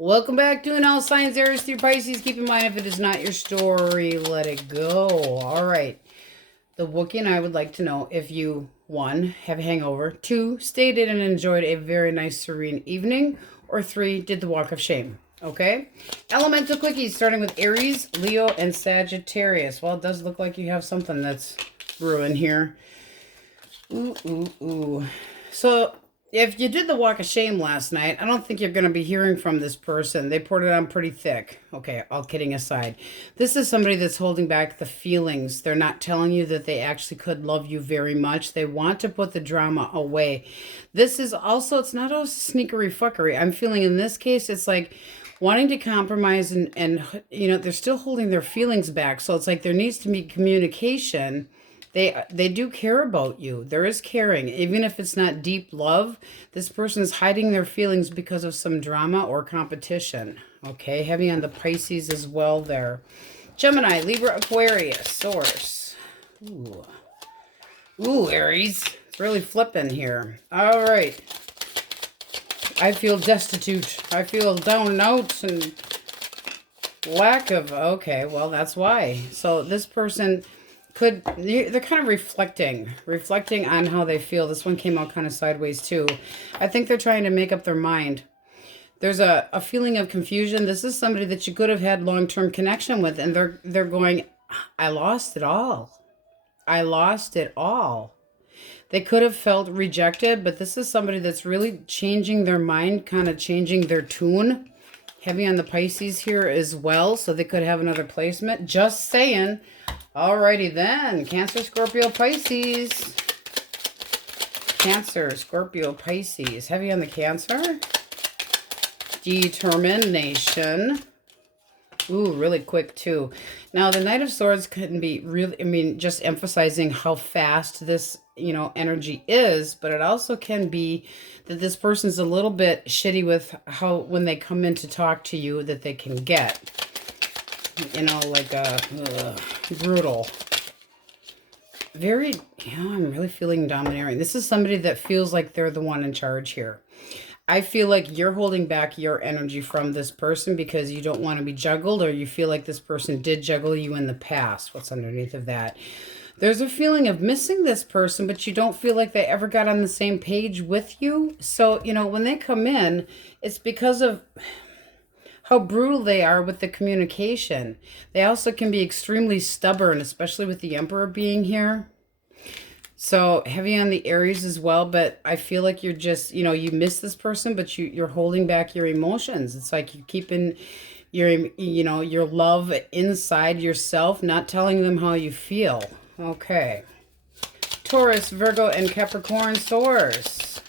Welcome back to All Signs Aries through Pisces. Keep in mind, if it is not your story, let it go. All right. The Wookiee and I would like to know if you, 1, have a hangover, 2, stayed in and enjoyed a very nice, serene evening, or 3, did the walk of shame. Okay? Elemental quickies, starting with Aries, Leo, and Sagittarius. Well, it does look like you have something that's brewing here. Ooh, ooh, ooh. So, if you did the walk of shame last night, I don't think you're going to be hearing from this person. They poured it on pretty thick. Okay, all kidding aside. This is somebody that's holding back the feelings. They're not telling you that they actually could love you very much. They want to put the drama away. This is also, it's not a sneakery fuckery. I'm feeling in this case, it's like wanting to compromise and you know, they're still holding their feelings back. So it's like there needs to be communication. They do care about you. There is caring. Even if it's not deep love, this person is hiding their feelings because of some drama or competition. Okay, heavy on the Pisces as well there. Gemini, Libra, Aquarius, Source. Ooh. Ooh, Aries. It's really flipping here. All right. I feel destitute. I feel down and out and lack of... Okay, well, that's why. So this person... they're kind of reflecting on how they feel. This one came out kind of sideways too. I think they're trying to make up their mind. There's a feeling of confusion. This is somebody that you could have had long-term connection with, and they're going, I lost it all. I lost it all. They could have felt rejected, but this is somebody that's really changing their mind, kind of changing their tune. Heavy on the Pisces here as well, so they could have another placement. Just saying. Alrighty then. Cancer, Scorpio, Pisces. Cancer, Scorpio, Pisces. Heavy on the Cancer. Determination. Ooh, really quick too. Now, the Knight of Swords can be really, I mean, just emphasizing how fast this, you know, energy is, but it also can be that this person's a little bit shitty with how, when they come in to talk to you, that they can get. You know, like brutal. Very, I'm really feeling domineering. This is somebody that feels like they're the one in charge here. I feel like you're holding back your energy from this person because you don't want to be juggled, or you feel like this person did juggle you in the past. What's underneath of that? There's a feeling of missing this person, but you don't feel like they ever got on the same page with you. So, you know, when they come in, it's because of how brutal they are with the communication. They also can be extremely stubborn, especially with the Emperor being here. So heavy on the Aries as well, but I feel like you're just, you know, you miss this person, but you're holding back your emotions. It's like you're keeping your, you know, your love inside yourself, not telling them how you feel. Okay. Taurus, Virgo, and Capricorn, Source.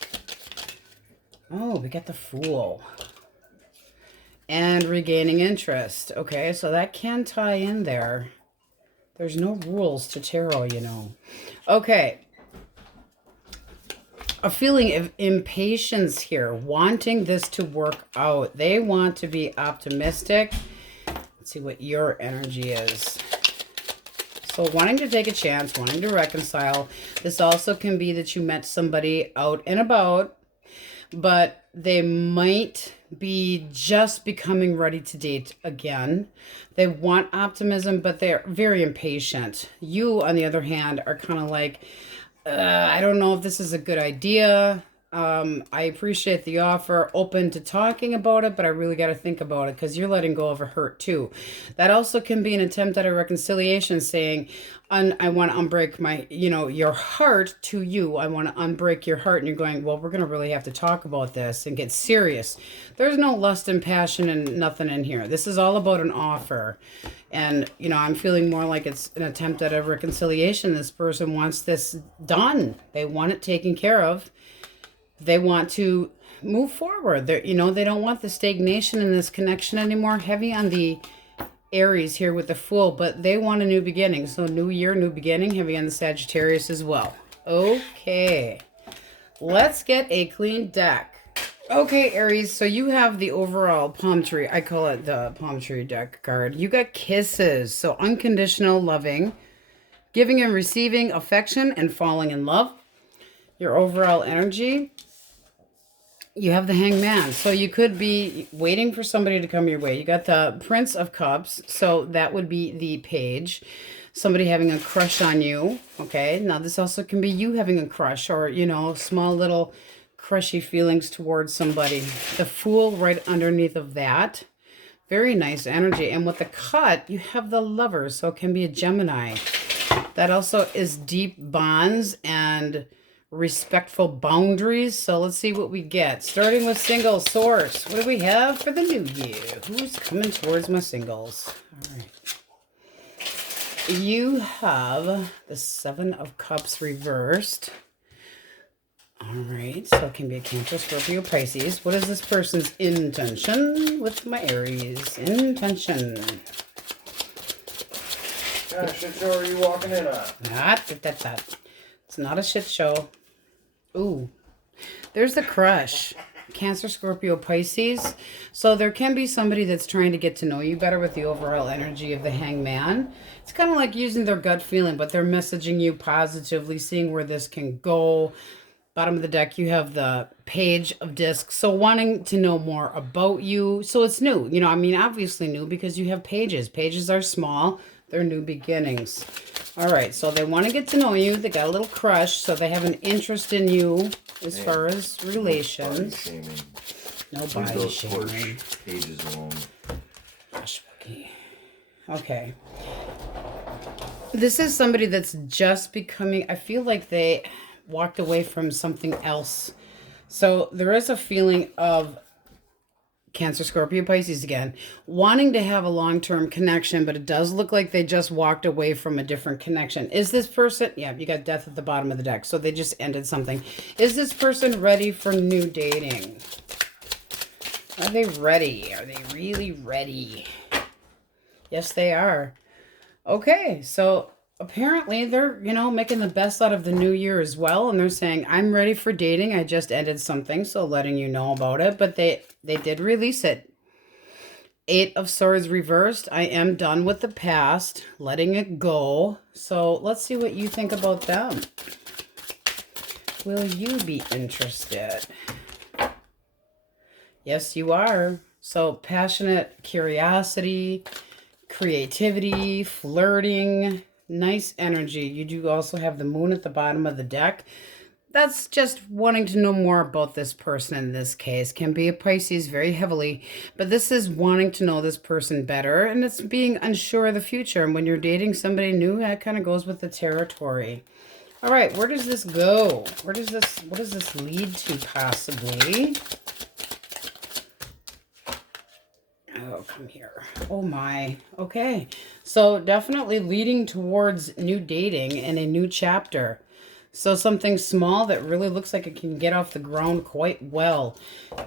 Oh, we got the Fool. And regaining interest. Okay, so that can tie in there. There's no rules to tarot, you know. Okay. A feeling of impatience here. Wanting this to work out. They want to be optimistic. Let's see what your energy is. So wanting to take a chance, wanting to reconcile. This also can be that you met somebody out and about, but they might be just becoming ready to date again. They want optimism, but they're very impatient. You, on the other hand, are kind of like, I don't know if this is a good idea. I appreciate the offer, open to talking about it, but I really got to think about it because you're letting go of a hurt too. That also can be an attempt at a reconciliation, saying, I want to unbreak my, you know, your heart to you. I want to unbreak your heart. And you're going, well, we're going to really have to talk about this and get serious. There's no lust and passion and nothing in here. This is all about an offer. And, you know, I'm feeling more like it's an attempt at a reconciliation. This person wants this done. They want it taken care of. They want to move forward. They're, you know, they don't want the stagnation in this connection anymore. Heavy on the Aries here with the Fool, but they want a new beginning. So new year, new beginning. Heavy on the Sagittarius as well. Okay. Let's get a clean deck. Okay, Aries, so you have the overall palm tree. I call it the palm tree deck card. You got Kisses. So unconditional loving, giving and receiving affection, and falling in love. Your overall energy. You have the Hangman. So you could be waiting for somebody to come your way. You got the Prince of Cups. So that would be the Page. Somebody having a crush on you. Okay. Now this also can be you having a crush, or, you know, small little crushy feelings towards somebody. The Fool right underneath of that. Very nice energy. And with the Cut, you have the Lovers. So it can be a Gemini. That also is deep bonds and respectful boundaries. So let's see what we get. Starting with single source. What do we have for the new year? Who's coming towards my singles? All right. You have the Seven of Cups reversed. All right. So it can be a Cancer, Scorpio, Pisces. What is this person's intention with my Aries? Intention. What kind of shit show are you walking in on? It's not a shit show. Ooh, there's the crush. Cancer, Scorpio, Pisces. So there can be somebody that's trying to get to know you better with the overall energy of the Hangman. It's kind of like using their gut feeling, but they're messaging you positively, seeing where this can go. Bottom of the deck, you have the Page of Discs. So wanting to know more about you. So it's new. You know, I mean, obviously new because you have pages. Pages are small. They're new beginnings. All right, so they want to get to know you. They got a little crush, so they have an interest in you as far as relations. No body shaming. Pages alone. Gosh, okay. This is somebody that's just becoming, I feel like they walked away from something else. So there is a feeling of Cancer, Scorpio, Pisces again, wanting to have a long-term connection, but it does look like they just walked away from a different connection. Is this person, yeah, you got Death at the bottom of the deck, so they just ended something. Is this person ready for new dating? Are they ready? Are they really ready? Yes, they are. Okay, so apparently they're, you know, making the best out of the new year as well, and they're saying, I'm ready for dating. I just ended something, so letting you know about it, but they did release it. 8 of Swords reversed. I am done with the past, letting it go. So let's see what you think about them. Will you be interested? Yes, you are. So passionate curiosity, creativity, flirting, nice energy. You do also have the Moon at the bottom of the deck. That's just wanting to know more about this person in this case. Can be a Pisces very heavily, but this is wanting to know this person better, and it's being unsure of the future. And when you're dating somebody new, that kind of goes with the territory. All right, where does this go? What does this lead to possibly? Oh, come here. Oh my. Okay. So definitely leading towards new dating and a new chapter. So something small that really looks like it can get off the ground quite well.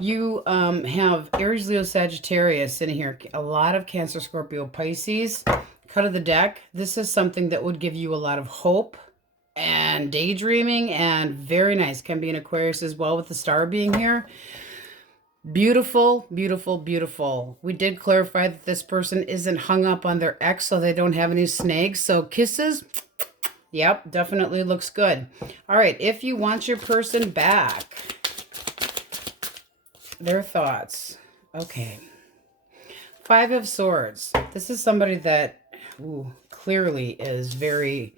You have Aries, Leo, Sagittarius in here. A lot of Cancer, Scorpio, Pisces. Cut of the deck. This is something that would give you a lot of hope and daydreaming, and very nice. Can be an Aquarius as well with the star being here. Beautiful, beautiful, beautiful. We did clarify that this person isn't hung up on their ex, so they don't have any snags. So kisses, yep, definitely looks good. All right, if you want your person back, their thoughts. Okay. 5 of Swords. This is somebody that clearly is very...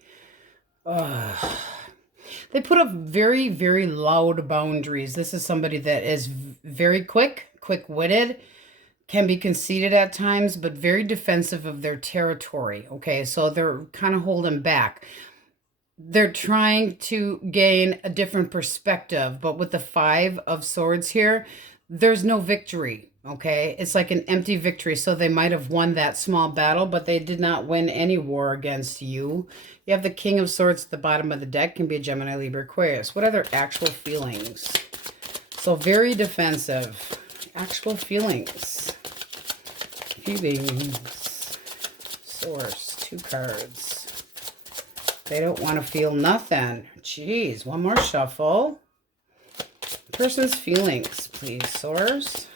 they put up very, very loud boundaries. This is somebody that is very quick-witted, can be conceited at times, but very defensive of their territory. Okay, so they're kind of holding back. They're trying to gain a different perspective, but with the 5 of Swords here, there's no victory. Okay, it's like an empty victory. So they might have won that small battle, but they did not win any war against you. You have the King of Swords at the bottom of the deck. Can be a Gemini, Libra, Aquarius. What are their actual feelings? So very defensive. Actual feelings. Feelings. Source. 2 cards. They don't want to feel nothing. Jeez, one more shuffle. Person's feelings, please, Source.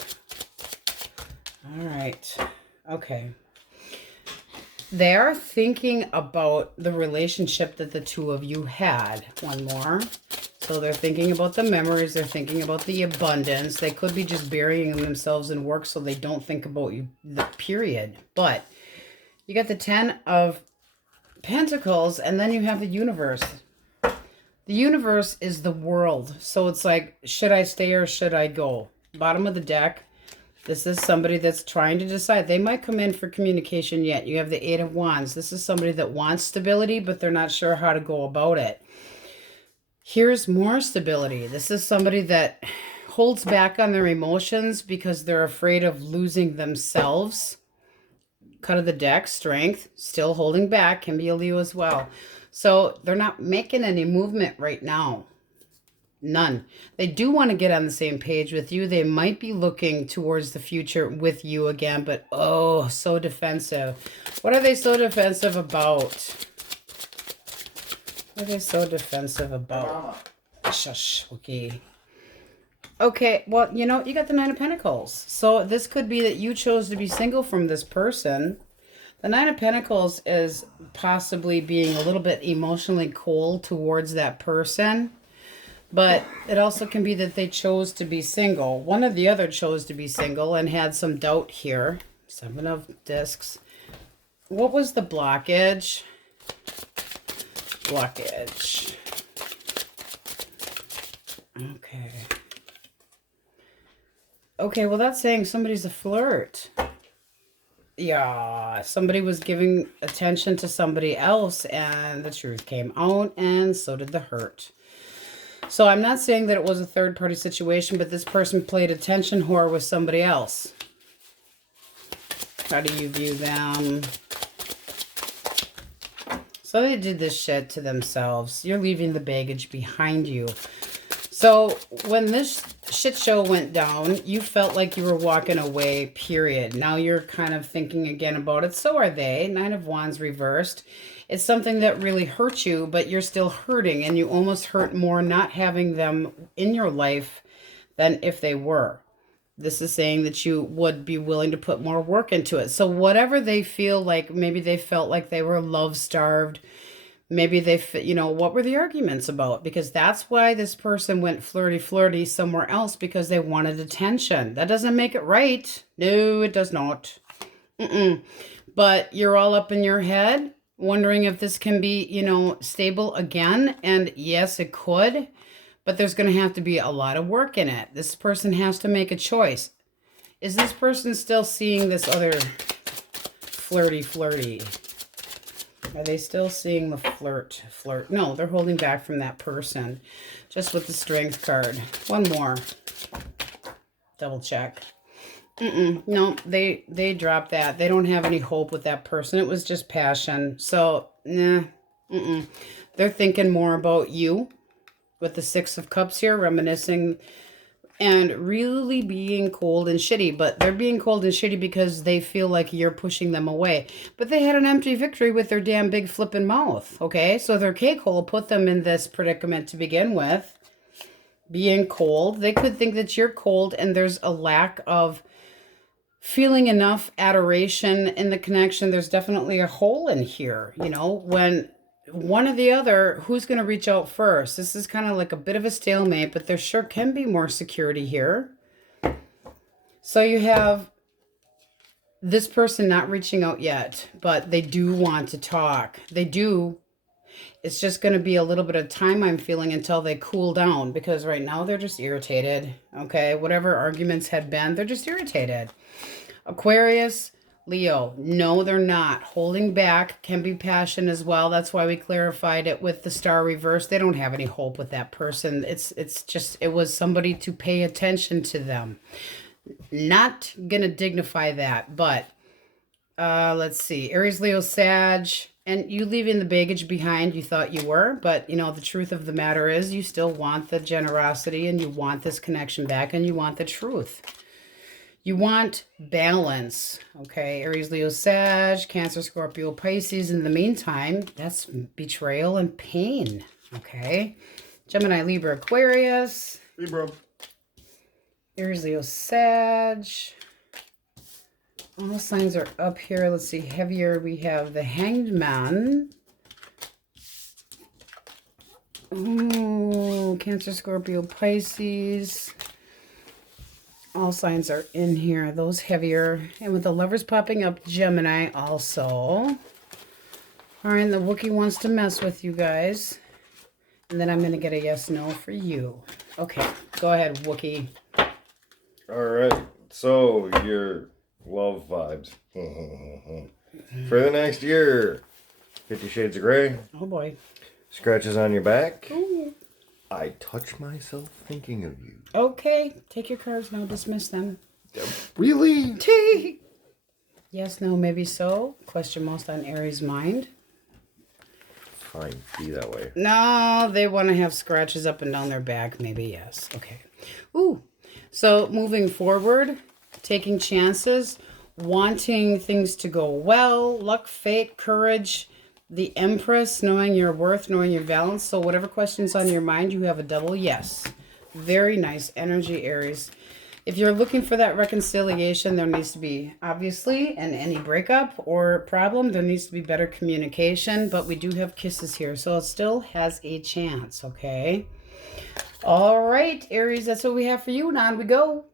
All right. Okay. They are thinking about the relationship that the two of you had. One more. So they're thinking about the memories. They're thinking about the abundance. They could be just burying themselves in work so they don't think about you, the period. But you got the 10 of Pentacles, and then you have the universe. The universe is the world. So it's like, should I stay or should I go? Bottom of the deck. This is somebody that's trying to decide. They might come in for communication yet. You have the 8 of Wands. This is somebody that wants stability, but they're not sure how to go about it. Here's more stability. This is somebody that holds back on their emotions because they're afraid of losing themselves. Cut of the deck, strength, still holding back, can be a Leo as well. So they're not making any movement right now. None. They do want to get on the same page with you. They might be looking towards the future with you again, but oh, so defensive. What are they so defensive about? What are they so defensive about? Shush, okay. Okay, well, you know, you got the 9 of Pentacles. So this could be that you chose to be single from this person. The 9 of Pentacles is possibly being a little bit emotionally cold towards that person. But it also can be that they chose to be single. One or the other chose to be single and had some doubt here. 7 of Discs. What was the blockage? Blockage. Okay. Okay, well, that's saying somebody's a flirt. Yeah, somebody was giving attention to somebody else and the truth came out, and so did the hurt. So I'm not saying that it was a third-party situation, but this person played attention whore with somebody else. How do you view them? So they did this shit to themselves. You're leaving the baggage behind you. So when this shit show went down, you felt like you were walking away, period. Now you're kind of thinking again about it. So are they. 9 of Wands reversed. It's something that really hurt you, but you're still hurting, and you almost hurt more not having them in your life than if they were. This is saying that you would be willing to put more work into it. So whatever they feel like, maybe they felt like they were love-starved. Maybe they, you know, what were the arguments about? Because that's why this person went flirty somewhere else, because they wanted attention. That doesn't make it right. No, it does not. But you're all up in your head, wondering if this can be, you know, stable again. And yes, it could. But there's going to have to be a lot of work in it. This person has to make a choice. Is this person still seeing this other flirty? Are they still seeing the flirt? No, they're holding back from that person. Just with the Strength card. One more. Double check. No, they dropped that. They don't have any hope with that person. It was just passion. So, nah. They're thinking more about you. With the 6 of Cups here, reminiscing and really being cold and shitty. But they're being cold and shitty because they feel like you're pushing them away. But they had an empty victory with their damn big flipping mouth, okay? So their cake hole put them in this predicament to begin with. Being cold. They could think that you're cold and there's a lack of feeling enough adoration in the connection. There's definitely a hole in here, you know, when one or the other, who's going to reach out first? This is kind of like a bit of a stalemate, but there sure can be more security here. So you have this person not reaching out yet, but they do want to talk. They do. It's just going to be a little bit of time, I'm feeling, until they cool down, because right now they're just irritated. Okay, whatever arguments had been, they're just irritated. Aquarius, Leo, no, they're not. Holding back can be passion as well. That's why we clarified it with the star reverse. They don't have any hope with that person. It's just, it was somebody to pay attention to them. Not going to dignify that, but let's see. Aries, Leo, Sag, and you leaving the baggage behind. You thought you were, but you know, the truth of the matter is you still want the generosity and you want this connection back and you want the truth. You want balance, okay? Aries, Leo, Sag, Cancer, Scorpio, Pisces. In the meantime, that's betrayal and pain, okay? Gemini, Libra, Aquarius. Libra. Aries, Leo, Sag. All the signs are up here. Let's see, heavier. We have the Hanged Man. Ooh, Cancer, Scorpio, Pisces. All signs are in here. Those heavier. And with the lovers popping up, Gemini also. All right, and the Wookiee wants to mess with you guys. And then I'm going to get a yes, no for you. Okay, go ahead, Wookiee. All right. So, your love vibes. For the next year. 50 Shades of Grey. Oh, boy. Scratches on your back. Ooh. I touch myself thinking of you. Okay, take your cards now. Dismiss them. Really? Yes, no, maybe so. Question most on Aries' mind. Fine, be that way. No, they want to have scratches up and down their back. Maybe yes. Okay. Ooh. So moving forward, taking chances, wanting things to go well, luck, fate, courage, the Empress, knowing your worth, knowing your balance. So whatever question's on your mind, you have a double yes. Very nice energy, Aries. If you're looking for that reconciliation, there needs to be, obviously, in any breakup or problem, there needs to be better communication. But we do have kisses here, so it still has a chance, okay? All right, Aries, that's what we have for you. And on we go.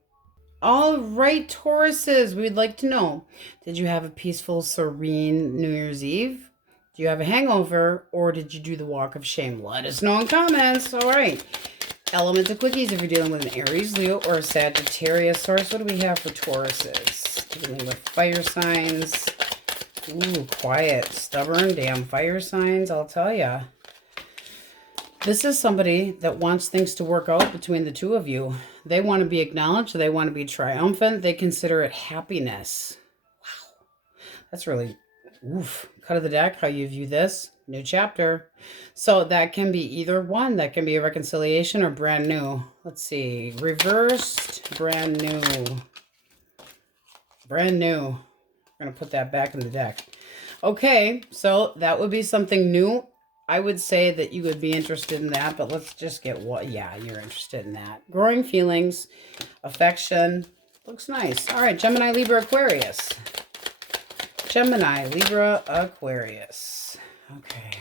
All right, Tauruses, we'd like to know, did you have a peaceful, serene New Year's Eve? Do you have a hangover, or did you do the walk of shame? Let us know in comments. All right. Element of quickies if you're dealing with an Aries, Leo, or a Sagittarius. Taurus, what do we have for Tauruses? Dealing with fire signs. Ooh, quiet, stubborn, damn fire signs, I'll tell ya. This is somebody that wants things to work out between the two of you. They want to be acknowledged. They want to be triumphant. They consider it happiness. Wow. That's really, oof. Cut of the deck, how you view this. New chapter. So that can be either one. That can be a reconciliation or brand new. Let's see. Reversed, brand new. Brand new. We're going to put that back in the deck. Okay, so that would be something new. I would say that you would be interested in that, but let's just get what. Yeah, you're interested in that. Growing feelings, affection. Looks nice. All right, Gemini, Libra, Aquarius. Gemini, Libra, Aquarius. Okay.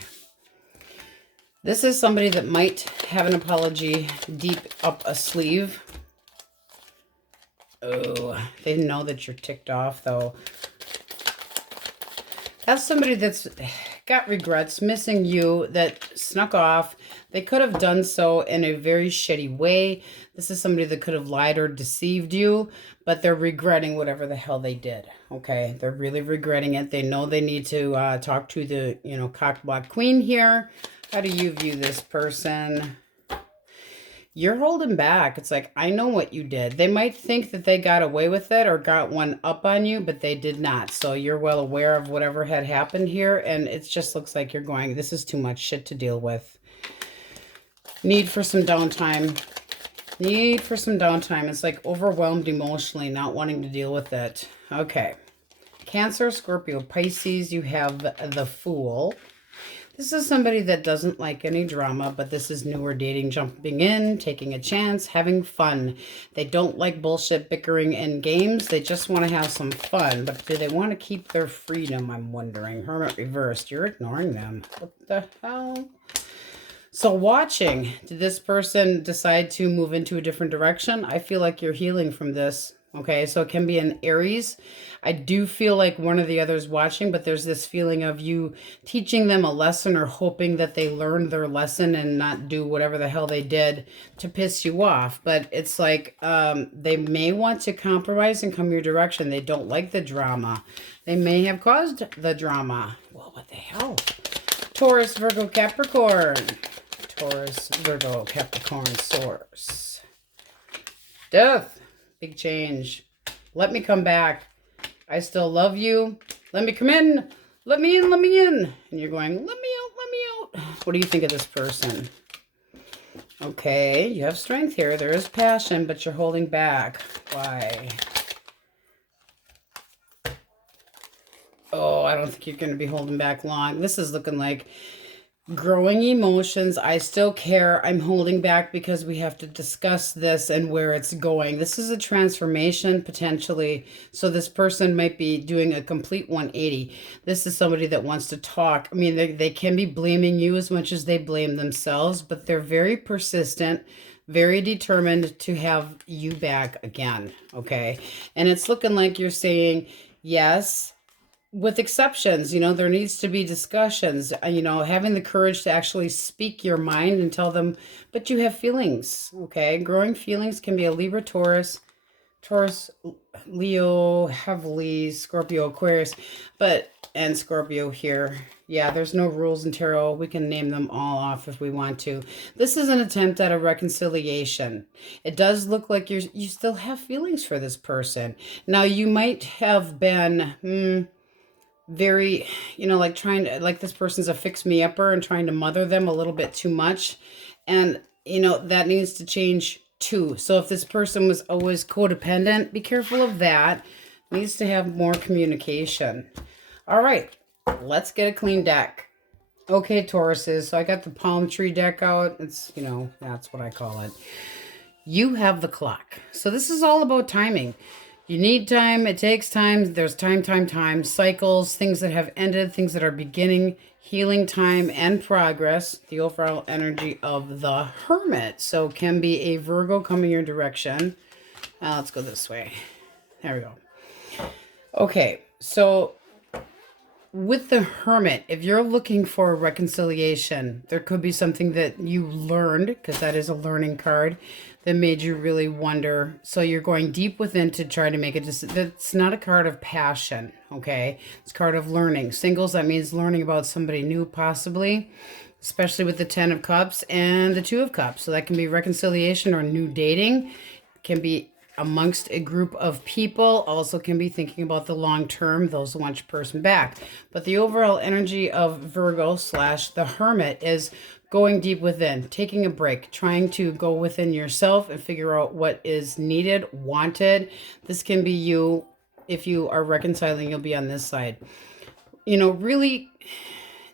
This is somebody that might have an apology deep up a sleeve. Oh, they know that you're ticked off, though. That's somebody that's got regrets, missing you, that snuck off. They could have done so in a very shitty way. This is somebody that could have lied or deceived you, but they're regretting whatever the hell they did. Okay, they're really regretting it. They know they need to talk to the, cock block queen here. How do you view this person? You're holding back. It's like, I know what you did. They might think that they got away with it or got one up on you, but they did not. So you're well aware of whatever had happened here. And it just looks like you're going, this is too much shit to deal with. Need for some downtime. Need for some downtime. It's like overwhelmed emotionally, not wanting to deal with it. Okay. Cancer, Scorpio, Pisces, you have the Fool. This is somebody that doesn't like any drama, but this is newer dating, jumping in, taking a chance, having fun. They don't like bullshit, bickering, and games. They just want to have some fun. But do they want to keep their freedom, I'm wondering. Hermit reversed. You're ignoring them. What the hell? So watching, did this person decide to move into a different direction? I feel like you're healing from this. Okay, so it can be an Aries. I do feel like one or the other is watching, but there's this feeling of you teaching them a lesson or hoping that they learned their lesson and not do whatever the hell they did to piss you off. But it's like they may want to compromise and come your direction. They don't like the drama. They may have caused the drama. Well, what the hell? Taurus, Virgo, Capricorn. Taurus, Virgo, Capricorn, Source. Death. Big change. Let me come back. I still love you. Let me come in. Let me in. Let me in. And you're going, let me out. Let me out. What do you think of this person? Okay. You have strength here. There is passion, but you're holding back. Why? Oh, I don't think you're going to be holding back long. This is looking like growing emotions. I still care. I'm holding back because we have to discuss this and where it's going. This is a transformation potentially. So this person might be doing a complete 180. This is somebody that wants to talk. I mean, they can be blaming you as much as they blame themselves, but they're very persistent, very determined to have you back again. Okay. And it's looking like you're saying yes, with exceptions. You know, there needs to be discussions, you know, having the courage to actually speak your mind and tell them, but you have feelings. Okay. Growing feelings can be a Libra, Taurus, Leo, heavily, Scorpio, Aquarius, and Scorpio here. Yeah, there's no rules in tarot. We can name them all off if we want to. This is an attempt at a reconciliation. It does look like you still have feelings for this person. Now, you might have been very, you know, like trying to, like this person's a fix-me-upper and trying to mother them a little bit too much. And, you know, that needs to change too. So if this person was always codependent, be careful of that. Needs to have more communication. All right, let's get a clean deck. Okay, Tauruses, so I got the palm tree deck out. It's, you know, that's what I call it. You have the clock. So this is all about timing. You need time. It takes time. There's time, cycles, things that have ended, things that are beginning, healing time, and progress. The overall energy of the Hermit. So can be a Virgo coming your direction. Let's go this way. There we go. Okay, so with the Hermit, if you're looking for a reconciliation, there could be something that you learned, because that is a learning card, that made you really wonder. So you're going deep within to try to make a decision. That's not a card of passion, okay? It's a card of learning. Singles, that means learning about somebody new, possibly, especially with the 10 of Cups and the 2 of Cups. So that can be reconciliation or new dating. It can be amongst a group of people, also can be thinking about the long term, those who want your person back. But the overall energy of Virgo / the Hermit is going deep within, taking a break, trying to go within yourself and figure out what is needed, wanted. This can be you. If you are reconciling, you'll be on this side. You know, really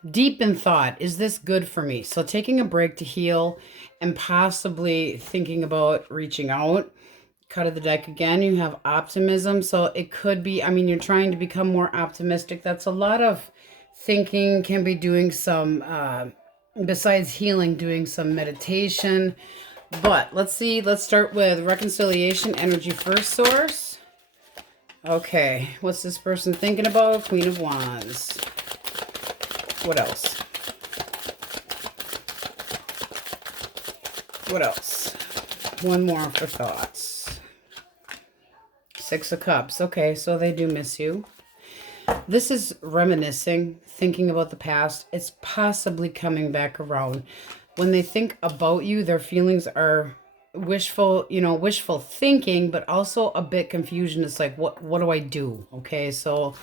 deep in thought, is this good for me? So taking a break to heal and possibly thinking about reaching out. Cut of the deck again, you have optimism. So it could be, I mean, you're trying to become more optimistic. That's a lot of thinking. Can be doing some, besides healing, doing some meditation. But let's see, let's start with reconciliation energy first, source. Okay, what's this person thinking about? Queen of Wands. What else? What else? One more for thoughts. 6 of Cups. Okay, so they do miss you. This is reminiscing, thinking about the past. It's possibly coming back around. When they think about you, their feelings are wishful, you know, wishful thinking, but also a bit confusion. It's like, what do I do? Okay, so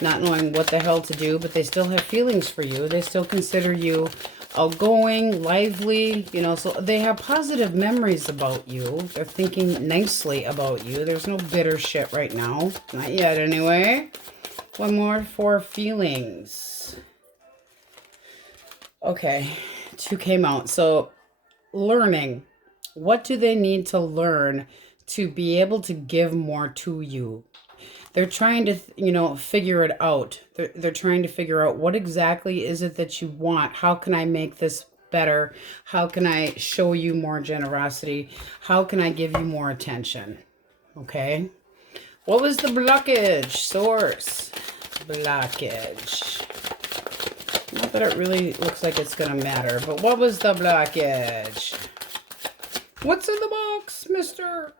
not knowing what the hell to do, but they still have feelings for you. They still consider you outgoing, lively, you know, so they have positive memories about you. They're thinking nicely about you. There's no bitter shit right now. Not yet, anyway. One more for feelings. Okay, 2 came out. So, learning. What do they need to learn to be able to give more to you? They're trying to, you know, figure it out. They're trying to figure out what exactly is it that you want? How can I make this better? How can I show you more generosity? How can I give you more attention? Okay. What was the blockage? Source. Blockage. Not that it really looks like it's going to matter, but what was the blockage? What's in the box, mister?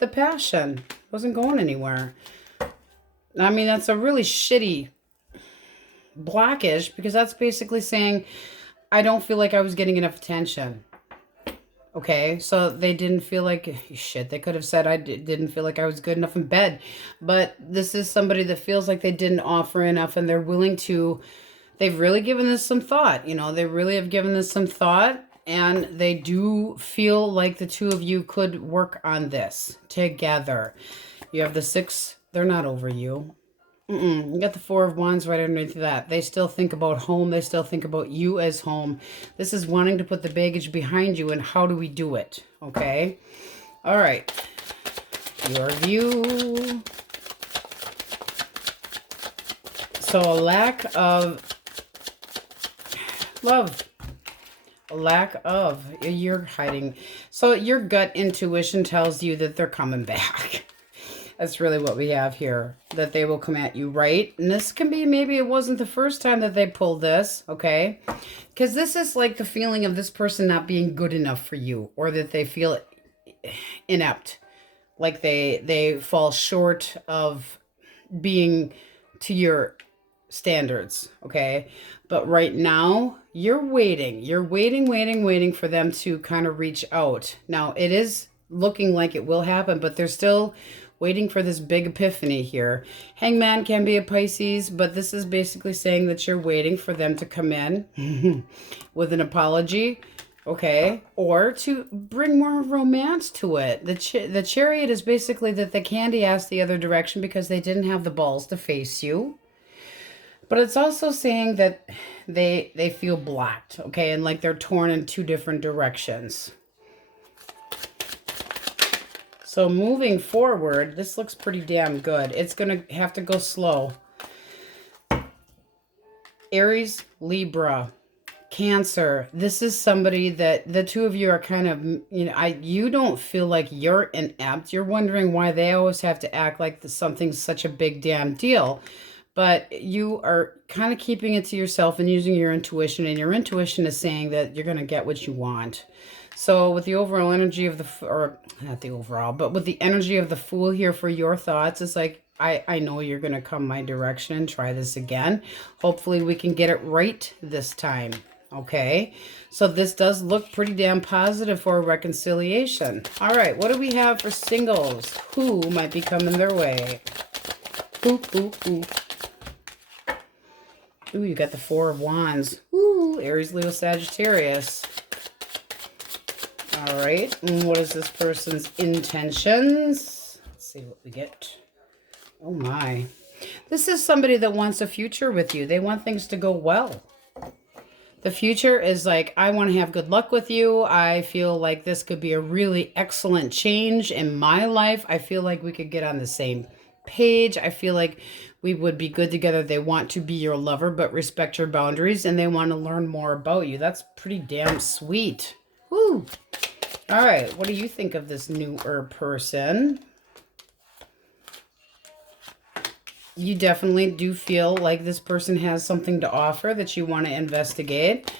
The passion wasn't going anywhere. I mean, that's a really shitty blockage, because that's basically saying, I don't feel like I was getting enough attention. Okay, so they didn't feel like, shit, they could have said I didn't feel like I was good enough in bed. But this is somebody that feels like they didn't offer enough, and they're willing to, they've really given this some thought. You know, they really have given this some thought. And they do feel like the 2 of you could work on this together. You have the 6. They're not over you. You got the Four of Wands right underneath that. They still think about home. They still think about you as home. This is wanting to put the baggage behind you, and how do we do it? Okay. All right. Your view. So a lack of love. A lack of. You're hiding. So your gut intuition tells you that they're coming back. That's really what we have here, that they will come at you, right? And this can be, maybe it wasn't the first time that they pulled this, okay? Because this is like the feeling of this person not being good enough for you, or that they feel inept, like they fall short of being to your standards, okay? But right now, you're waiting. You're waiting for them to kind of reach out. Now, it is looking like it will happen, but they're still waiting for this big epiphany here. Hangman can be a Pisces, but this is basically saying that you're waiting for them to come in with an apology, okay? Or to bring more romance to it. The Chariot is basically that the candy ass the other direction because they didn't have the balls to face you. But it's also saying that they feel blocked, okay? And like they're torn in two different directions. So moving forward, this looks pretty damn good. It's going to have to go slow. Aries, Libra, Cancer. This is somebody that the two of you are kind of, you don't feel like you're inept. You're wondering why they always have to act like something's such a big damn deal. But you are kind of keeping it to yourself and using your intuition. And your intuition is saying that you're going to get what you want. So with the overall energy of or not the overall, but with the energy of the Fool here for your thoughts, it's like, I know you're going to come my direction and try this again. Hopefully we can get it right this time. Okay. So this does look pretty damn positive for a reconciliation. All right. What do we have for singles? Who might be coming their way? Ooh. Ooh, you got the Four of Wands. Ooh, Aries, Leo, Sagittarius. All right, and what is this person's intentions? Let's see what we get. Oh my. This is somebody that wants a future with you. They want things to go well. The future is like, I want to have good luck with you. I feel like this could be a really excellent change in my life. I feel like we could get on the same page. I feel like we would be good together. They want to be your lover, but respect your boundaries, and they want to learn more about you. That's pretty damn sweet. Woo! All right, what do you think of this newer person? You definitely do feel like this person has something to offer that you want to investigate.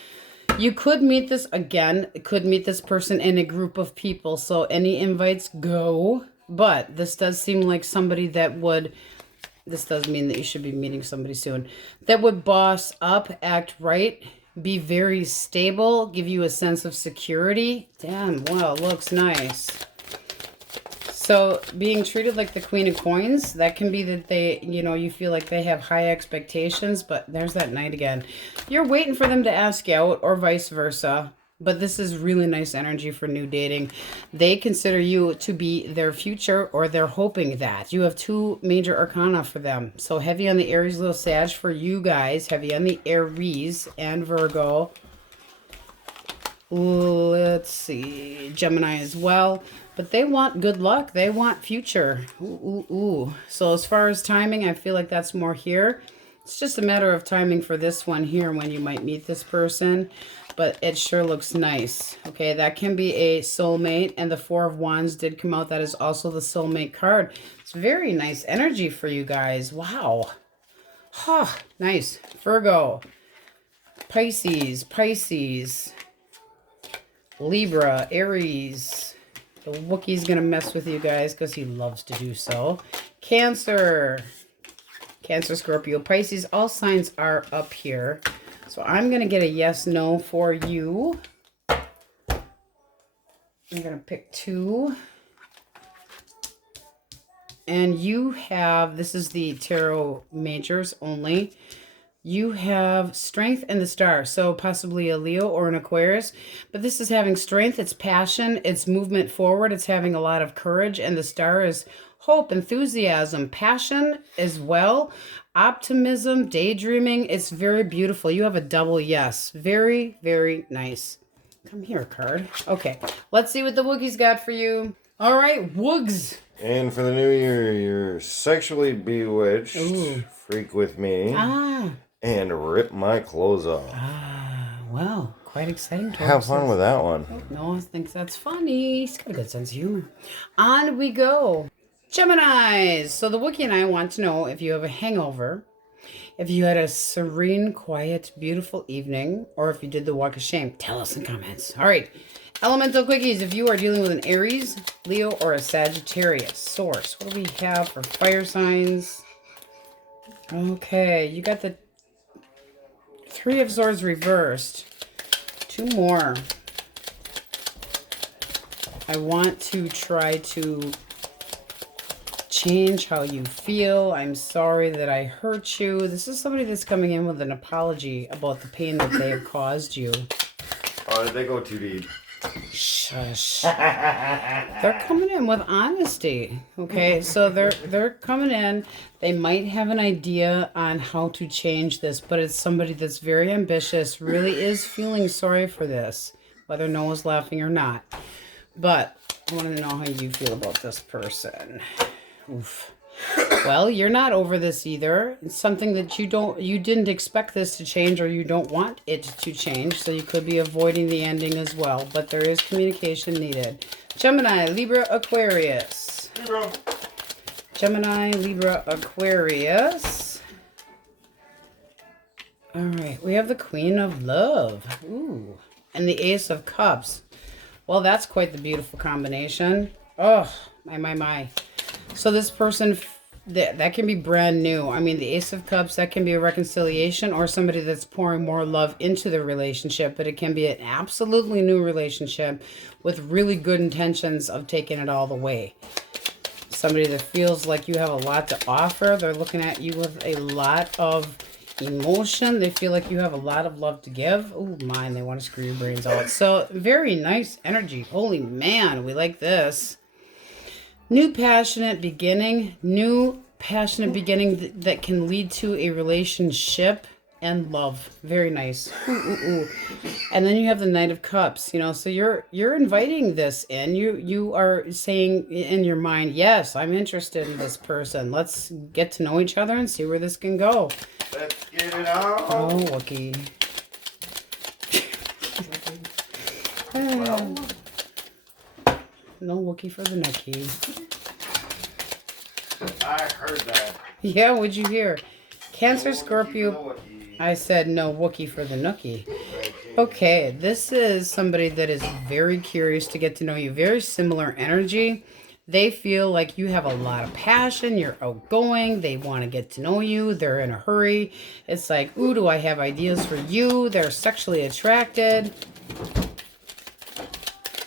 You could meet this again, could meet this person in a group of people, so any invites go. But this does seem like somebody that would, this does mean that you should be meeting somebody soon, that would boss up, act right, be very stable, give you a sense of security. Damn, wow, looks nice. So being treated like the Queen of Coins, that can be that they, you feel like they have high expectations, but there's that Knight again. You're waiting for them to ask out or vice versa. But this is really nice energy for new dating. They consider you to be their future, or they're hoping that. You have two major arcana for them. So heavy on the Aries, Leo, Sag for you guys. Heavy on the Aries and Virgo. Let's see. Gemini as well. But they want good luck. They want future. Ooh. So as far as timing, I feel like that's more here. It's just a matter of timing for this one here when you might meet this person. But it sure looks nice. Okay, that can be a soulmate. And the Four of Wands did come out. That is also the soulmate card. It's very nice energy for you guys. Wow. Huh, nice. Virgo. Pisces. Libra. Aries. The Wookiee's going to mess with you guys because he loves to do so. Cancer, Scorpio, Pisces. All signs are up here. So I'm going to get a yes, no for you. I'm going to pick two. And you have, this is the Tarot Majors only. You have Strength and the Star. So possibly a Leo or an Aquarius. But this is having strength. It's passion. It's movement forward. It's having a lot of courage. And the Star is hope, enthusiasm, passion as well, optimism, daydreaming. It's very beautiful. You have a double yes. Very, very nice. Come here, card. Okay, let's see what the Woogie's got for you. All right, Woogs. And for the new year, you're sexually bewitched, Ooh. freak with me, and rip my clothes off. Well, quite exciting. Have fun with that one. Noah thinks that's funny. He's got a good sense of humor. On we go. Geminis. So the Wookiee and I want to know if you have a hangover, if you had a serene, quiet, beautiful evening, or if you did the walk of shame. Tell us in comments. All right. Elemental Quickies. If you are dealing with an Aries, Leo, or a Sagittarius. Source. What do we have for fire signs? Okay. You got the Three of Swords reversed. Two more. I want to try to change how you feel. I'm sorry that I hurt you. This is somebody that's coming in with an apology about the pain that they have caused you. Oh, did they go too deep? Shush. They're coming in with honesty. Okay, so they're coming in. They might have an idea on how to change this, but it's somebody that's very ambitious, really is feeling sorry for this, whether Noah's laughing or not. But I want to know how you feel about this person. Oof. Well, you're not over this either. It's something that you didn't expect this to change, or you don't want it to change, so you could be avoiding the ending as well, but there is communication needed. Gemini, Libra, Aquarius. Libra. Gemini, Libra, Aquarius. All right, we have the Queen of Love. Ooh, and the Ace of Cups. Well, that's quite the beautiful combination. Oh, my. So this person, that can be brand new. I mean, the Ace of Cups, that can be a reconciliation or somebody that's pouring more love into the relationship, but it can be an absolutely new relationship with really good intentions of taking it all the way. Somebody that feels like you have a lot to offer. They're looking at you with a lot of emotion. They feel like you have a lot of love to give. Oh, mine, they want to screw your brains out. So, very nice energy. Holy man, we like this. New passionate beginning that can lead to a relationship and love. Very nice. Ooh. And then you have the Knight of Cups, so you're inviting this in. You are saying in your mind, yes, I'm interested in this person. Let's get to know each other and see where this can go. Let's get it on. Oh, Wookie. Well. No Wookie for the nookie. I heard that. Yeah, what'd you hear? Cancer, No Scorpio. Wookie. I said no Wookie for the nookie. Okay, this is somebody that is very curious to get to know you. Very similar energy. They feel like you have a lot of passion. You're outgoing. They want to get to know you. They're in a hurry. It's like, ooh, do I have ideas for you? They're sexually attracted.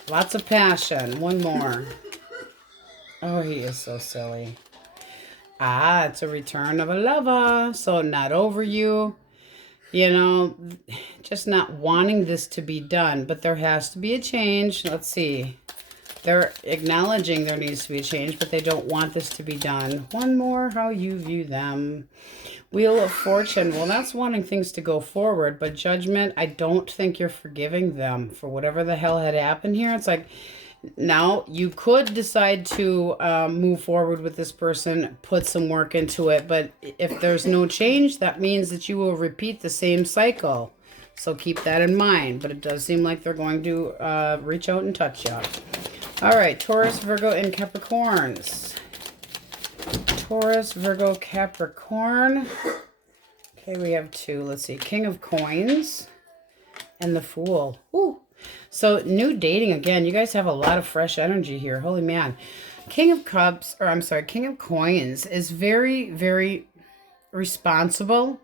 Lots of passion. One more. Oh, he is so silly. It's a return of a lover. So not over you. Just not wanting this to be done. But there has to be a change. Let's see. They're acknowledging there needs to be a change, but they don't want this to be done. One more, how you view them. Wheel of Fortune. Well, that's wanting things to go forward, but Judgment, I don't think you're forgiving them for whatever the hell had happened here. It's like, now you could decide to move forward with this person, put some work into it, but if there's no change, that means that you will repeat the same cycle. So keep that in mind, but it does seem like they're going to reach out and touch you. All right, Taurus, Virgo, and Capricorns. Taurus, Virgo, Capricorn. Okay, we have two. Let's see. King of Coins and the Fool. Ooh. So new dating again. You guys have a lot of fresh energy here. Holy man. King of Coins is very, very responsible.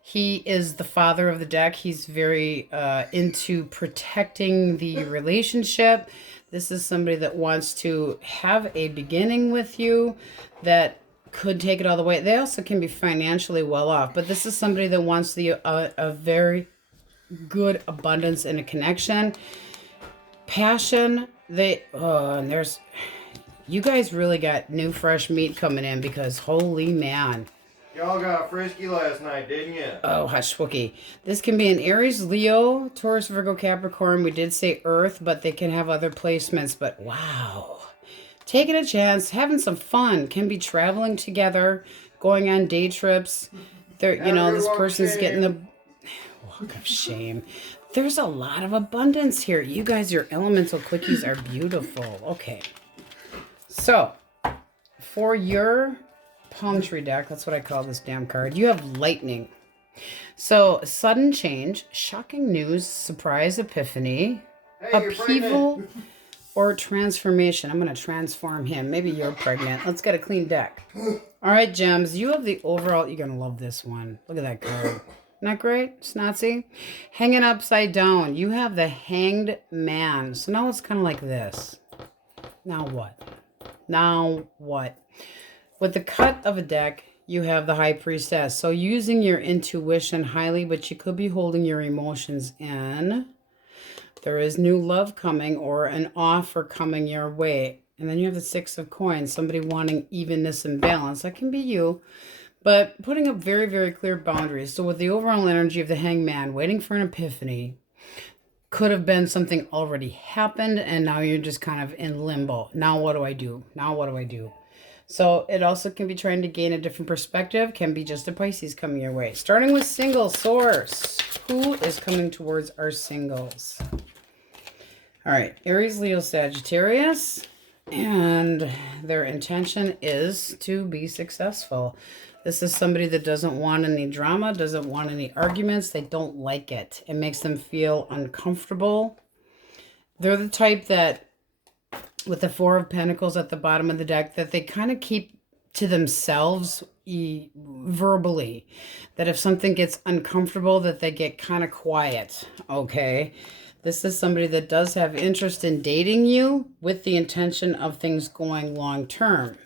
He is the father of the deck. He's very into protecting the relationship. This is somebody that wants to have a beginning with you that could take it all the way. They also can be financially well off, but this is somebody that wants a very good abundance in a connection. Passion, and You guys really got new fresh meat coming in because holy man. Y'all got frisky last night, didn't you? Oh, hush, Wookie. This can be an Aries, Leo, Taurus, Virgo, Capricorn. We did say Earth, but they can have other placements. But wow. Taking a chance, having some fun. Can be traveling together, going on day trips. You know, this person's getting the walk of shame. There's a lot of abundance here. You guys, your elemental quickies are beautiful. Okay. So, for your palm tree deck, that's what I call this damn card, you have lightning. So, sudden change, shocking news, surprise epiphany, upheaval, or transformation. I'm going to transform him. Maybe you're pregnant. Let's get a clean deck. All right, Gems, you have the overall. You're going to love this one. Look at that card. Not great? Snotzy? Hanging upside down. You have the Hanged Man. So now it's kind of like this. Now what? Now what? With the cut of a deck, you have the High Priestess. So using your intuition highly, but you could be holding your emotions in. There is new love coming or an offer coming your way. And then you have the Six of Coins. Somebody wanting evenness and balance. That can be you. But putting up very, very clear boundaries. So with the overall energy of the Hangman, waiting for an epiphany, could have been something already happened, and now you're just kind of in limbo. Now what do I do? Now what do I do? So it also can be trying to gain a different perspective. Can be just a Pisces coming your way. Starting with single source. Who is coming towards our singles? All right. Aries, Leo, Sagittarius. And their intention is to be successful. This is somebody that doesn't want any drama, doesn't want any arguments. They don't like it. It makes them feel uncomfortable. They're the type that, with the Four of Pentacles at the bottom of the deck, that they kind of keep to themselves verbally. That if something gets uncomfortable, that they get kind of quiet. Okay? This is somebody that does have interest in dating you with the intention of things going long term.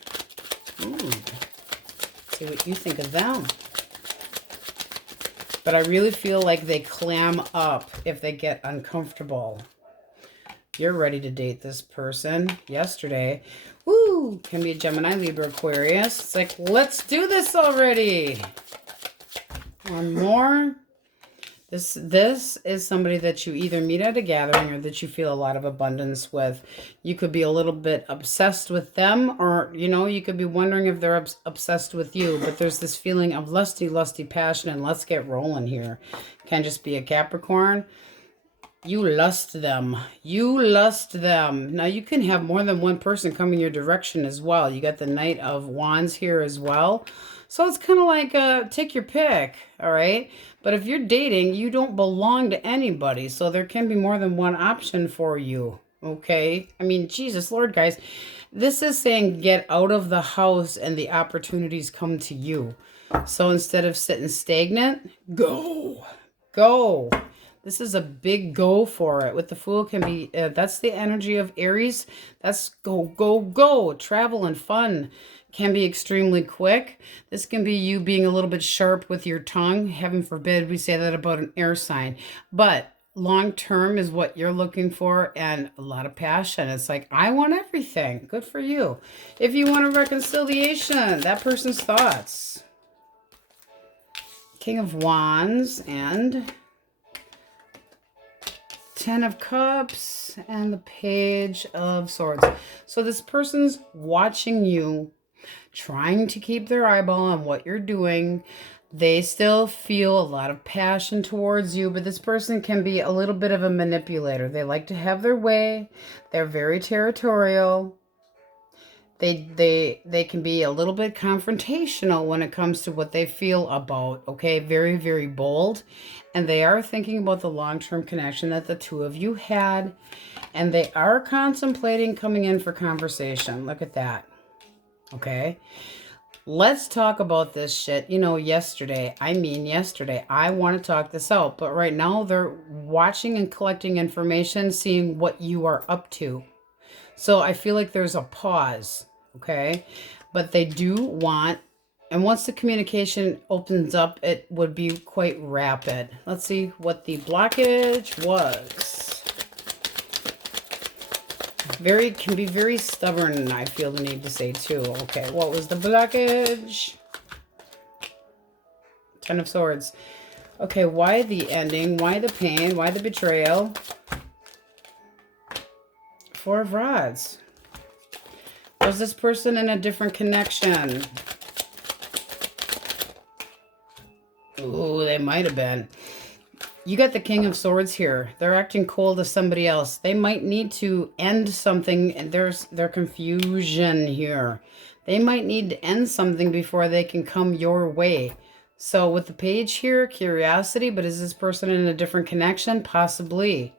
See what you think of them. But I really feel like they clam up if they get uncomfortable. You're ready to date this person. Yesterday, woo, can be a Gemini, Libra, Aquarius. It's like, let's do this already. One more. This is somebody that you either meet at a gathering or that you feel a lot of abundance with. You could be a little bit obsessed with them, or, you know, you could be wondering if they're obsessed with you. But there's this feeling of lusty, lusty passion, and let's get rolling here. Can just be a Capricorn. You lust them. You lust them. Now, you can have more than one person coming your direction as well. You got the Knight of Wands here as well. So it's kind of like take your pick, all right? But if you're dating, you don't belong to anybody. So there can be more than one option for you, okay? I mean, Jesus Lord, guys. This is saying get out of the house and the opportunities come to you. So instead of sitting stagnant, go. Go. This is a big go for it. With the Fool can be, that's the energy of Aries. That's go, go, go. Travel and fun can be extremely quick. This can be you being a little bit sharp with your tongue. Heaven forbid we say that about an air sign. But long term is what you're looking for, and a lot of passion. It's like, I want everything. Good for you. If you want a reconciliation, that person's thoughts. King of Wands and Ten of Cups and the Page of Swords. So this person's watching you, trying to keep their eyeball on what you're doing. They still feel a lot of passion towards you, but this person can be a little bit of a manipulator. They like to have their way. They're very territorial. They can be a little bit confrontational when it comes to what they feel about, okay? Very, very bold. And they are thinking about the long-term connection that the two of you had. And they are contemplating coming in for conversation. Look at that. Okay? Let's talk about this shit. You know, yesterday, I want to talk this out. But right now, they're watching and collecting information, seeing what you are up to. So I feel like there's a pause, okay? But they do want, and once the communication opens up, it would be quite rapid. Let's see what the blockage was. Can be very stubborn, I feel the need to say too. Okay, what was the blockage? Ten of Swords. Okay, why the ending? Why the pain? Why the betrayal? Four of Rods. Was this person in a different connection? Ooh, they might have been. You got the King of Swords here. They're acting cold to somebody else. They might need to end something, and there's confusion here. They might need to end something before they can come your way. So with the page here, curiosity, but is this person in a different connection? Possibly.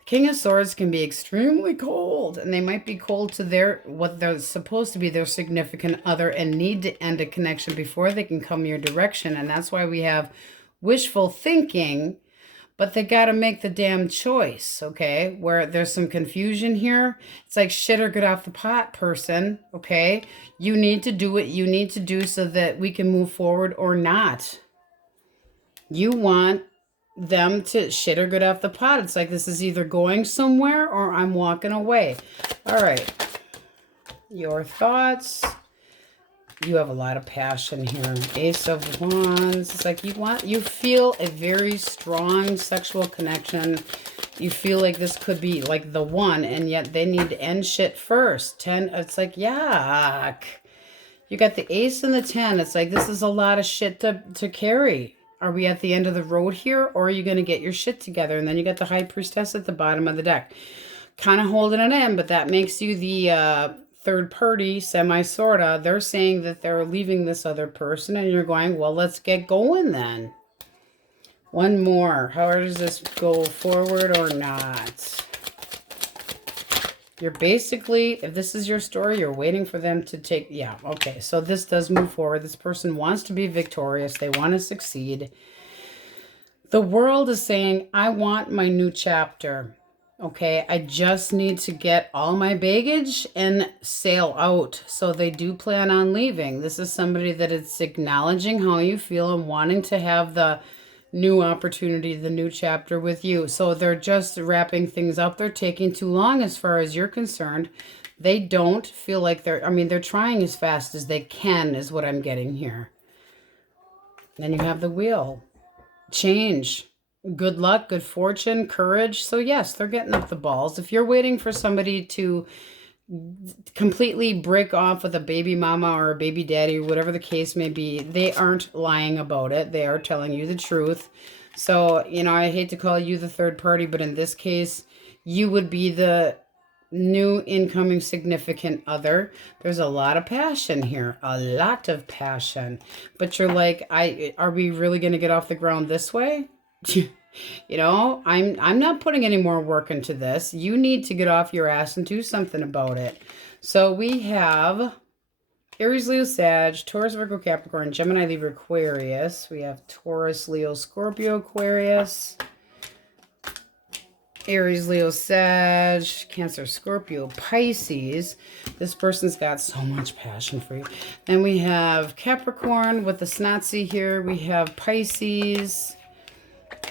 The King of Swords can be extremely cold, and they might be cold to what they're supposed to be their significant other and need to end a connection before they can come your direction. And that's why we have wishful thinking, but they got to make the damn choice, okay? Where there's some confusion here. It's like shit or get off the pot, person, okay? You need to do what you need to do so that we can move forward or not. You want them to shit or get off the pot. It's like this is either going somewhere or I'm walking away. All right. Your thoughts. You have a lot of passion here. Ace of Wands. It's like you feel a very strong sexual connection. You feel like this could be like the one, and yet they need to end shit first. 10, it's like, yuck. You got the Ace and the 10. It's like this is a lot of shit to carry. Are we at the end of the road here, or are you going to get your shit together? And then you got the High Priestess at the bottom of the deck. Kind of holding it in, but that makes you the third party, semi-sorta. They're saying that they're leaving this other person, and you're going, well, let's get going then. One more. How does this go forward or not? You're basically, if this is your story, you're waiting for them to take, yeah, okay. So this does move forward. This person wants to be victorious. They want to succeed. The world is saying, I want my new chapter. Okay, I just need to get all my baggage and sail out. So they do plan on leaving. This is somebody that is acknowledging how you feel and wanting to have the new opportunity, the new chapter with you. So they're just wrapping things up. They're taking too long as far as you're concerned. They don't feel like they're trying as fast as they can is what I'm getting here. Then you have the Wheel. Change. Good luck, good fortune, courage. So yes, they're getting up the balls. If you're waiting for somebody to completely break off with a baby mama or a baby daddy or whatever the case may be, they aren't lying about it. They are telling you the truth. So, you know, I hate to call you the third party, but in this case, you would be the new incoming significant other. There's a lot of passion here, a lot of passion. But you're like, are we really going to get off the ground this way? You know, I'm not putting any more work into this. You need to get off your ass and do something about it. So we have Aries, Leo, Sag, Taurus, Virgo, Capricorn, Gemini, Libra, Aquarius. We have Taurus, Leo, Scorpio, Aquarius. Aries, Leo, Sag, Cancer, Scorpio, Pisces. This person's got so much passion for you. Then we have Capricorn with the Snotsy here. We have Pisces.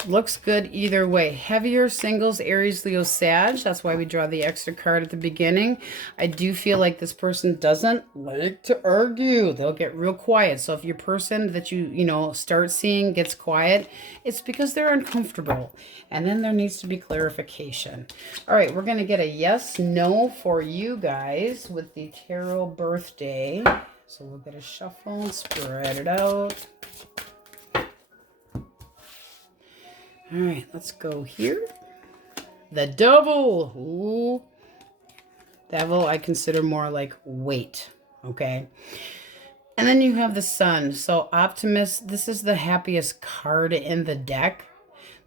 Looks good either way. Heavier singles, Aries, Leo, Sag. That's why we draw the extra card at the beginning. I do feel like this person doesn't like to argue. They'll get real quiet. So if your person that you know, start seeing gets quiet, it's because they're uncomfortable. And then there needs to be clarification. All right, we're going to get a yes, no for you guys with the tarot birthday. So we'll get a shuffle and spread it out. All right, let's go here. The Devil. Ooh. Devil, I consider more like weight, okay? And then you have the Sun. So Optimist, this is the happiest card in the deck.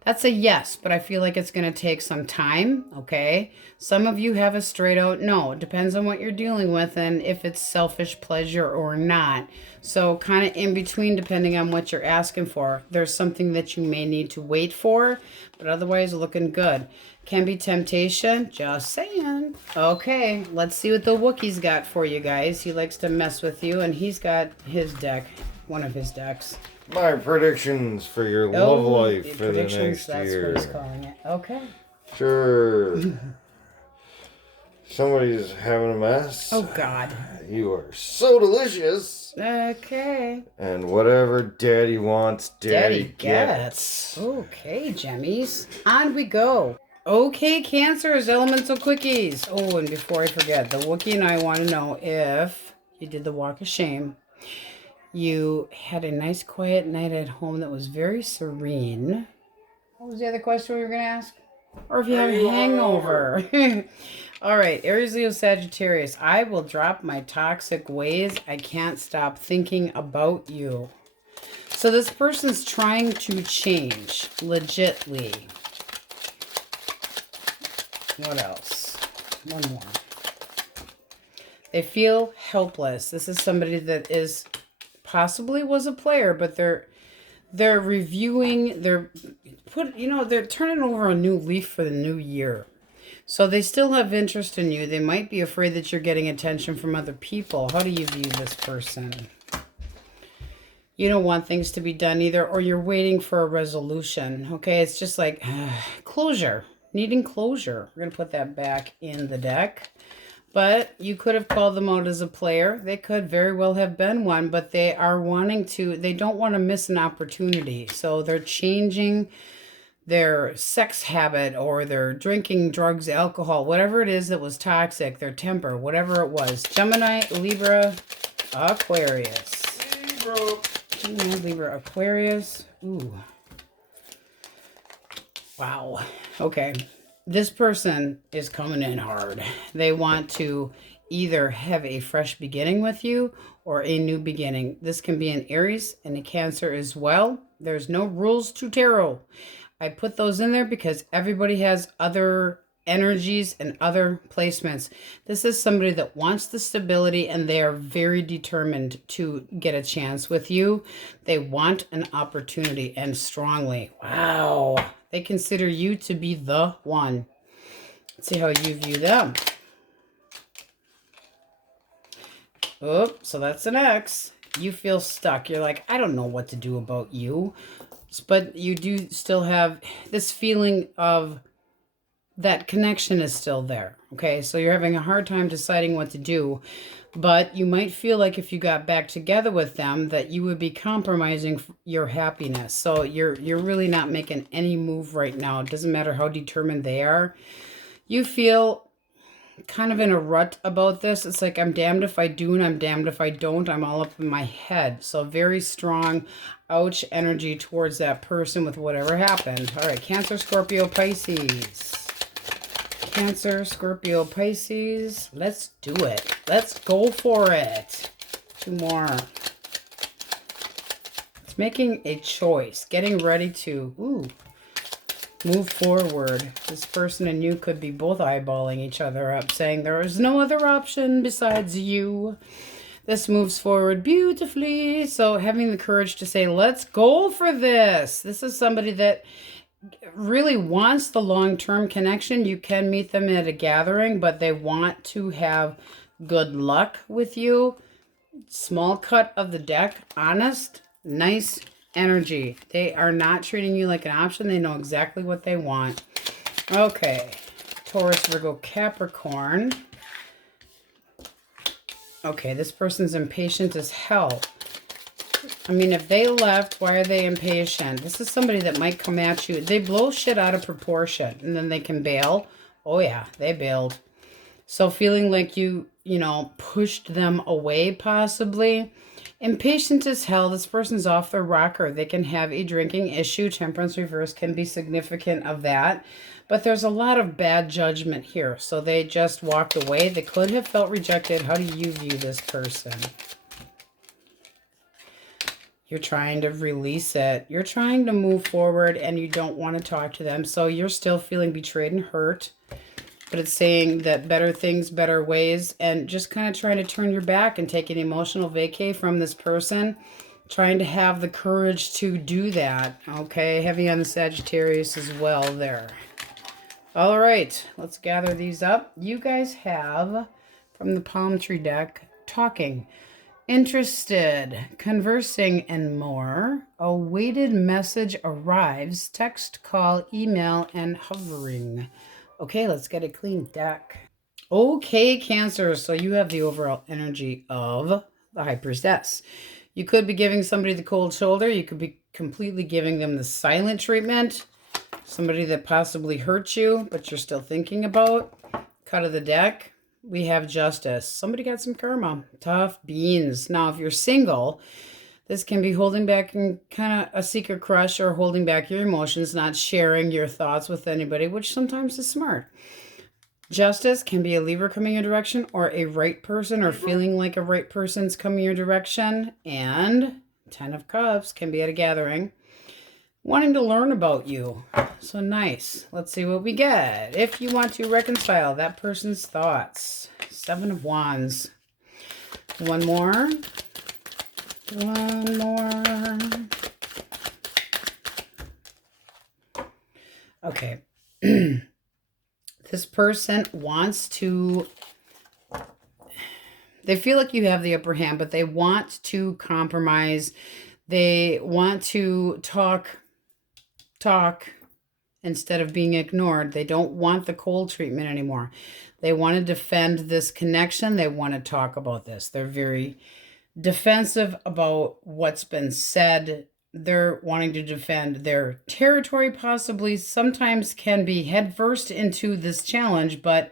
That's a yes, but I feel like it's going to take some time, okay? Some of you have a straight out no. It depends on what you're dealing with and if it's selfish pleasure or not. So kind of in between, depending on what you're asking for. There's something that you may need to wait for, but otherwise looking good. Can be temptation, just saying. Okay, let's see what the Wookiee's got for you guys. He likes to mess with you, and he's got his deck, one of his decks. My predictions for your love life for the next year. That's what he's calling it. Okay. Sure. Somebody's having a mess. Oh, God. You are so delicious. Okay. And whatever daddy wants, daddy gets. Okay, Gemmies. On we go. Okay, Cancers, elemental quickies. Oh, and before I forget, the Wookiee and I want to know if you did the walk of shame. You had a nice quiet night at home that was very serene. What was the other question we were going to ask? Or if you have a hangover. All right, Aries, Leo, Sagittarius. I will drop my toxic ways. I can't stop thinking about you. So this person's trying to change, legitly. What else? One more. They feel helpless. This is somebody that is possibly was a player, but they're reviewing, they're turning over a new leaf for the new year. So they still have interest in you. They might be afraid that you're getting attention from other people. How do you view this person? You don't want things to be done either, or you're waiting for a resolution. Okay, it's just like closure, needing closure. We're going to put that back in the deck. But you could have called them out as a player. They could very well have been one, but they are they don't want to miss an opportunity. So they're changing their sex habit, or they're drinking drugs, alcohol, whatever it is that was toxic, their temper, whatever it was. Gemini, Libra, Aquarius. Gemini, Libra, Aquarius. Ooh. Wow. Okay. This person is coming in hard. They want to either have a fresh beginning with you or a new beginning. This can be an Aries and a Cancer as well. There's no rules to tarot. I put those in there because everybody has other energies and other placements. This is somebody that wants the stability, and they are very determined to get a chance with you. They want an opportunity, and strongly. Wow. They consider you to be the one. Let's see how you view them. Oh, so that's an X. You feel stuck. You're like, I don't know what to do about you. But you do still have this feeling of that connection is still there. Okay, so you're having a hard time deciding what to do. But you might feel like if you got back together with them that you would be compromising your happiness. So you're really not making any move right now. It doesn't matter how determined they are. You feel kind of in a rut about this. It's like, I'm damned if I do and I'm damned if I don't. I'm all up in my head. So very strong ouch energy towards that person with whatever happened. All right, Cancer, Scorpio, Pisces. Cancer, Scorpio, Pisces. Let's do it. Let's go for it. Two more. It's making a choice. Getting ready to move forward. This person and you could be both eyeballing each other up, saying there is no other option besides you. This moves forward beautifully. So having the courage to say, let's go for this. This is somebody that really wants the long-term connection. You can meet them at a gathering, but they want to have good luck with you. Small cut of the deck. Honest, nice energy. They are not treating you like an option. They know exactly what they want. Okay. Taurus, Virgo, Capricorn. Okay, this person's impatient as hell. I mean, if they left, why are they impatient? This is somebody that might come at you. They blow shit out of proportion, and then they can bail. Oh, yeah, they bailed. So feeling like you pushed them away, possibly. Impatient as hell. This person's off their rocker. They can have a drinking issue. Temperance reverse can be significant of that. But there's a lot of bad judgment here. So they just walked away. They could have felt rejected. How do you view this person? You're trying to release it. You're trying to move forward and you don't want to talk to them. So you're still feeling betrayed and hurt. But it's saying that better things, better ways, and just kind of trying to turn your back and take an emotional vacay from this person. Trying to have the courage to do that. Okay, heavy on the Sagittarius as well there. All right, let's gather these up. You guys have, from the palm tree deck, talking, interested, conversing, and more. A weighted message arrives, text, call, email, and hovering. Okay, let's get a clean deck. Okay, Cancer. So you have the overall energy of the High Priestess. You could be giving somebody the cold shoulder. You could be completely giving them the silent treatment. Somebody that possibly hurt you, but you're still thinking about. Cut of the deck. We have Justice. Somebody got some karma. Tough beans. Now, if you're single, this can be holding back and kind of a secret crush or holding back your emotions, not sharing your thoughts with anybody, which sometimes is smart. Justice can be a Libra coming your direction or a right person or feeling like a right person's coming your direction. And 10 of Cups can be at a gathering wanting to learn about you. So nice. Let's see what we get. If you want to reconcile that person's thoughts. 7 of Wands. One more. One more. Okay. This person wants to, they feel like you have the upper hand, but they want to compromise. They want to talk instead of being ignored. They don't want the cold treatment anymore. They want to defend this connection. They want to talk about this. They're very defensive about what's been said. They're wanting to defend their territory, possibly. Sometimes can be headfirst into this challenge, but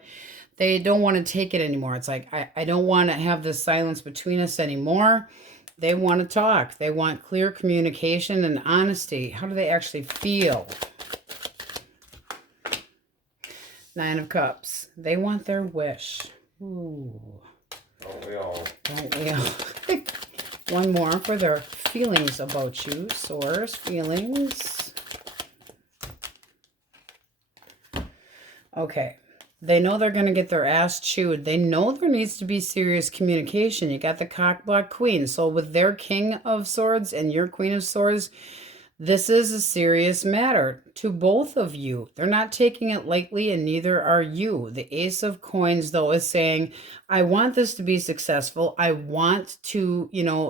they don't want to take it anymore. It's like, I don't want to have this silence between us anymore. They want to talk. They want clear communication and honesty. How do they actually feel? 9 of Cups. They want their wish. Ooh. Don't we all? Don't we all? One more for their feelings about you. Source, feelings. Okay. They know they're going to get their ass chewed. They know there needs to be serious communication. You got the cock-block queen. So with their King of Swords and your Queen of Swords, this is a serious matter to both of you. They're not taking it lightly, and neither are you. The Ace of Coins, though, is saying, I want this to be successful. I want to,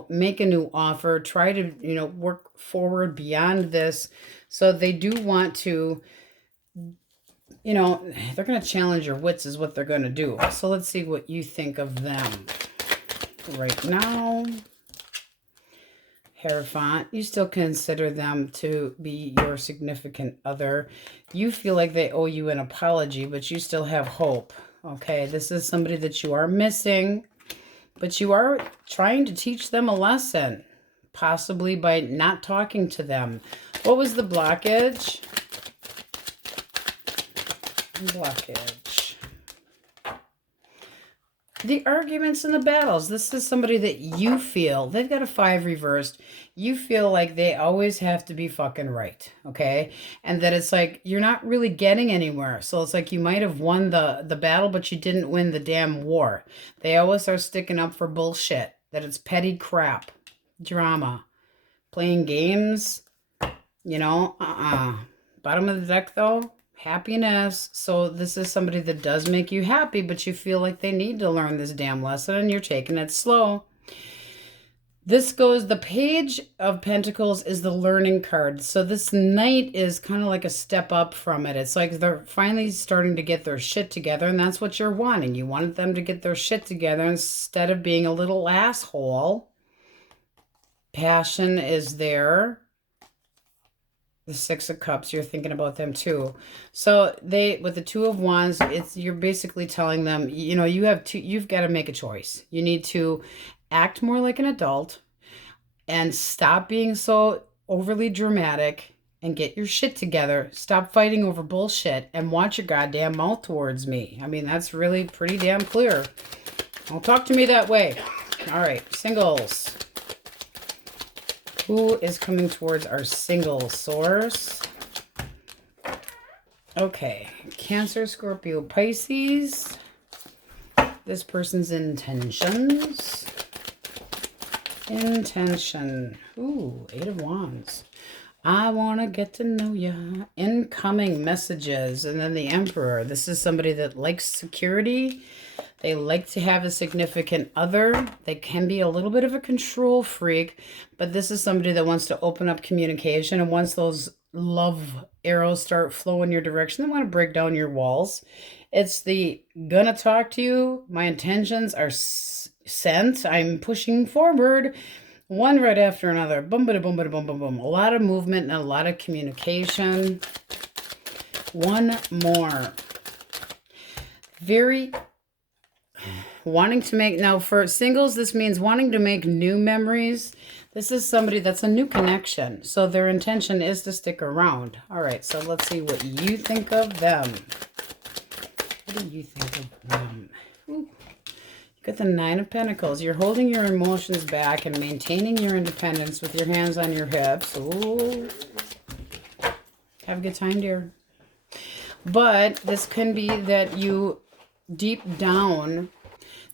make a new offer, try to, work forward beyond this. So they do want to, they're going to challenge your wits is what they're going to do. So let's see what you think of them right now. Hierophant, you still consider them to be your significant other. You feel like they owe you an apology, but you still have hope. Okay, this is somebody that you are missing, but you are trying to teach them a lesson, possibly by not talking to them. What was the blockage? Blockage. The arguments and the battles. This is somebody that you feel, they've got a 5 reversed. You feel like they always have to be fucking right, okay? And that it's like, you're not really getting anywhere. So it's like you might have won the battle, but you didn't win the damn war. They always are sticking up for bullshit. That it's petty crap. Drama. Playing games. Bottom of the deck, though. Happiness. So this is somebody that does make you happy, but you feel like they need to learn this damn lesson and you're taking it slow. This goes, the Page of Pentacles is the learning card. So this Knight is kind of like a step up from it. It's like they're finally starting to get their shit together, and that's what you're wanting. You wanted them to get their shit together instead of being a little asshole. Passion is there. The 6 of Cups, you're thinking about them too. So with the 2 of Wands, you're basically telling them, you've got to make a choice. You need to act more like an adult and stop being so overly dramatic and get your shit together. Stop fighting over bullshit and watch your goddamn mouth towards me. I mean, that's really pretty damn clear. Don't talk to me that way. All right, singles. Who is coming towards our single source? Okay. Cancer, Scorpio, Pisces. This person's intentions. Intention. Ooh, 8 of Wands. I want to get to know ya. Incoming messages. And then the Emperor. This is somebody that likes security. They like to have a significant other. They can be a little bit of a control freak, but this is somebody that wants to open up communication and wants those love arrows start flowing your direction. They want to break down your walls. It's the gonna talk to you. My intentions are sent. I'm pushing forward. One right after another. Boom, bada, boom, bada, boom, boom, boom. A lot of movement and a lot of communication. One more. Very wanting to make, now for singles, this means wanting to make new memories. This is somebody that's a new connection. So their intention is to stick around. All right, so let's see what you think of them. What do you think of them? Ooh. Got the Nine of Pentacles. You're holding your emotions back and maintaining your independence with your hands on your hips. Ooh. Have a good time, dear. But this can be that you deep down,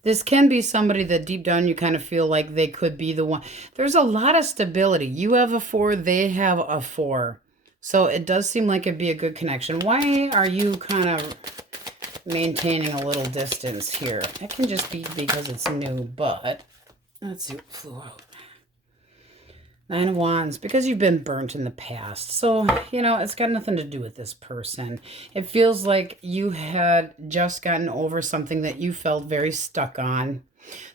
this can be somebody that deep down you kind of feel like they could be the one. There's a lot of stability. You have a 4, they have a 4. So it does seem like it'd be a good connection. Why are you kind of maintaining a little distance here? It can just be because it's new, but let's see what flew out. Nine of Wands, because you've been burnt in the past. So, you know, it's got nothing to do with this person. It feels like you had just gotten over something that you felt very stuck on.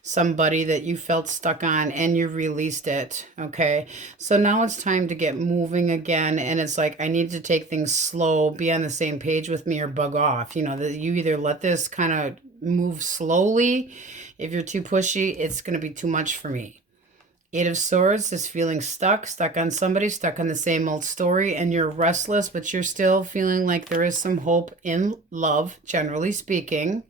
Somebody that you felt stuck on and you released it, okay? So now it's time to get moving again, and it's like, I need to take things slow, be on the same page with me, or bug off. You know, that you either let this kind of move slowly. If you're too pushy, it's going to be too much for me. Eight of Swords is feeling stuck on somebody, stuck on the same old story, and you're restless, but you're still feeling like there is some hope in love, generally speaking.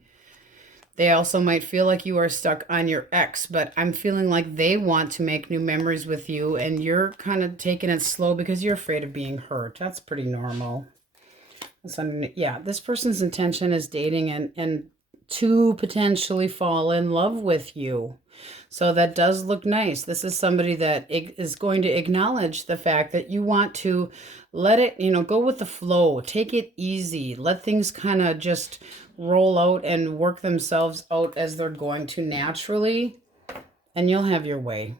They also might feel like you are stuck on your ex, but I'm feeling like they want to make new memories with you, and you're kind of taking it slow because you're afraid of being hurt. That's pretty normal. Yeah, this person's intention is dating and to potentially fall in love with you. So that does look nice. This is somebody that is going to acknowledge the fact that you want to let it, you know, go with the flow. Take it easy. Let things kind of just roll out and work themselves out as they're going to naturally. And you'll have your way.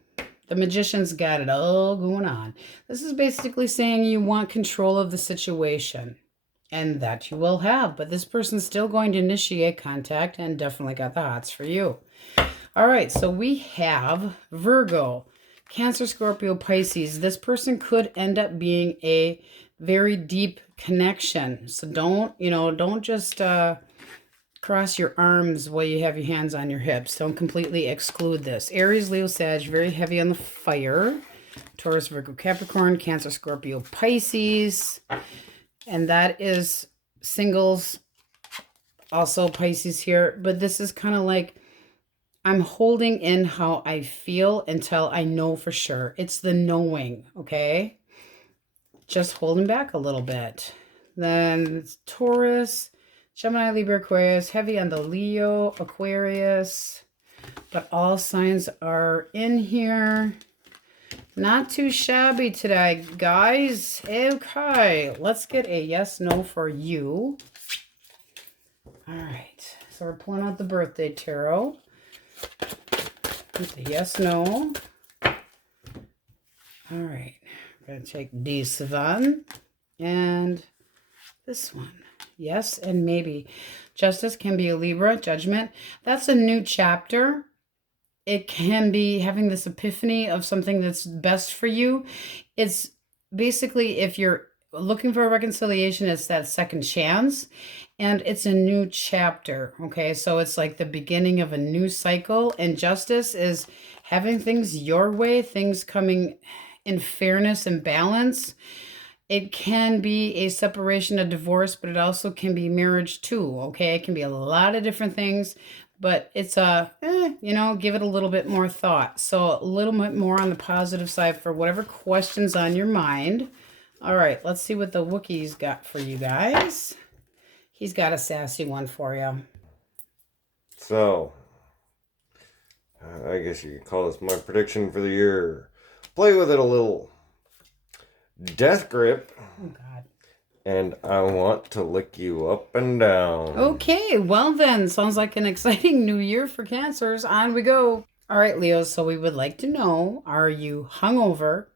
The Magician's got it all going on. This is basically saying you want control of the situation. And that you will have. But this person's still going to initiate contact and definitely got the hots for you. All right, so we have Virgo, Cancer, Scorpio, Pisces. This person could end up being a very deep connection. So don't just cross your arms while you have your hands on your hips. Don't completely exclude this. Aries, Leo, Sag, very heavy on the fire. Taurus, Virgo, Capricorn, Cancer, Scorpio, Pisces. And that is singles, also Pisces here. But this is kind of like, I'm holding in how I feel until I know for sure. It's the knowing, okay? Just holding back a little bit. Then it's Taurus, Gemini, Libra, Aquarius, heavy on the Leo, Aquarius. But all signs are in here. Not too shabby today, guys. Okay, let's get a yes, no for you. All right, so we're pulling out the birthday tarot. Yes, no. All right, we're going to take this one and this one. Yes and maybe. Justice can be a Libra. Judgment. That's a new chapter. It can be having this epiphany of something that's best for you. It's basically, if you're looking for a reconciliation, it's that second chance. And it's a new chapter, okay? So it's like the beginning of a new cycle. And justice is having things your way, things coming in fairness and balance. It can be a separation, a divorce, but it also can be marriage too, okay? It can be a lot of different things, but it's give it a little bit more thought. So a little bit more on the positive side for whatever questions on your mind. All right, let's see what the Wookiee's got for you guys. He's got a sassy one for you. So, I guess you could call this my prediction for the year. Play with it a little. Death grip. Oh, God. And I want to lick you up and down. Okay, well then, sounds like an exciting new year for Cancers. On we go. All right, Leo, so we would like to know, are you hungover?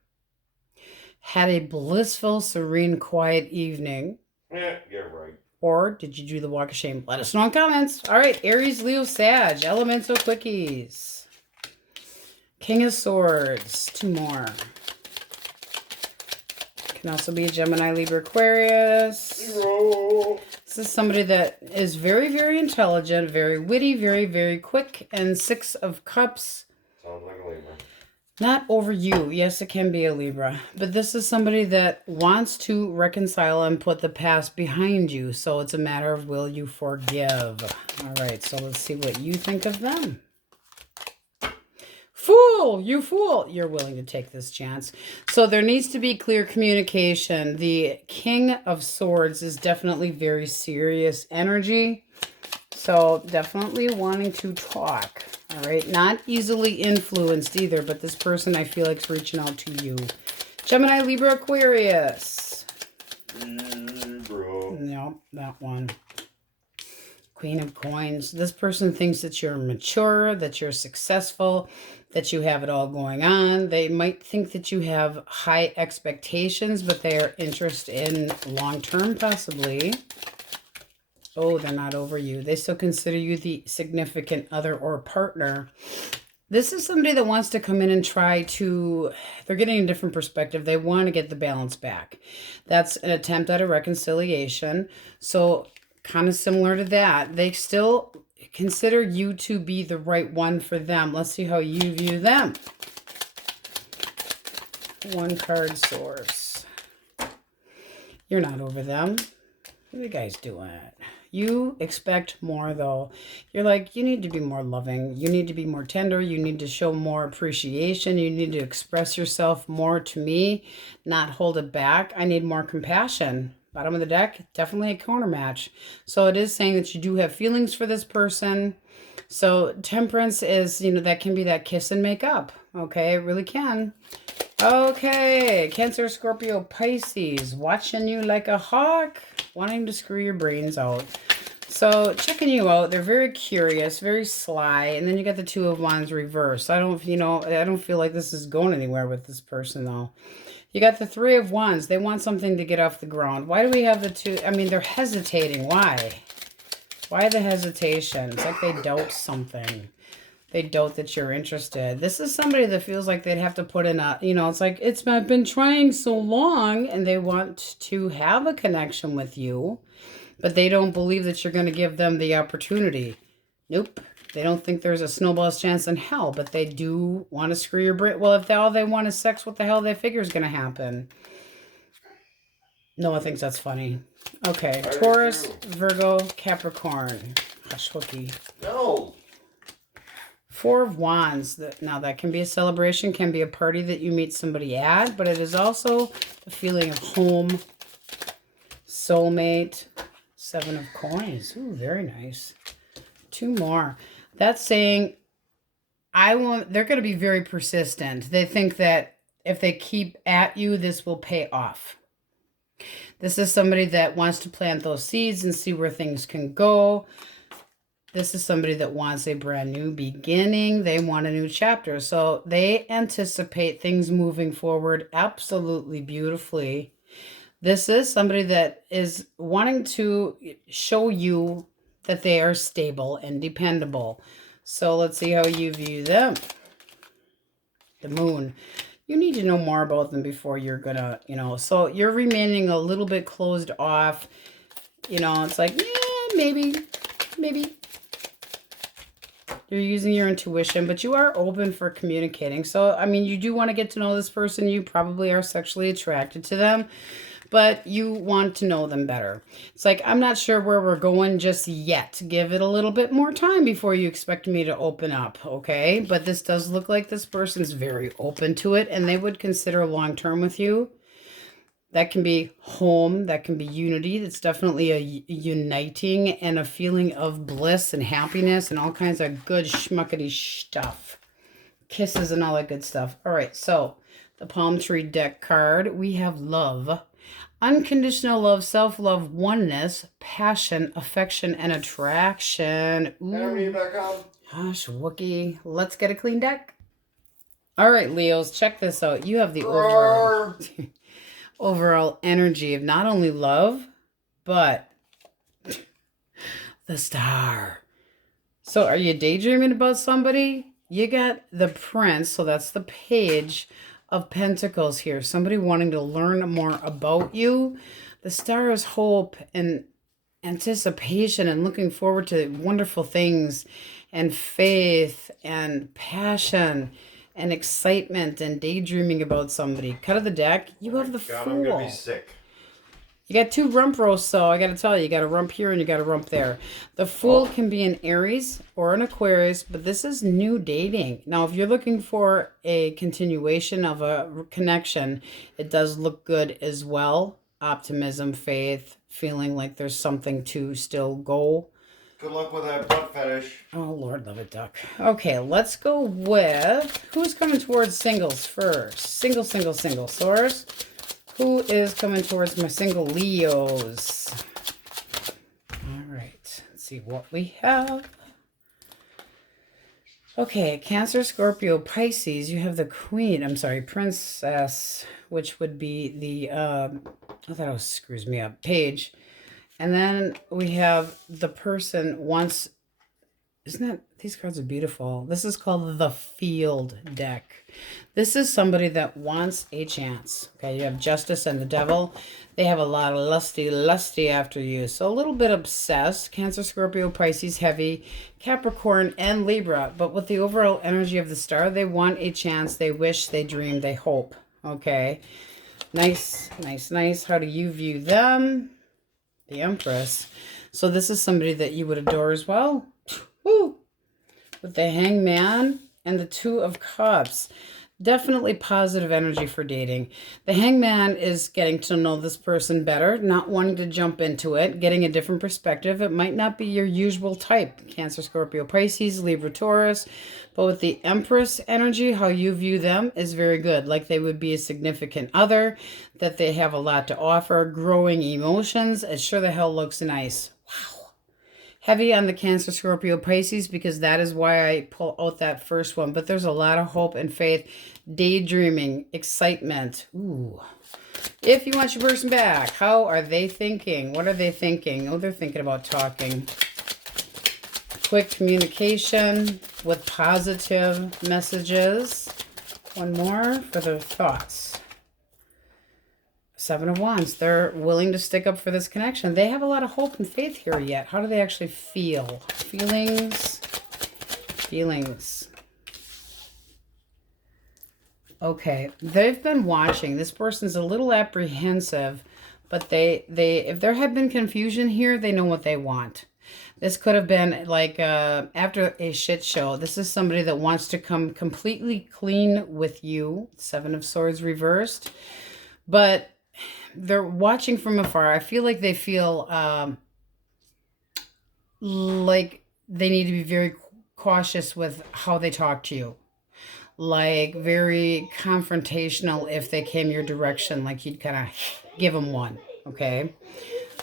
had a blissful, serene, quiet evening? Yeah, you're right. Or did you do the walk of shame? Let us know in comments. All right, Aries, Leo, Sag, Elemental Quickies. King of Swords, 2 more. Can also be a Gemini, Libra, Aquarius. 0. This is somebody that is very, very intelligent, very witty, very, very quick. And 6 of Cups. Sounds like a Libra. Not over you. Yes, it can be a Libra. But this is somebody that wants to reconcile and put the past behind you. So it's a matter of will you forgive. All right, so let's see what you think of them. Fool! You fool! You're willing to take this chance. So there needs to be clear communication. The King of Swords is definitely very serious energy. So definitely wanting to talk. All right, not easily influenced either, but this person I feel like is reaching out to you. Gemini, Libra, Aquarius. Libra. No, that one. Queen of Coins. This person thinks that you're mature, that you're successful, that you have it all going on. They might think that you have high expectations, but they are interested in long-term possibly. Oh, they're not over you. They still consider you the significant other or partner. This is somebody that wants to come in and try to, they're getting a different perspective. They want to get the balance back. That's an attempt at a reconciliation. So kind of similar to that. They still consider you to be the right one for them. Let's see how you view them. 1 card source. You're not over them. What are you guys doing? You expect more, though. You're like, you need to be more loving. You need to be more tender. You need to show more appreciation. You need to express yourself more to me, not hold it back. I need more compassion. Bottom of the deck, definitely a counter match. So it is saying that you do have feelings for this person. So Temperance is, you know, that can be that kiss and make up. Okay, it really can. Okay, Cancer, Scorpio, Pisces, watching you like a hawk, wanting to screw your brains out. So checking you out, they're very curious, very sly, and then you got the 2 of Wands reversed. I don't feel like this is going anywhere with this person though. You got the 3 of Wands. They want something to get off the ground. Why do we have the 2? I mean, they're hesitating. Why? Why the hesitation? It's like they doubt something. They doubt that you're interested. This is somebody that feels like they'd have to put in a, you know, it's like, I've been trying so long, and they want to have a connection with you, but they don't believe that you're going to give them the opportunity. Nope. They don't think there's a snowball's chance in hell, but they do want to screw your brain. Well, if all they want is sex, what the hell they figure is going to happen? Noah thinks that's funny. Okay, Taurus, Virgo, Capricorn. Hush, hooky. No. 4 of Wands. Now, that can be a celebration, can be a party that you meet somebody at, but it is also the feeling of home, soulmate. 7 of Coins. Ooh, very nice. 2 more. That's saying they're going to be very persistent. They think that if they keep at you, this will pay off. This is somebody that wants to plant those seeds and see where things can go. This is somebody that wants a brand new beginning. They want a new chapter. So they anticipate things moving forward absolutely beautifully. This is somebody that is wanting to show you that they are stable and dependable. So let's see how you view them. The Moon. You need to know more about them before you're gonna, you know, so you're remaining a little bit closed off. You know, it's like, yeah, maybe. You're using your intuition, but you are open for communicating. So, I mean, you do want to get to know this person. You probably are sexually attracted to them, but you want to know them better. It's like, I'm not sure where we're going just yet. Give it a little bit more time before you expect me to open up, okay? But this does look like this person's very open to it, and they would consider long-term with you. That can be home. That can be unity. That's definitely a uniting and a feeling of bliss and happiness and all kinds of good schmuckety stuff. Kisses and all that good stuff. All right, so the palm tree deck card, we have love. Unconditional love, self-love, oneness, passion, affection, and attraction. Ooh. Gosh, Wookie. Let's get a clean deck. All right, Leos, check this out. You have the overall. overall energy of not only love, but the Star. So are you daydreaming about somebody? You got the Prince, so that's the Page of Pentacles here. Somebody wanting to learn more about you. The Star is hope and anticipation and looking forward to wonderful things and faith and passion and excitement and daydreaming about somebody. Cut of the deck, you have the God, Fool. I'm gonna be sick. You got two rump rows, so I got to tell you, you got a rump here and you got a rump there. The Fool can be an Aries or an Aquarius, but this is new dating. Now, if you're looking for a continuation of a connection, it does look good as well. Optimism, faith, feeling like there's something to still go. Good luck with that butt fetish. Oh, Lord, love it, duck. Okay, let's go with who's coming towards singles first. Single, Source. Who is coming towards my single Leos? All right, let's see what we have. Okay, Cancer, Scorpio, Pisces. You have the Queen. I'm sorry, Princess, which would be the, I thought it was, screws me up, Page. And then we have the person wants, isn't that, these cards are beautiful. This is called the Field deck. This is somebody that wants a chance. Okay, you have Justice and the Devil. They have a lot of lusty after you. So a little bit obsessed. Cancer, Scorpio, Pisces, heavy. Capricorn and Libra. But with the overall energy of the Star, they want a chance. They wish, they dream, they hope. Okay. Nice. How do you view them? The Empress. So this is somebody that you would adore as well. Woo! With the Hangman and the Two of Cups. Definitely positive energy for dating. The Hangman is getting to know this person better, not wanting to jump into it, getting a different perspective. It might not be your usual type. Cancer, Scorpio, Pisces, Libra, Taurus. But with the Empress energy, how you view them is very good. Like they would be a significant other, that they have a lot to offer, growing emotions. It sure the hell looks nice. Heavy on the Cancer, Scorpio, Pisces, because that is why I pull out that first one. But there's a lot of hope and faith, daydreaming, excitement. Ooh. If you want your person back, how are they thinking? What are they thinking? Oh, they're thinking about talking. Quick communication with positive messages. One more for their thoughts. Seven of Wands. They're willing to stick up for this connection. They have a lot of hope and faith here yet. How do they actually feel? Feelings. Okay. They've been watching. This person's a little apprehensive, but they if there had been confusion here, they know what they want. This could have been like after a shit show. This is somebody that wants to come completely clean with you. Seven of Swords reversed. But they're watching from afar. I feel like they feel like they need to be very cautious with how they talk to you. Like very confrontational if they came your direction. Like you'd kind of give them one. Okay.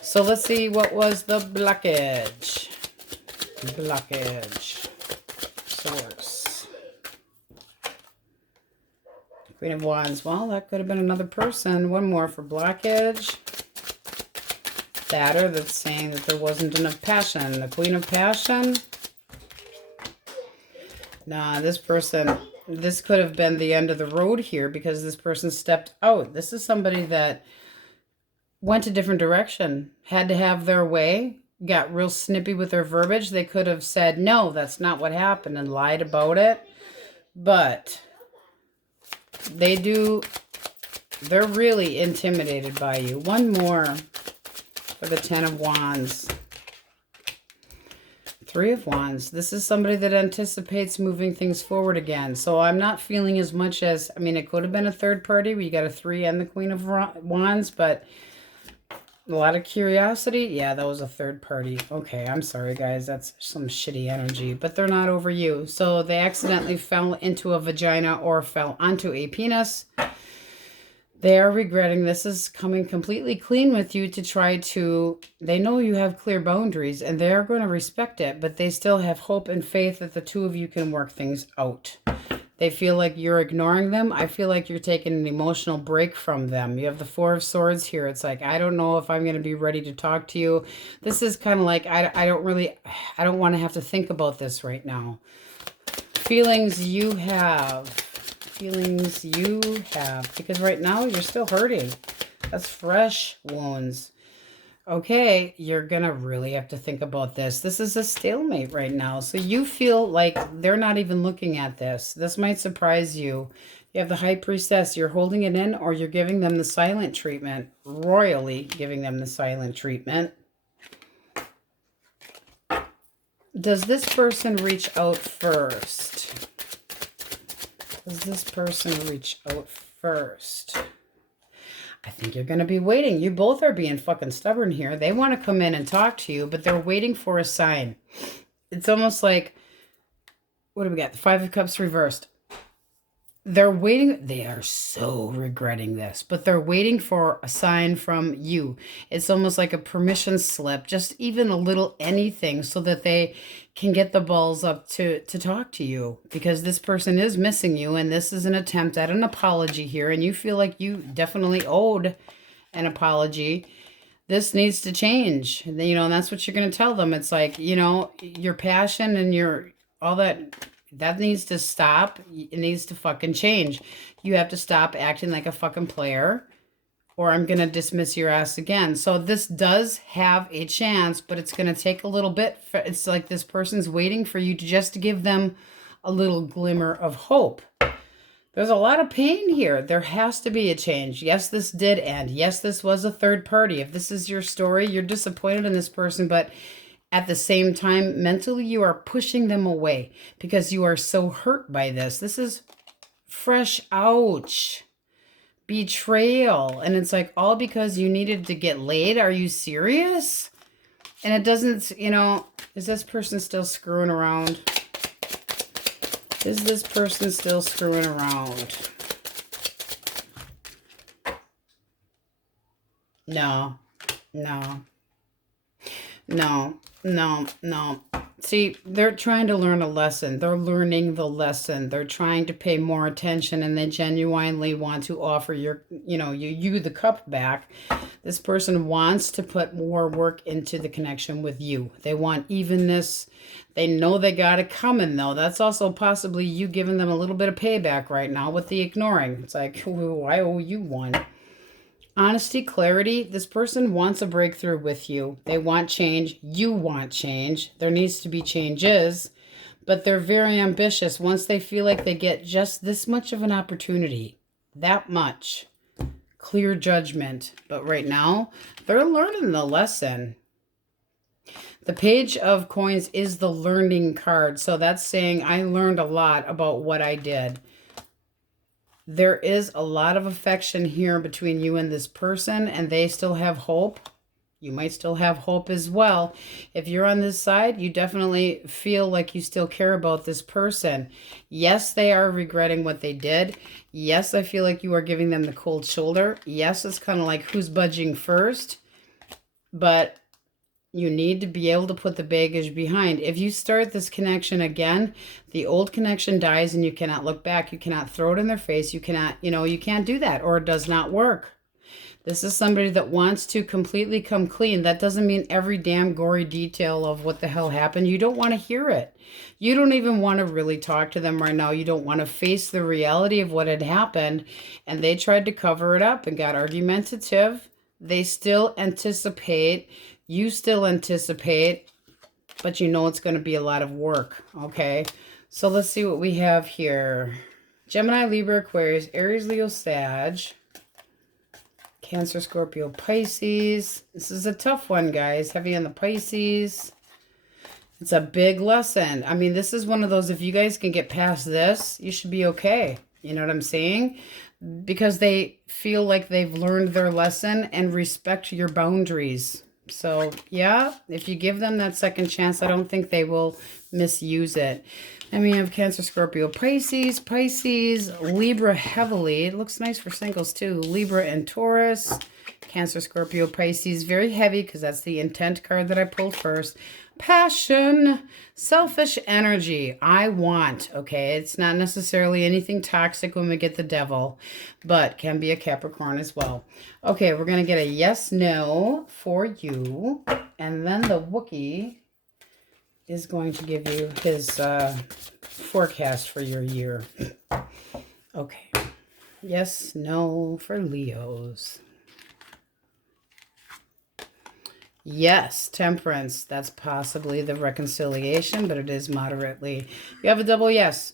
So let's see what was the blockage. Source. Queen of Wands. Well, that could have been another person. One more for blockage. Satyr that's saying that there wasn't enough passion. The Queen of Passion. Nah, this person, this could have been the end of the road here because this person stepped out. This is somebody that went a different direction, had to have their way, got real snippy with their verbiage. They could have said, no, that's not what happened and lied about it. But they're really intimidated by you. One more for the Ten of Wands. Three of Wands. This is somebody that anticipates moving things forward again. So I'm not feeling as much as, I mean, it could have been a third party where you got a 3 and the Queen of Wands, but a lot of curiosity. Yeah, that was a third party. Okay, I'm sorry, guys. That's some shitty energy. But they're not over you. So they accidentally fell into a vagina or fell onto a penis. They are regretting this is coming completely clean with you to try to... They know you have clear boundaries and they are going to respect it. But they still have hope and faith that the two of you can work things out. They feel like you're ignoring them. I feel like you're taking an emotional break from them. You have the Four of Swords here. It's like, I don't know if I'm going to be ready to talk to you. This is kind of like, I don't want to have to think about this right now. Feelings you have. Feelings you have. Because right now you're still hurting. That's fresh wounds. Okay, you're going to really have to think about this. This is a stalemate right now. So you feel like they're not even looking at this. This might surprise you. You have the High Priestess. You're holding it in, or you're giving them the silent treatment. Royally giving them the silent treatment. Does this person reach out first? Does this person reach out first? I think you're going to be waiting. You both are being fucking stubborn here. They want to come in and talk to you, but they're waiting for a sign. It's almost like, what do we got? The Five of Cups reversed. They're waiting. They are so regretting this, but they're waiting for a sign from you. It's almost like a permission slip, just even a little anything, so that they can get the balls up to talk to you, because this person is missing you, and this is an attempt at an apology here, and you feel like you definitely owed an apology. This needs to change. And then, and that's what you're going to tell them. It's like, your passion and your all that needs to stop. It needs to fucking change. You have to stop acting like a fucking player, or I'm going to dismiss your ass again. So this does have a chance, but it's going to take a little bit. It's like this person's waiting for you to just give them a little glimmer of hope. There's a lot of pain here. There has to be a change. Yes, this did end. Yes, this was a third party. If this is your story, you're disappointed in this person, but at the same time, mentally, you are pushing them away because you are so hurt by this. This is fresh, ouch, betrayal. And it's like, all because you needed to get laid. Are you serious? And it doesn't, is this person still screwing around? Is this person still screwing around? No. See, they're trying to learn a lesson. They're learning the lesson. They're trying to pay more attention, and they genuinely want to offer you the cup back. This person wants to put more work into the connection with you. They want evenness. They know they got it coming, though. That's also possibly you giving them a little bit of payback right now with the ignoring. It's like, I owe you one. Honesty, clarity. This person wants a breakthrough with you. They want change. You want change. There needs to be changes, but they're very ambitious. Once they feel like they get just this much of an opportunity, that much, clear judgment. But right now, they're learning the lesson. The Page of Coins is the learning card. So that's saying I learned a lot about what I did. There is a lot of affection here between you and this person, and they still have hope. You might still have hope as well. If you're on this side, you definitely feel like you still care about this person. Yes, they are regretting what they did. Yes, I feel like you are giving them the cold shoulder. Yes, it's kind of like who's budging first. But you need to be able to put the baggage behind. If you start this connection again, the old connection dies and you cannot look back. You cannot throw it in their face. You cannot, you can't do that, or it does not work. This is somebody that wants to completely come clean. That doesn't mean every damn gory detail of what the hell happened. You don't want to hear it. You don't even want to really talk to them right now. You don't want to face the reality of what had happened. And they tried to cover it up and got argumentative. They still anticipate. You still anticipate, but it's going to be a lot of work, okay? So let's see what we have here. Gemini, Libra, Aquarius, Aries, Leo, Sag, Cancer, Scorpio, Pisces. This is a tough one, guys. Heavy on the Pisces. It's a big lesson. I mean, this is one of those, if you guys can get past this, you should be okay. You know what I'm saying? Because they feel like they've learned their lesson and respect your boundaries. So, yeah, if you give them that second chance, I don't think they will misuse it. And we have Cancer, Scorpio, Pisces, Libra heavily. It looks nice for singles, too. Libra and Taurus. Cancer, Scorpio, Pisces. Very heavy because that's the intent card that I pulled first. Passion, selfish energy. I want, okay? It's not necessarily anything toxic when we get the devil, but can be a Capricorn as well. Okay, we're going to get a yes, no for you. And then the Wookiee is going to give you his forecast for your year. Okay. Yes, no for Leos. Yes, temperance. That's possibly the reconciliation, but it is moderately. You have a double yes.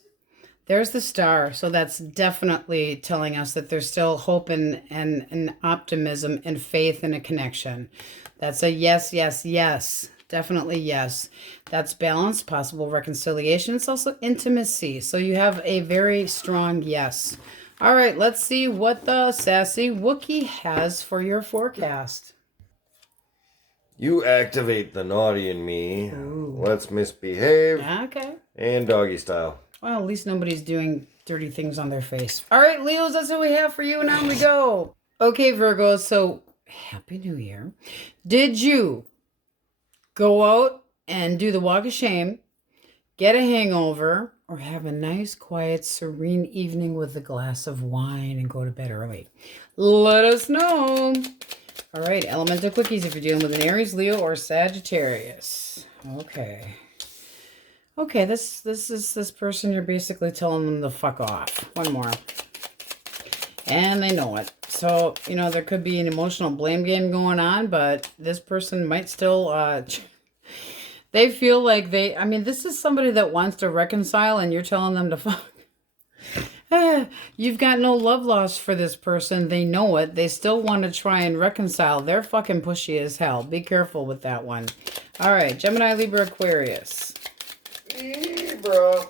There's the star. So that's definitely telling us that there's still hope and optimism and faith in a connection. That's a yes, yes, yes. Definitely yes. That's balance, possible reconciliation. It's also intimacy. So you have a very strong yes. All right, let's see what the sassy Wookiee has for your forecast. You activate the naughty in me. Ooh. Let's misbehave. Okay. And doggy style. Well, at least nobody's doing dirty things on their face. All right, Leos, that's what we have for you, and on we go. Okay, Virgo, so Happy New Year. Did you go out and do the walk of shame, get a hangover, or have a nice, quiet, serene evening with a glass of wine and go to bed early? Let us know. All right, elemental quickies if you're dealing with an Aries, Leo, or Sagittarius. Okay. Okay, this is this person, you're basically telling them to fuck off. One more. And they know it. So, you know, there could be an emotional blame game going on, but this person might still, they feel like I mean, this is somebody that wants to reconcile and you're telling them to fuck. You've got no love lost for this person. They know it. They still want to try and reconcile. They're fucking pushy as hell. Be careful with that one. All right, Gemini, Libra, Aquarius. Libra.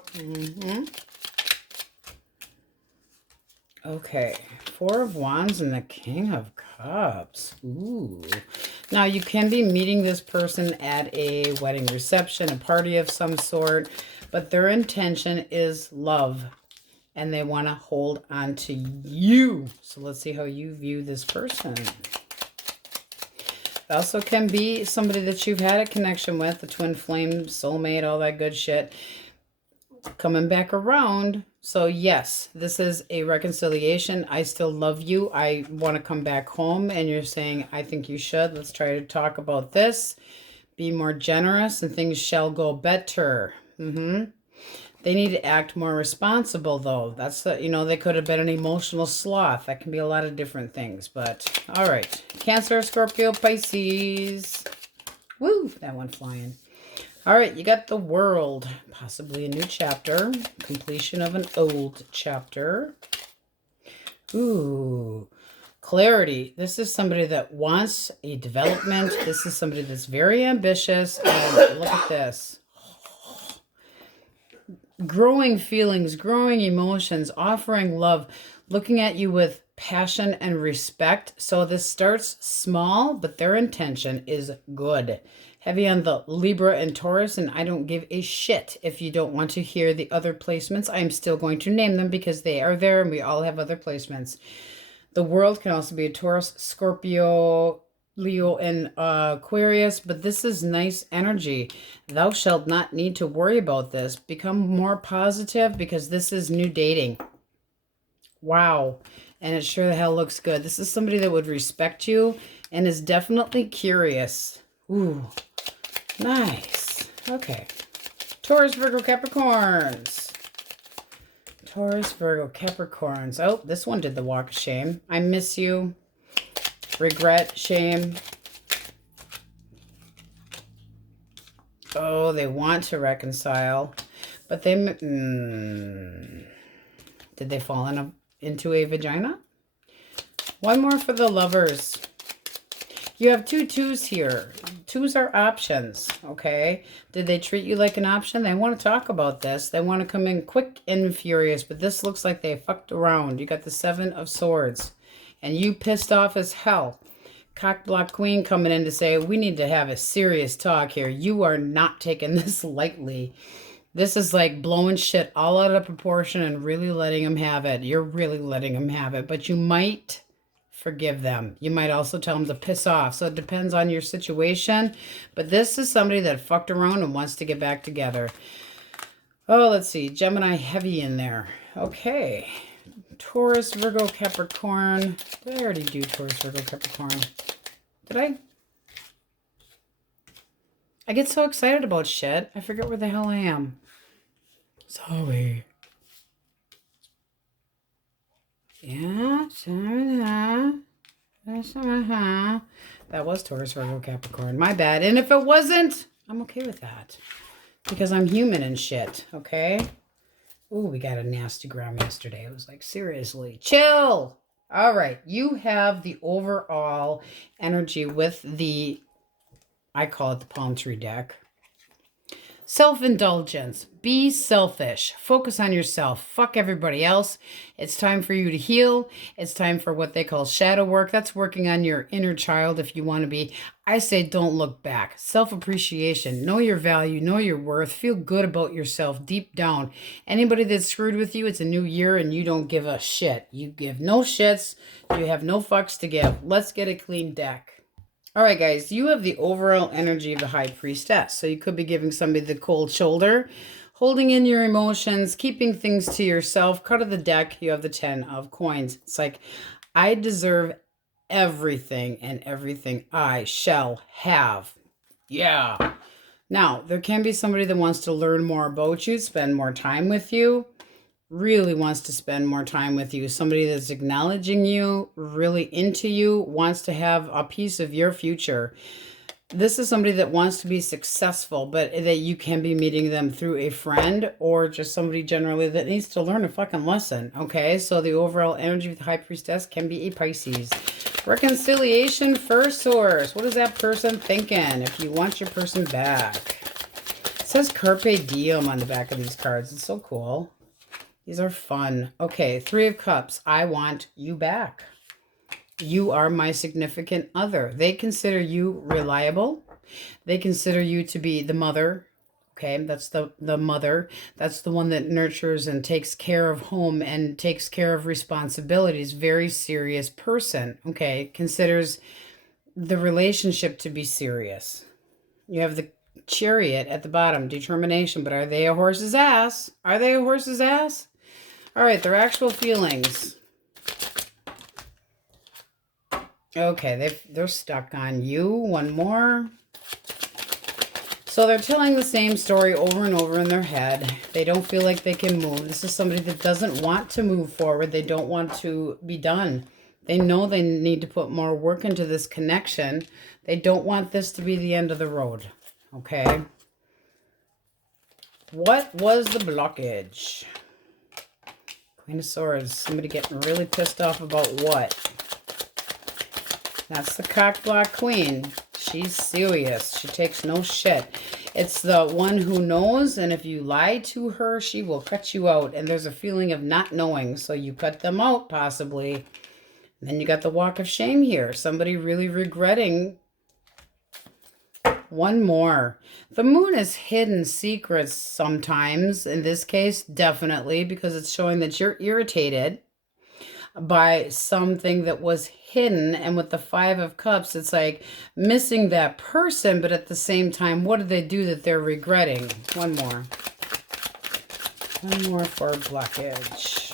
Okay, Four of Wands and the King of Cups. Ooh. Now, you can be meeting this person at a wedding reception, a party of some sort, but their intention is love. And they want to hold on to you. So let's see how you view this person. It also can be somebody that you've had a connection with, a twin flame, soulmate, all that good shit. Coming back around. So yes, this is a reconciliation. I still love you. I want to come back home. And you're saying, I think you should. Let's try to talk about this. Be more generous and things shall go better. They need to act more responsible, though. That's, you know, they could have been an emotional sloth. That can be a lot of different things. But, all right. Cancer, Scorpio, Pisces. Woo, that one flying. All right, you got the World. Possibly a new chapter. Completion of an old chapter. Ooh, clarity. This is somebody that wants a development. This is somebody that's very ambitious. And look at this. Growing feelings, growing emotions, offering love, looking at you with passion and respect. So this starts small, but their intention is good. Heavy on the Libra and Taurus, and I don't give a shit if you don't want to hear the other placements. I'm still going to name them because they are there and we all have other placements. The World can also be a Taurus, Scorpio, Leo, and Aquarius, but this is nice energy. Thou shalt not need to worry about this. Become more positive because this is new dating. Wow. And it sure the hell looks good. This is somebody that would respect you and is definitely curious. Ooh, nice. Okay. Taurus, Virgo, Capricorns. Taurus, Virgo, Capricorns. Oh, this one did the walk of shame. I miss you. Regret, shame. Oh, they want to reconcile, but they did they fall into a vagina? One more for the lovers. You have two twos here. Twos are options, okay? Did they treat you like an option? They want to talk about this. They want to come in quick and furious, but this looks like they fucked around. You got the Seven of Swords. And you pissed off as hell. Cock block queen coming in to say, we need to have a serious talk here. You are not taking this lightly. This is like blowing shit all out of proportion and really letting them have it. You're really letting them have it. But you might forgive them. You might also tell them to piss off. So it depends on your situation. But this is somebody that fucked around and wants to get back together. Oh, let's see. Gemini heavy in there. Okay. Taurus, Virgo, Capricorn. Did I already do Taurus, Virgo, Capricorn? Did I? I get so excited about shit. I forget where the hell I am. Sorry. Yeah. That was Taurus, Virgo, Capricorn. My bad. And if it wasn't, I'm okay with that. Because I'm human and shit. Okay? Ooh, we got a nasty gram yesterday. It was like, seriously, chill. All right. You have the overall energy with the, I call it the palm tree deck. Self-indulgence. Be selfish. Focus on yourself. Fuck everybody else. It's time for you to heal. It's time for what they call shadow work. That's working on your inner child if you want to be. I say don't look back. Self-appreciation. Know your value. Know your worth. Feel good about yourself deep down. Anybody that's screwed with you, it's a new year and you don't give a shit. You give no shits. You have no fucks to give. Let's get a clean deck. All right, guys, you have the overall energy of the High Priestess. So you could be giving somebody the cold shoulder, holding in your emotions, keeping things to yourself. Cut of the deck, you have the 10 of coins. It's like, I deserve everything and everything I shall have. Yeah. Now, there can be somebody that wants to learn more about you, spend more time with you. Really wants to spend more time with you. Somebody that's acknowledging you, really into you, wants to have a piece of your future. This is somebody that wants to be successful, but that you can be meeting them through a friend or just somebody generally that needs to learn a fucking lesson. Okay, so the overall energy of the High Priestess can be a Pisces. Reconciliation for Source. What is that person thinking if you want your person back? It says Carpe Diem on the back of these cards. It's so cool. These are fun. Okay, 3 of Cups. I want you back. You are my significant other. They consider you reliable. They consider you to be the mother. Okay, that's the mother. That's the one that nurtures and takes care of home and takes care of responsibilities. Very serious person. Okay, considers the relationship to be serious. You have the Chariot at the bottom. Determination. But are they a horse's ass? Are they a horse's ass? All right, their actual feelings. Okay, they're stuck on you. One more. So they're telling the same story over and over in their head. They don't feel like they can move. This is somebody that doesn't want to move forward. They don't want to be done. They know they need to put more work into this connection. They don't want this to be the end of the road. Okay. What was the blockage? Queen of Swords. Somebody getting really pissed off about what? That's the cock block queen. She's serious. She takes no shit. It's the one who knows, and if you lie to her, she will cut you out. And there's a feeling of not knowing, so you cut them out, possibly. And then you got the walk of shame here. Somebody really regretting. One more. The moon is hidden secrets sometimes. In this case, definitely, because it's showing that you're irritated by something that was hidden. And with the 5 of Cups, it's like missing that person, but at the same time, what did they do that they're regretting? One more. One more for blockage.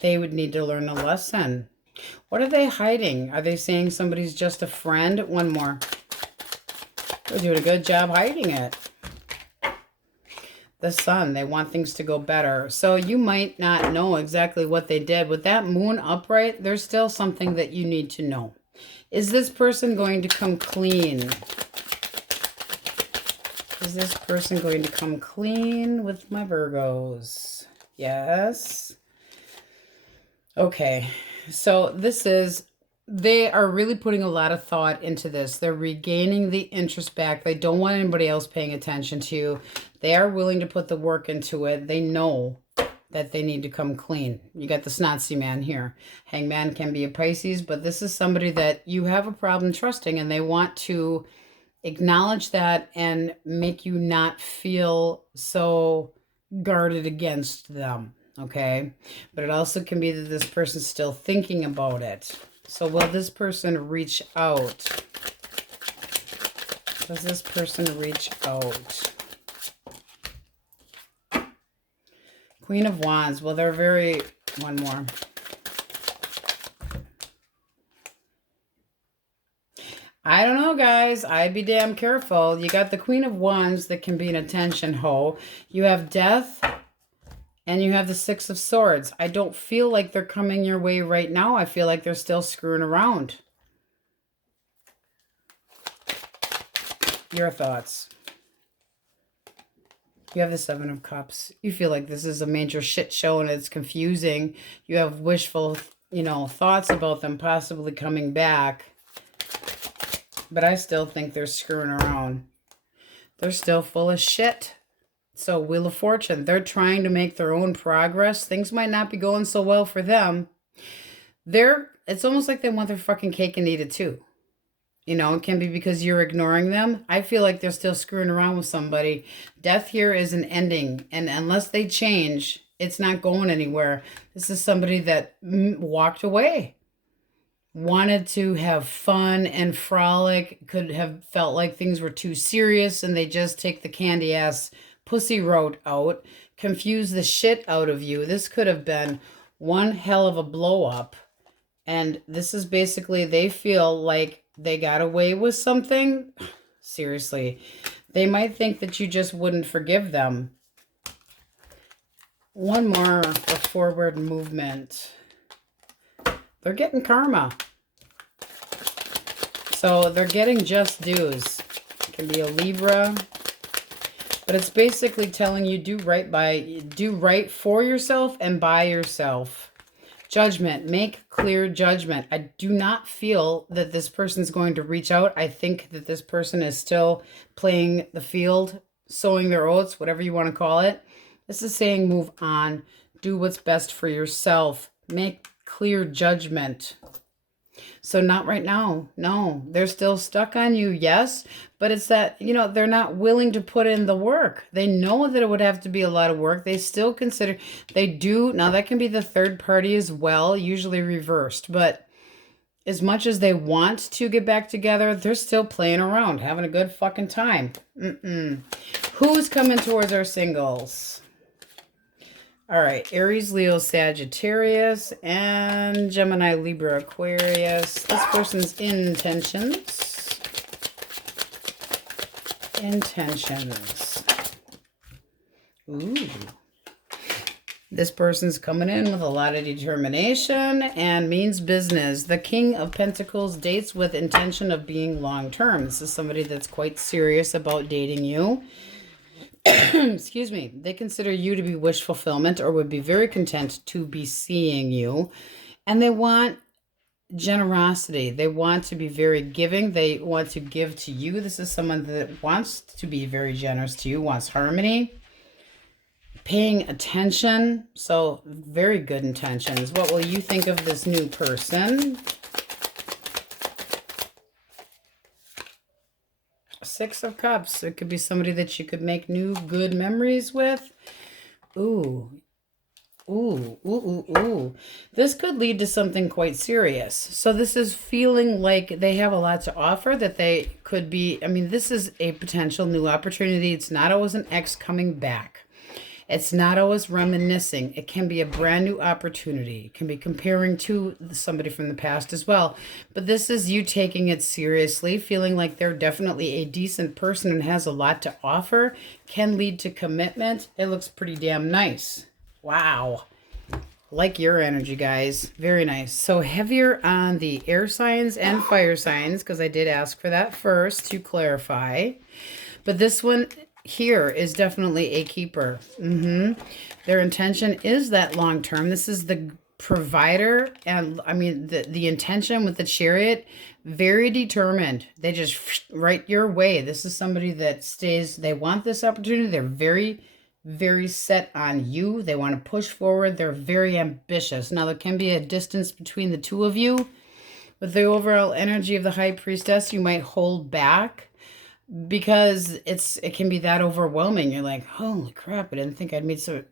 They would need to learn a lesson. What are they hiding? Are they saying somebody's just a friend? One more. They're doing a good job hiding it. The Sun, they want things to go better. So you might not know exactly what they did. With that moon upright, there's still something that you need to know. Is this person going to come clean? Is this person going to come clean with my Virgos? Yes. Okay. So this is, they are really putting a lot of thought into this. They're regaining the interest back. They don't want anybody else paying attention to you. They are willing to put the work into it. They know that they need to come clean. You got the Snotzy Man here. Hangman can be a Pisces, but this is somebody that you have a problem trusting, and they want to acknowledge that and make you not feel so guarded against them. okay? But it also can be that this person's still thinking about it. So will this person reach out? Does this person reach out? Queen of Wands. Well, they're very... One more. I don't know, guys. I'd be damn careful. You got the Queen of Wands that can be an attention hoe. You have Death, and you have the Six of Swords. I don't feel like they're coming your way right now. I feel like they're still screwing around. Your thoughts? You have the Seven of Cups. You feel like this is a major shit show and it's confusing. You have wishful, thoughts about them possibly coming back. But I still think they're screwing around. They're still full of shit. So, Wheel of Fortune. They're trying to make their own progress. Things might not be going so well for them. It's almost like they want their fucking cake and eat it too. It can be because you're ignoring them. I feel like they're still screwing around with somebody. Death here is an ending. And unless they change, it's not going anywhere. This is somebody that walked away. Wanted to have fun and frolic. Could have felt like things were too serious and they just take the candy ass pussy route out. Confuse the shit out of you. This could have been one hell of a blow up. And this is basically, they feel like they got away with something. Seriously. They might think that you just wouldn't forgive them. One more for forward movement. They're getting karma. So they're getting just dues. It can be a Libra. But it's basically telling you do right for yourself and by yourself. Judgment. Make clear judgment. I do not feel that this person's going to reach out. I think that this person is still playing the field, sowing their oats, whatever you want to call it. This is saying move on. Do what's best for yourself. Make clear judgment. So not right now. No, they're still stuck on you. Yes. But it's that, they're not willing to put in the work. They know that it would have to be a lot of work. They still consider, they do. Now that can be the third party as well, usually reversed. But as much as they want to get back together, they're still playing around, having a good fucking time. Who's coming towards our singles? All right, Aries, Leo, Sagittarius, and Gemini, Libra, Aquarius. This person's intentions. Ooh. This person's coming in with a lot of determination and means business. The King of Pentacles dates with intention of being long-term. This is somebody that's quite serious about dating you. Excuse me. They consider you to be wish fulfillment or would be very content to be seeing you. And they want generosity. They want to be very giving. They want to give to you. This is someone that wants to be very generous to you, wants harmony, paying attention. So very good intentions. What will you think of this new person? Six of Cups. It could be somebody that you could make new good memories with. Ooh. Ooh, ooh, ooh, ooh. This could lead to something quite serious. So this is feeling like they have a lot to offer, that they could be, this is a potential new opportunity. It's not always an ex coming back. It's not always reminiscing. It can be a brand new opportunity. It can be comparing to somebody from the past as well. But this is you taking it seriously, feeling like they're definitely a decent person and has a lot to offer, can lead to commitment. It looks pretty damn nice. Wow. Like your energy, guys. Very nice. So heavier on the air signs and fire signs, because I did ask for that first to clarify. But this one here is definitely a keeper. Their intention is that long term. This is the provider. And the intention with the Chariot, very determined. They just right your way. This is somebody that stays, they want this opportunity. They're very set on you. They want to push forward. They're very ambitious. Now, there can be a distance between the two of you. With the overall energy of the High Priestess, you might hold back. because it can be that overwhelming. You're like, holy crap, I didn't think I'd meet so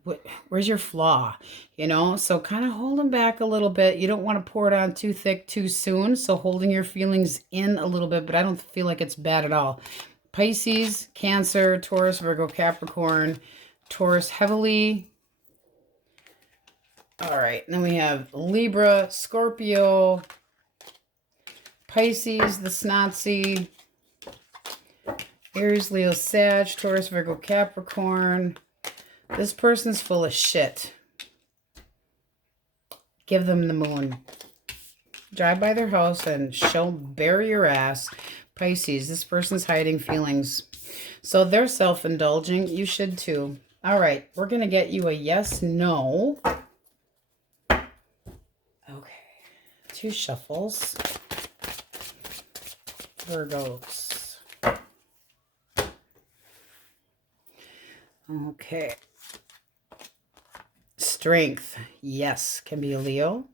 where's your flaw? You know, so kind of hold them back a little bit. You don't want to pour it on too thick too soon, so holding your feelings in a little bit, but I don't feel like it's bad at all. Pisces, Cancer, Taurus, Virgo, Capricorn, Taurus heavily. All right, then we have Libra, Scorpio, Pisces, the Snotsy, Aries, Leo, Sag, Taurus, Virgo, Capricorn. This person's full of shit. Give them the moon. Drive by their house and bury your ass. Pisces, this person's hiding feelings. So they're self-indulging. You should too. All right, we're going to get you a yes, no. Okay. 2 shuffles. Virgos. Okay. Strength, yes, can be a Leo.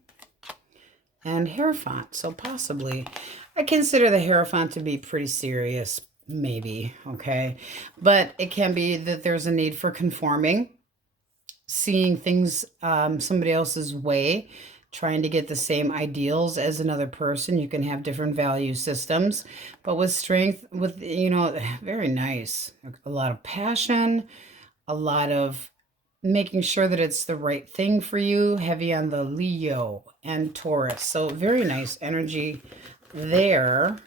And Hierophant, so possibly. I consider the Hierophant to be pretty serious, maybe, okay? But it can be that there's a need for conforming, seeing things somebody else's way, trying to get the same ideals as another person. You can have different value systems. But with strength, with, you know, very nice. A lot of passion, a lot of making sure that it's the right thing for you. Heavy on the Leo and Taurus. So very nice energy there.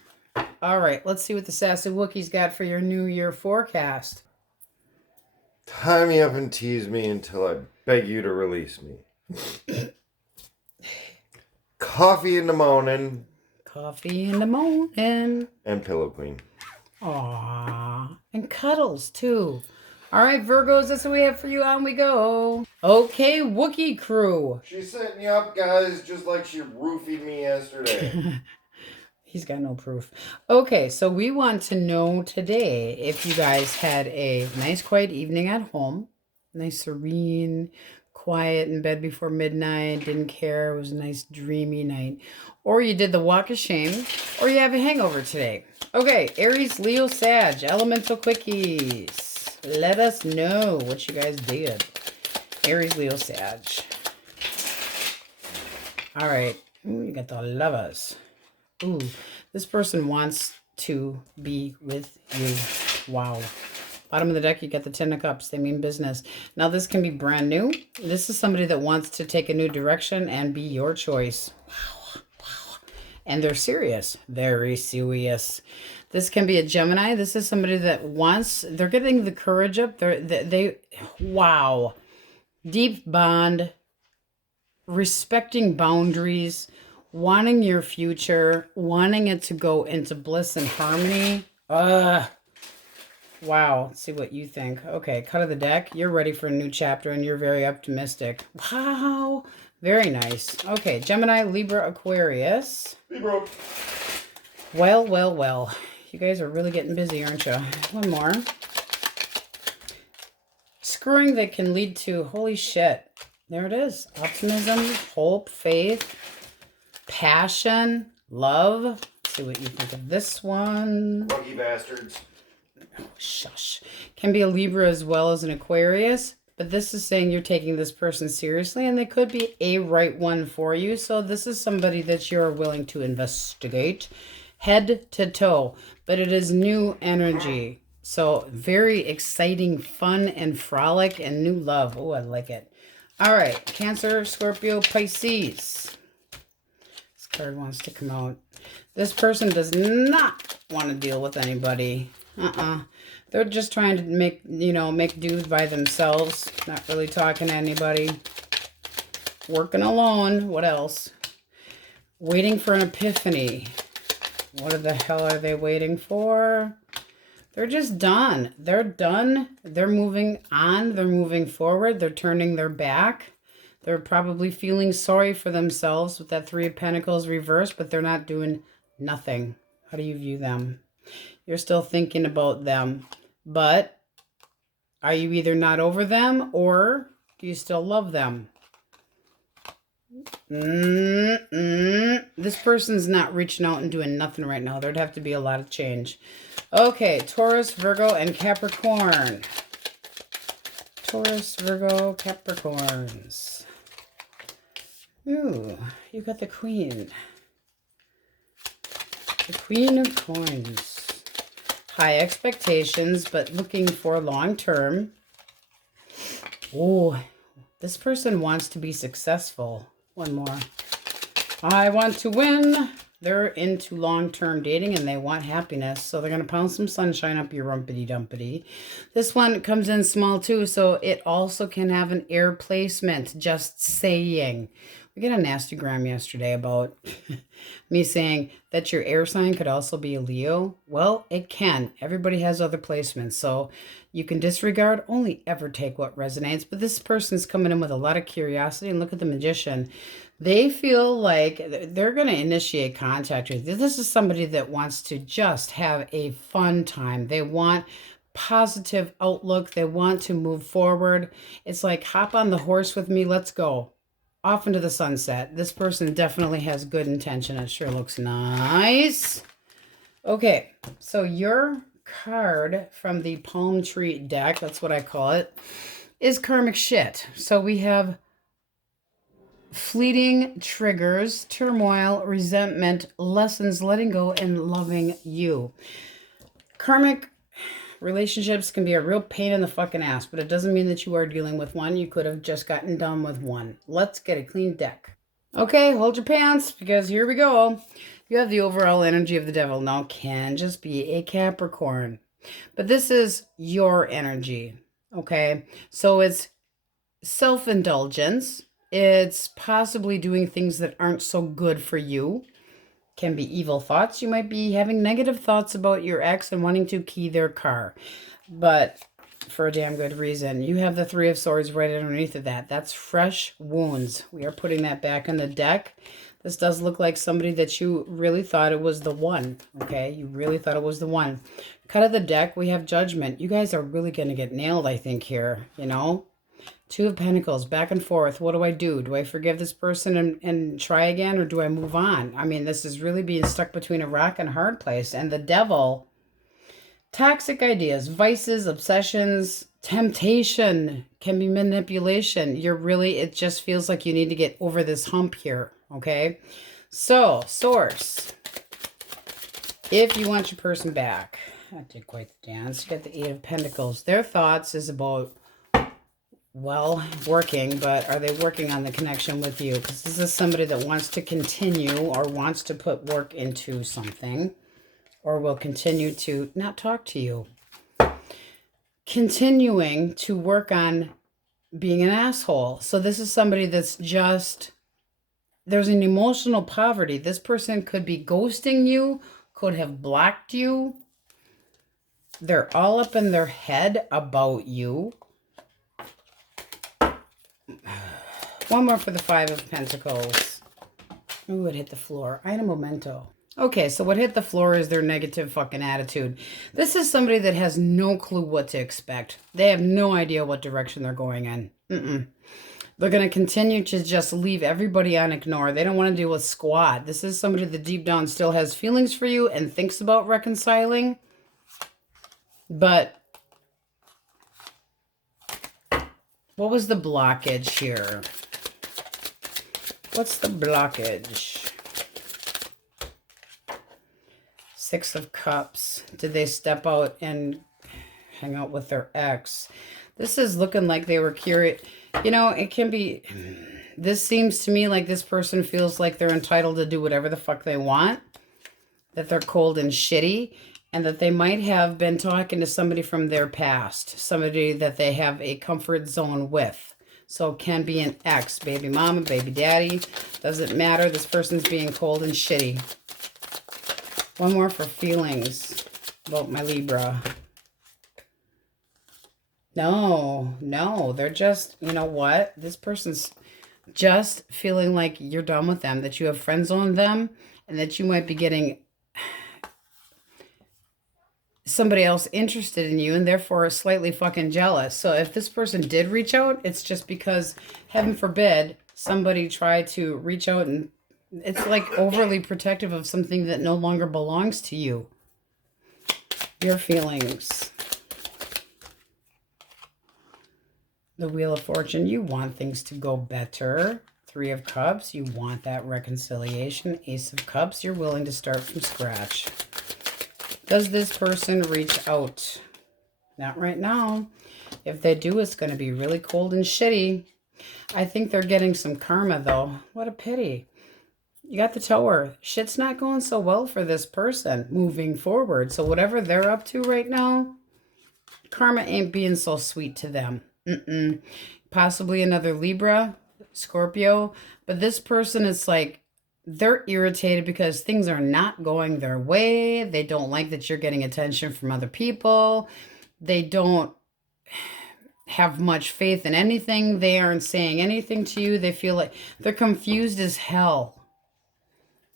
All right, let's see what the Sassy Wookie's got for your New Year forecast. Tie me up and tease me until I beg you to release me. Coffee in the morning. Coffee in the morning. And Pillow Queen. Aww. And cuddles, too. All right, Virgos, that's what we have for you. On we go. Okay, Wookiee crew. She's setting you up, guys, just like she roofied me yesterday. He's got no proof. Okay, so we want to know today if you guys had a nice, quiet evening at home. Nice, serene, quiet in bed before midnight. Didn't care. It was a nice, dreamy night. Or you did the walk of shame. Or you have a hangover today. Okay, Aries, Leo, Sag, Elemental Quickies. Let us know what you guys did. Aries, Leo, Sag. All right. Ooh, you got the lovers. Ooh, this person wants to be with you. Wow. Bottom of the deck, you got the 10 of Cups. They mean business. Now, this can be brand new. This is somebody that wants to take a new direction and be your choice. Wow. Wow. And they're serious. Very serious. This can be a Gemini. This is somebody that wants, they're getting the courage up. Wow. Deep bond, respecting boundaries, wanting your future, wanting it to go into bliss and harmony. Wow. Let's see what you think. Okay, cut of the deck. You're ready for a new chapter and you're very optimistic. Wow. Very nice. Okay, Gemini, Libra, Aquarius. Libra. Well. You guys are really getting busy, aren't you? One more. Screwing that can lead to, holy shit. There it is. Optimism, hope, faith, passion, love. Let's see what you think of this one. Lucky bastards. Oh, shush. Can be a Libra as well as an Aquarius. But this is saying you're taking this person seriously and they could be a right one for you. So this is somebody that you're willing to investigate head to toe. But it is new energy. So very exciting, fun, and frolic and new love. Oh, I like it. All right. Cancer, Scorpio, Pisces. This card wants to come out. This person does not want to deal with anybody. They're just trying to make do by themselves. Not really talking to anybody. Working alone. What else? Waiting for an epiphany. What the hell are they waiting for? They're just done. They're done. They're moving on. They're moving forward. They're turning their back. They're probably feeling sorry for themselves with that 3 of Pentacles reversed, but they're not doing nothing. How do you view them? You're still thinking about them. But are you either not over them or do you still love them? This person's not reaching out and doing nothing right now. There'd have to be a lot of change. Okay, Taurus, Virgo, and Capricorn. Taurus, Virgo, Capricorns. Ooh, you got the Queen. The Queen of Coins. High expectations, but looking for long term. Oh, this person wants to be successful. One more. I want to win. They're into long-term dating and they want happiness. So they're going to pound some sunshine up your rumpity-dumpity. This one comes in small too, so it also can have an air placement. Just saying. We got a nasty gram yesterday about me saying that your air sign could also be a Leo. Well, it can. Everybody has other placements. So you can disregard, only ever take what resonates. But this person's coming in with a lot of curiosity. And look at the Magician. They feel like they're going to initiate contact with you. This is somebody that wants to just have a fun time. They want positive outlook. They want to move forward. It's like, hop on the horse with me. Let's go. Off into the sunset. This person definitely has good intention. It sure looks nice. Okay, so your card from the palm tree deck, that's what I call it, is karmic shit. So we have fleeting triggers, turmoil, resentment, lessons, letting go, and loving you. Karmic relationships can be a real pain in the fucking ass, but it doesn't mean that you are dealing with one. You could have just gotten done with one. Let's get a clean deck. Okay, hold your pants, because here we go. You have the overall energy of the devil. Now, can just be a Capricorn. But this is your energy, okay? So it's self-indulgence. It's possibly doing things that aren't so good for you. Can be evil thoughts. You might be having negative thoughts about your ex and wanting to key their car. But for a damn good reason. You have the Three of Swords right underneath of that. That's fresh wounds. We are putting that back in the deck. This does look like somebody that you really thought it was the one. Okay, you really thought it was the one. Cut of the deck, we have Judgment. You guys are really going to get nailed, I think, here. You know? Two of Pentacles, back and forth. What do I do? Do I forgive this person and try again, or do I move on? I mean, this is really being stuck between a rock and a hard place. And the devil, toxic ideas, vices, obsessions, temptation, can be manipulation. It just feels like you need to get over this hump here, okay? So, source. If you want your person back, I did quite the dance. You got the Eight of Pentacles. Their thoughts is about, well, working, but are they working on the connection with you? Because this is somebody that wants to continue or wants to put work into something, or will continue to not talk to you. Continuing to work on being an asshole. So this is somebody that's just, there's an emotional poverty. This person could be ghosting you, could have blocked you. They're all up in their head about you. One more for the Five of Pentacles. Ooh, it hit the floor. I had a memento. Okay, so what hit the floor is their negative fucking attitude. This is somebody that has no clue what to expect. They have no idea what direction they're going in. They're going to continue to just leave everybody on ignore. They don't want to deal with squat. This is somebody that deep down still has feelings for you and thinks about reconciling. But what was the blockage here? What's the blockage? Six of Cups. Did they step out and hang out with their ex? This is looking like they were curious. You know, it can be... This seems to me like this person feels like they're entitled to do whatever the fuck they want. That they're cold and shitty. And that they might have been talking to somebody from their past. Somebody that they have a comfort zone with. So it can be an ex, baby mama, baby daddy. Doesn't matter. This person's being cold and shitty. One more for feelings about my Libra. No. They're just, you know what? This person's just feeling like you're done with them. That you have friend zoned them. And that you might be getting somebody else interested in you and therefore slightly fucking jealous. So if this person did reach out, it's just because, heaven forbid, somebody tried to reach out and It's like overly protective of something that no longer belongs to you. Your feelings. The Wheel of Fortune. You want things to go better. Three of Cups. You want that reconciliation. Ace of Cups. You're willing to start from scratch. Does this person reach out? Not right now. If they do, it's going to be really cold and shitty. I think they're getting some karma, though. What a pity. You got the Tower. Shit's not going so well for this person moving forward. So whatever they're up to right now, karma ain't being so sweet to them. Possibly another Libra, Scorpio. But this person is like, they're irritated because things are not going their way. They don't like that you're getting attention from other people. They don't have much faith in anything. They aren't saying anything to you. They feel like they're confused as hell.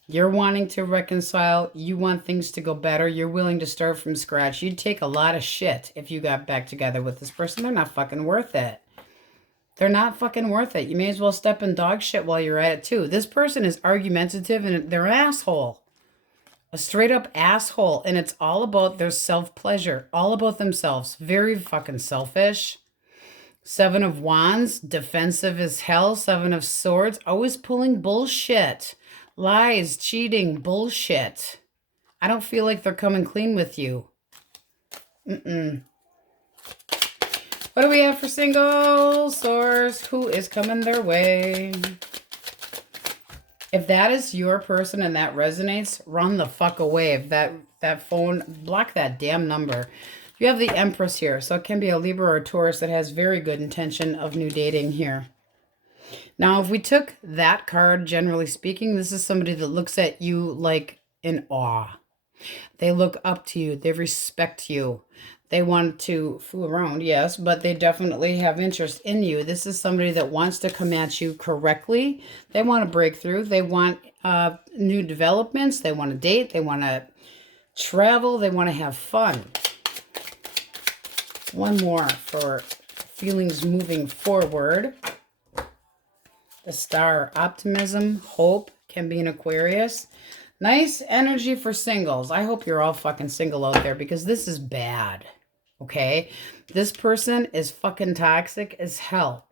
You're wanting to reconcile. You want things to go better. You're willing to start from scratch. You'd take a lot of shit if you got back together with this person. They're not fucking worth it. They're not fucking worth it. You may as well step in dog shit while you're at it too. This person is argumentative and they're an asshole. A straight up asshole. And it's all about their self-pleasure. All about themselves. Very fucking selfish. Seven of Wands. Defensive as hell. Seven of Swords. Always pulling bullshit. Lies, cheating, bullshit. I don't feel like they're coming clean with you. What do we have for single source? Who is coming their way? If that is your person and that resonates, run the fuck away. If that phone, block that damn number. You have the Empress here, so it can be a Libra or a Taurus that has very good intention of new dating here. Now, if we took that card, generally speaking, this is somebody that looks at you like in awe. They look up to you. They respect you. They want to fool around, yes, but they definitely have interest in you. This is somebody that wants to come at you correctly. They want to break through. They want new developments. They want to date. They want to travel. They want to have fun. One more for feelings moving forward. The Star, optimism, hope, can be an Aquarius. Nice energy for singles. I hope you're all fucking single out there because this is bad. Okay? This person is fucking toxic as hell.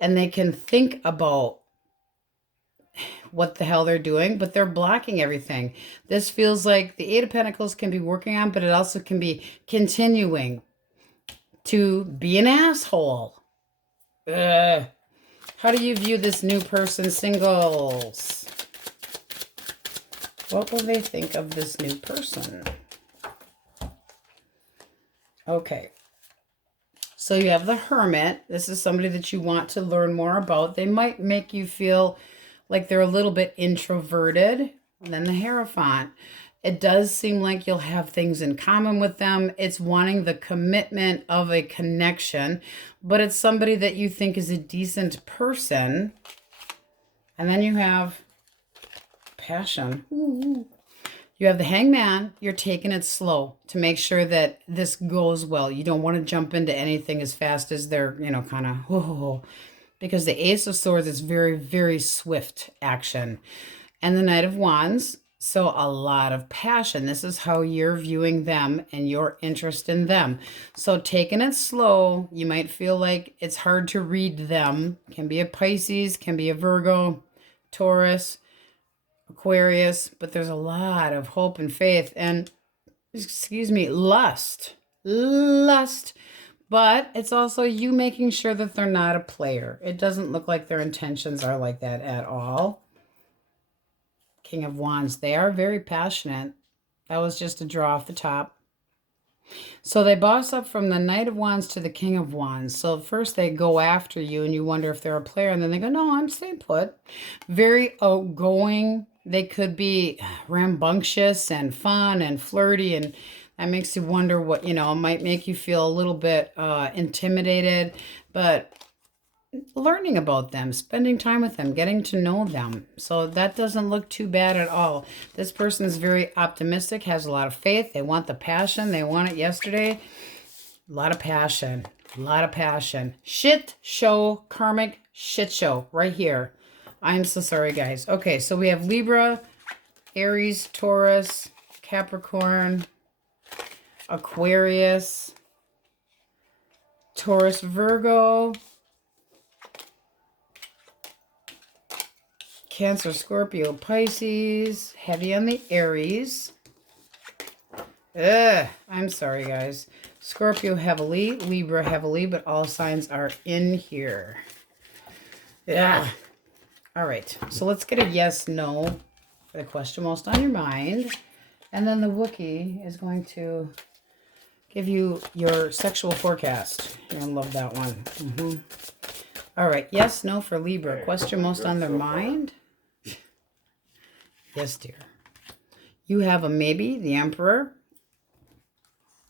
And they can think about what the hell they're doing, but they're blocking everything. This feels like the Eight of Pentacles can be working on, but it also can be continuing to be an asshole. How do you view this new person, singles? What will they think of this new person? Okay. So you have the Hermit. This is somebody that you want to learn more about. They might make you feel like they're a little bit introverted. And then the Hierophant. It does seem like you'll have things in common with them. It's wanting the commitment of a connection, but it's somebody that you think is a decent person. And then you have Passion. Ooh. You have the Hangman. You're taking it slow to make sure that this goes well. You don't want to jump into anything as fast as they're, kind of, because the Ace of Swords is very, very swift action. And the Knight of Wands. So a lot of passion. This is how you're viewing them and your interest in them. So taking it slow, you might feel like it's hard to read them. Can be a Pisces, can be a Virgo, Taurus, Aquarius, but there's a lot of hope and faith and, lust. But it's also you making sure that they're not a player. It doesn't look like their intentions are like that at all. King of Wands. They are very passionate. That was just a draw off the top. So they boss up from the Knight of Wands to the King of Wands. So first they go after you and you wonder if they're a player. And then they go, no, I'm staying put. Very outgoing. They could be rambunctious and fun and flirty. And that makes you wonder what, it might make you feel a little bit intimidated. But learning about them, spending time with them, getting to know them. So that doesn't look too bad at all. This person is very optimistic, has a lot of faith. They want the passion. They want it yesterday. A lot of passion. A lot of passion. Shit show, karmic shit show right here. I'm so sorry, guys. Okay, so we have Libra, Aries, Taurus, Capricorn, Aquarius, Taurus, Virgo, Cancer, Scorpio, Pisces, heavy on the Aries. I'm sorry, guys. Scorpio heavily, Libra heavily, but all signs are in here. Yeah. All right, so let's get a yes, no for the question most on your mind. And then the Wookiee is going to give you your sexual forecast. You're going to love that one. All right, yes, no for Libra. Question most on their mind. Yes, dear. You have a maybe, the Emperor.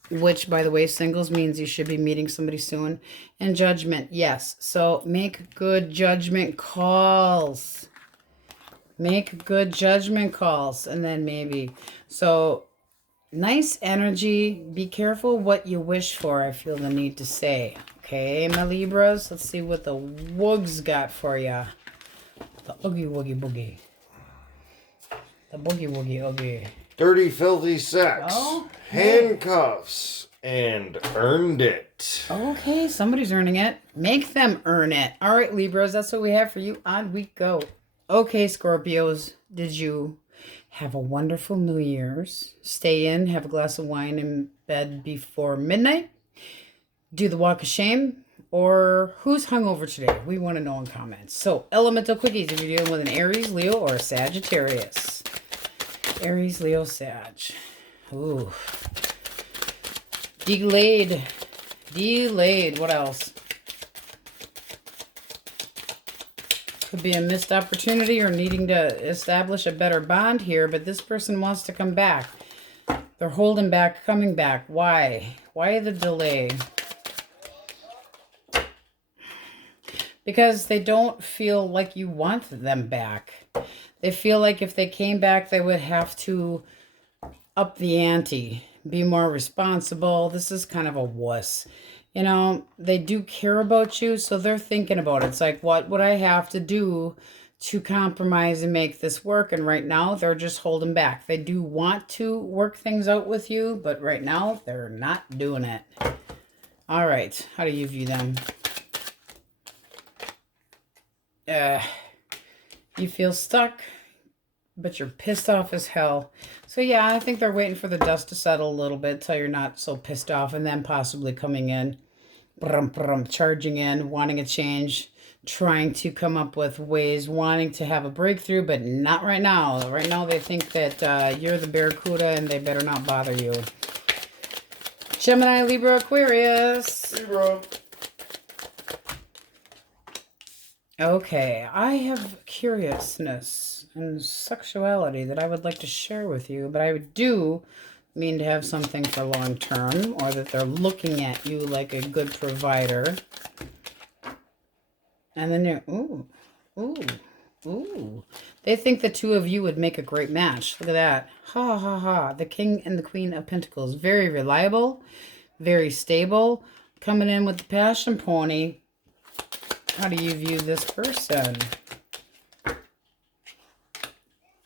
Which, by the way, singles means you should be meeting somebody soon. And Judgment, yes. So make good judgment calls. Make good judgment calls. And then maybe. So nice energy. Be careful what you wish for, I feel the need to say. Okay, my Libras. Let's see what the Woogs got for you. The Oogie Woogie Boogie. The Boogie Woogie Oogie. Dirty, filthy sex. Oh. Handcuffs. And earned it. Okay, somebody's earning it. Make them earn it. All right, Libras, that's what we have for you on Week Go. Okay, Scorpios, did you have a wonderful New Year's? Stay in, have a glass of wine in bed before midnight? Do the walk of shame? Or who's hungover today? We want to know in comments. So, elemental quickies if you're dealing with an Aries, Leo, or a Sagittarius. Aries, Leo, Sag. Ooh. Delayed. What else? Could be a missed opportunity or needing to establish a better bond here, but this person wants to come back. They're holding back, coming back. Why? Why the delay? Because they don't feel like you want them back. They feel like if they came back, they would have to up the ante. Be more responsible. This is kind of a wuss. You know, they do care about you, so they're thinking about it. It's like, what would I have to do to compromise and make this work? And right now, they're just holding back. They do want to work things out with you, but right now, they're not doing it. All right. How do you view them? You feel stuck, but you're pissed off as hell. So yeah, I think they're waiting for the dust to settle a little bit till you're not so pissed off, and then possibly coming in, charging in, wanting a change, trying to come up with ways, wanting to have a breakthrough, but not right now. Right now they think that you're the Barracuda and they better not bother you. Gemini, Libra, Aquarius. Libra. Okay, I have curiousness and sexuality that I would like to share with you, but I do mean to have something for long term, or that they're looking at you like a good provider. And then you're, ooh. They think the two of you would make a great match. Look at that. Ha, ha, ha. The King and the Queen of Pentacles. Very reliable, very stable. Coming in with the passion pony. How do you view this person?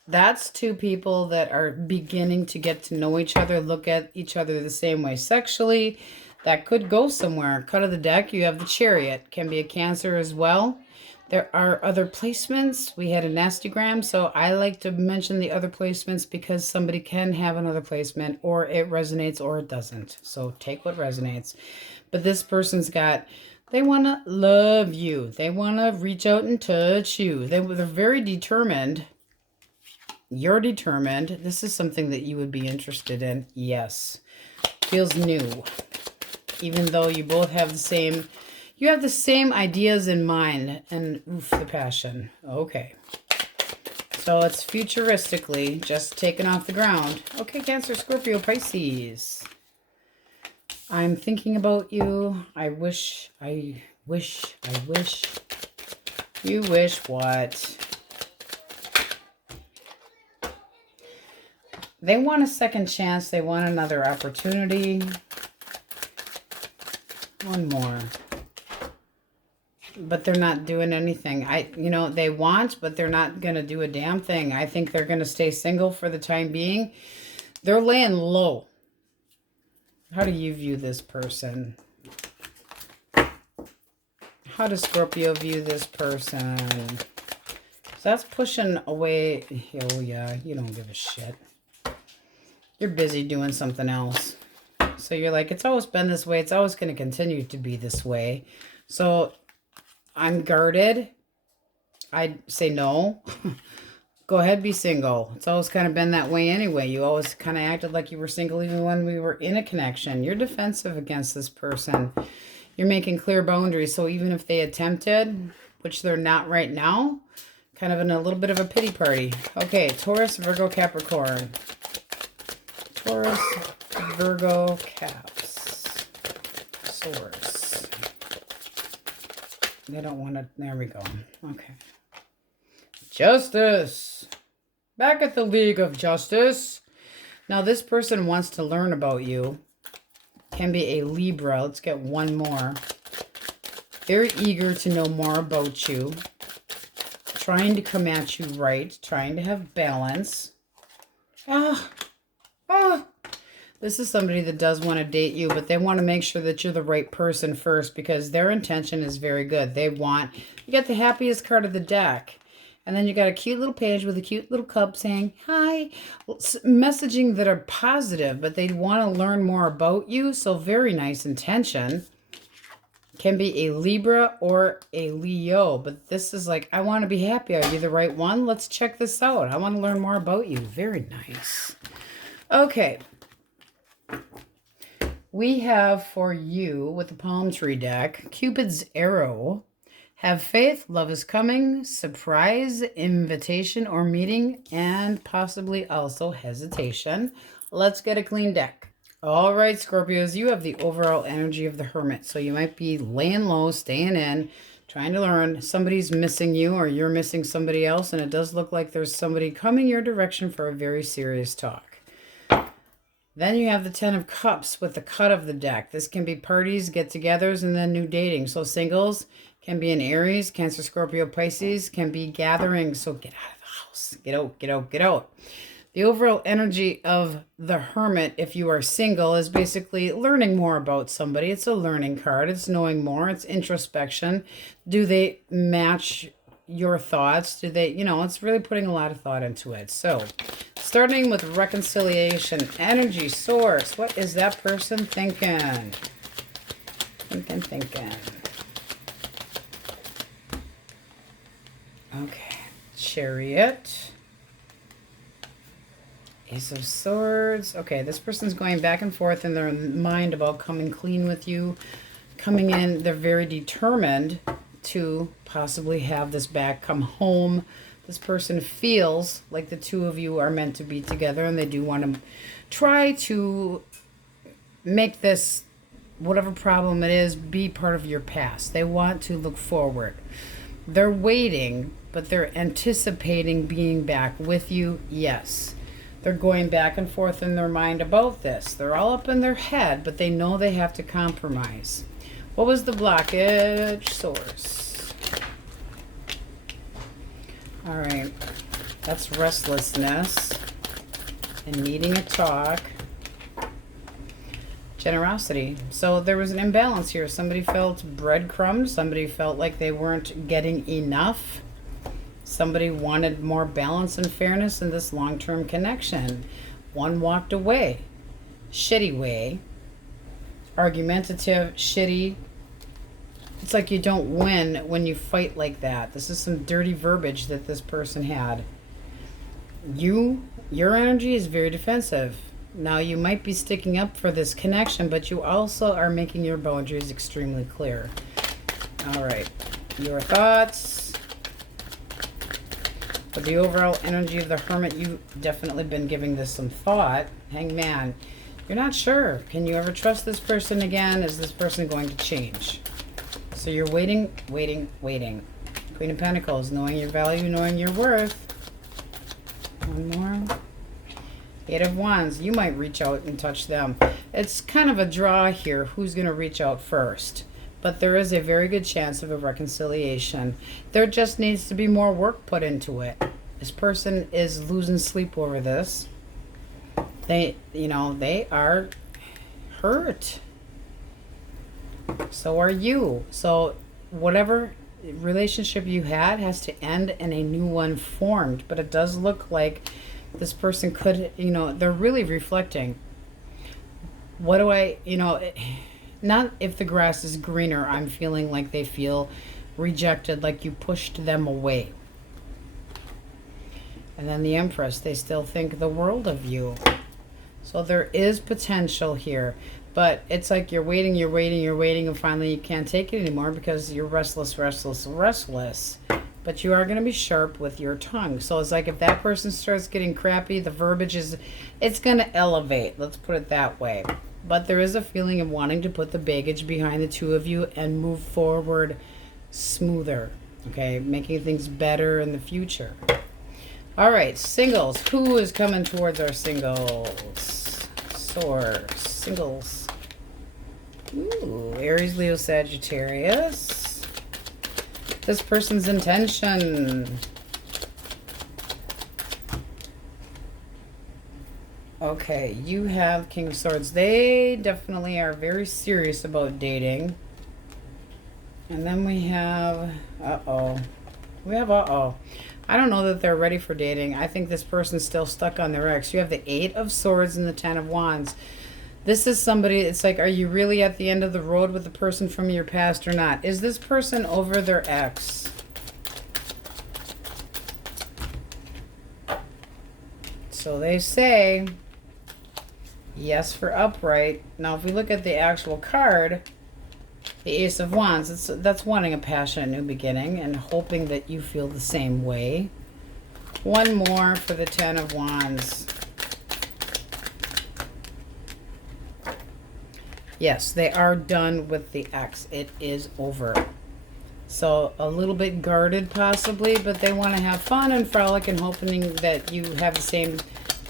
That's two people that are beginning to get to know each other, look at each other the same way sexually. That could go somewhere. Cut of the deck, you have the Chariot. Can be a Cancer as well. There are other placements. We had a nastygram, so I like to mention the other placements because somebody can have another placement, or it resonates or it doesn't. So take what resonates. But this person's got... They want to love you. They want to reach out and touch you. They're very determined. You're determined. This is something that you would be interested in. Yes. Feels new. Even though you both have the same... You have the same ideas in mind. And oof, the passion. Okay. So it's futuristically just taken off the ground. Okay, Cancer, Scorpio, Pisces. I'm thinking about you. I wish. You wish what? They want a second chance. They want another opportunity. One more. but they're not doing anything. You know, they want, but they're not going to do a damn thing. I think they're going to stay single for the time being. They're laying low. How do you view this person? How does Scorpio view this person? So that's pushing away. Oh, yeah, you don't give a shit. You're busy doing something else. So you're like, it's always been this way. It's always going to continue to be this way. So I'm guarded. I'd say no. Go ahead, be single. It's always kind of been that way anyway. You always kind of acted like you were single even when we were in a connection. You're defensive against this person. You're making clear boundaries. So even if they attempted, which they're not right now, kind of in a little bit of a pity party. Okay, Taurus, Virgo, Capricorn. Taurus, Virgo, Caps. Source. They don't want to. There we go. Okay. Justice. Back at the League of Justice. Now, this person wants to learn about you. Can be a Libra. Let's get one more. Very eager to know more about you. Trying to come at you right. Trying to have balance. This is somebody that does want to date you, but they want to make sure that you're the right person first because their intention is very good. They want, you got the happiest card of the deck. And then you got a cute little page with a cute little cup saying, hi, messaging that are positive, but they want to learn more about you. So very nice intention. Can be a Libra or a Leo, but this is like, I want to be happy. Are you the right one? Let's check this out. I want to learn more about you. Very nice. Okay. We have for you with the palm tree deck, Cupid's arrow. Have faith, love is coming, surprise, invitation or meeting, and possibly also hesitation. Let's get a clean deck. All right, Scorpios, you have the overall energy of the Hermit. So you might be laying low, staying in, trying to learn. Somebody's missing you or you're missing somebody else, and it does look like there's somebody coming your direction for a very serious talk. Then you have the Ten of Cups with the cut of the deck. This can be parties, get-togethers, and then new dating. So singles can be an Aries, Cancer, Scorpio, Pisces, can be gatherings. So get out of the house. Get out, get out, get out. The overall energy of the Hermit, if you are single, is basically learning more about somebody. It's a learning card. It's knowing more. It's introspection. Do they match your thoughts? Do they, you know, it's really putting a lot of thought into it. So starting with reconciliation, energy source. What is that person thinking? Thinking. Okay. Chariot. Ace of Swords. Okay, this person's going back and forth in their mind about coming clean with you. Coming in, they're very determined to possibly have this back, come home. This person feels like the two of you are meant to be together, and they do want to try to make this, whatever problem it is, be part of your past. They want to look forward. They're waiting, but they're anticipating being back with you. Yes. They're going back and forth in their mind about this. They're all up in their head, but they know they have to compromise. What was the blockage? Source. All right. That's restlessness and needing a talk. Generosity. So there was an imbalance here. Somebody felt breadcrumbs. Somebody felt like they weren't getting enough. Somebody wanted more balance and fairness in this long-term connection. One walked away. Shitty way. Argumentative, shitty. It's like you don't win when you fight like that. This is some dirty verbiage that this person had. Your energy is very defensive. Now, you might be sticking up for this connection, but you also are making your boundaries extremely clear. All right. Your thoughts. But the overall energy of the Hermit, you've definitely been giving this some thought. Hangman, you're not sure. Can you ever trust this person again? Is this person going to change? So you're waiting. Queen of Pentacles, knowing your value, knowing your worth. One more. Eight of Wands, you might reach out and touch them. It's kind of a draw here. Who's going to reach out first? but there is a very good chance of a reconciliation. There just needs to be more work put into it. This person is losing sleep over this. They, you know, they are hurt. So are you. So whatever relationship you had has to end and a new one formed. But it does look like this person could, you know, they're really reflecting. What do I, you know, not if the grass is greener. I'm feeling like they feel rejected, like you pushed them away. And then the Empress, they still think the world of you. So there is potential here. But it's like you're waiting, and finally you can't take it anymore because you're restless. But you are going to be sharp with your tongue. So it's like if that person starts getting crappy, the verbiage is, it's going to elevate. Let's put it that way. But there is a feeling of wanting to put the baggage behind the two of you and move forward smoother. Okay, making things better in the future. All right, singles. Who is coming towards our singles? Source. Singles. Ooh, Aries, Leo, Sagittarius. This person's intention. Okay, you have King of Swords. They definitely are very serious about dating. And then we have, uh-oh. We have uh-oh. I don't know that they're ready for dating. I think this person's still stuck on their ex. You have the 8 of Swords and the 10 of Wands. This is somebody, it's like, are you really at the end of the road with the person from your past or not? Is this person over their ex? So they say yes for upright. Now, if we look at the actual card, the Ace of Wands, that's wanting a passionate new beginning and hoping that you feel the same way. One more for the 10 of Wands. Yes, they are done with the ex. It is over. So a little bit guarded possibly, but they want to have fun and frolic and hoping that you have the same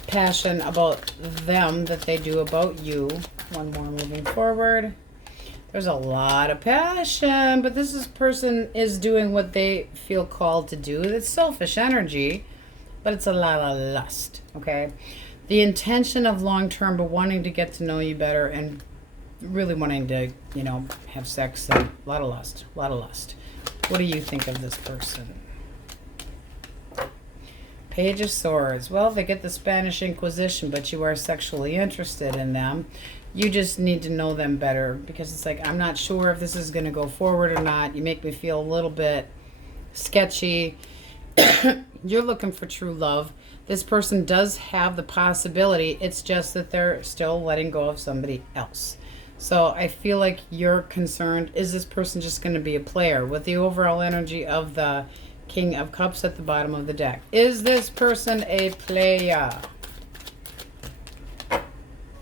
passion about them that they do about you. One more moving forward. There's a lot of passion, but this person is doing what they feel called to do. It's selfish energy, but it's a lot of lust, okay? The intention of long-term, but wanting to get to know you better and really wanting to, you know, have sex and a lot of lust, a lot of lust. What do you think of this person? Page of Swords. Well, they get the Spanish Inquisition, but you are sexually interested in them. You just need to know them better because it's like, I'm not sure if this is going to go forward or not. You make me feel a little bit sketchy. You're looking for true love. This person does have the possibility. It's just that they're still letting go of somebody else. So I feel like you're concerned, is this person just going to be a player? With the overall energy of the King of Cups at the bottom of the deck. Is this person a player?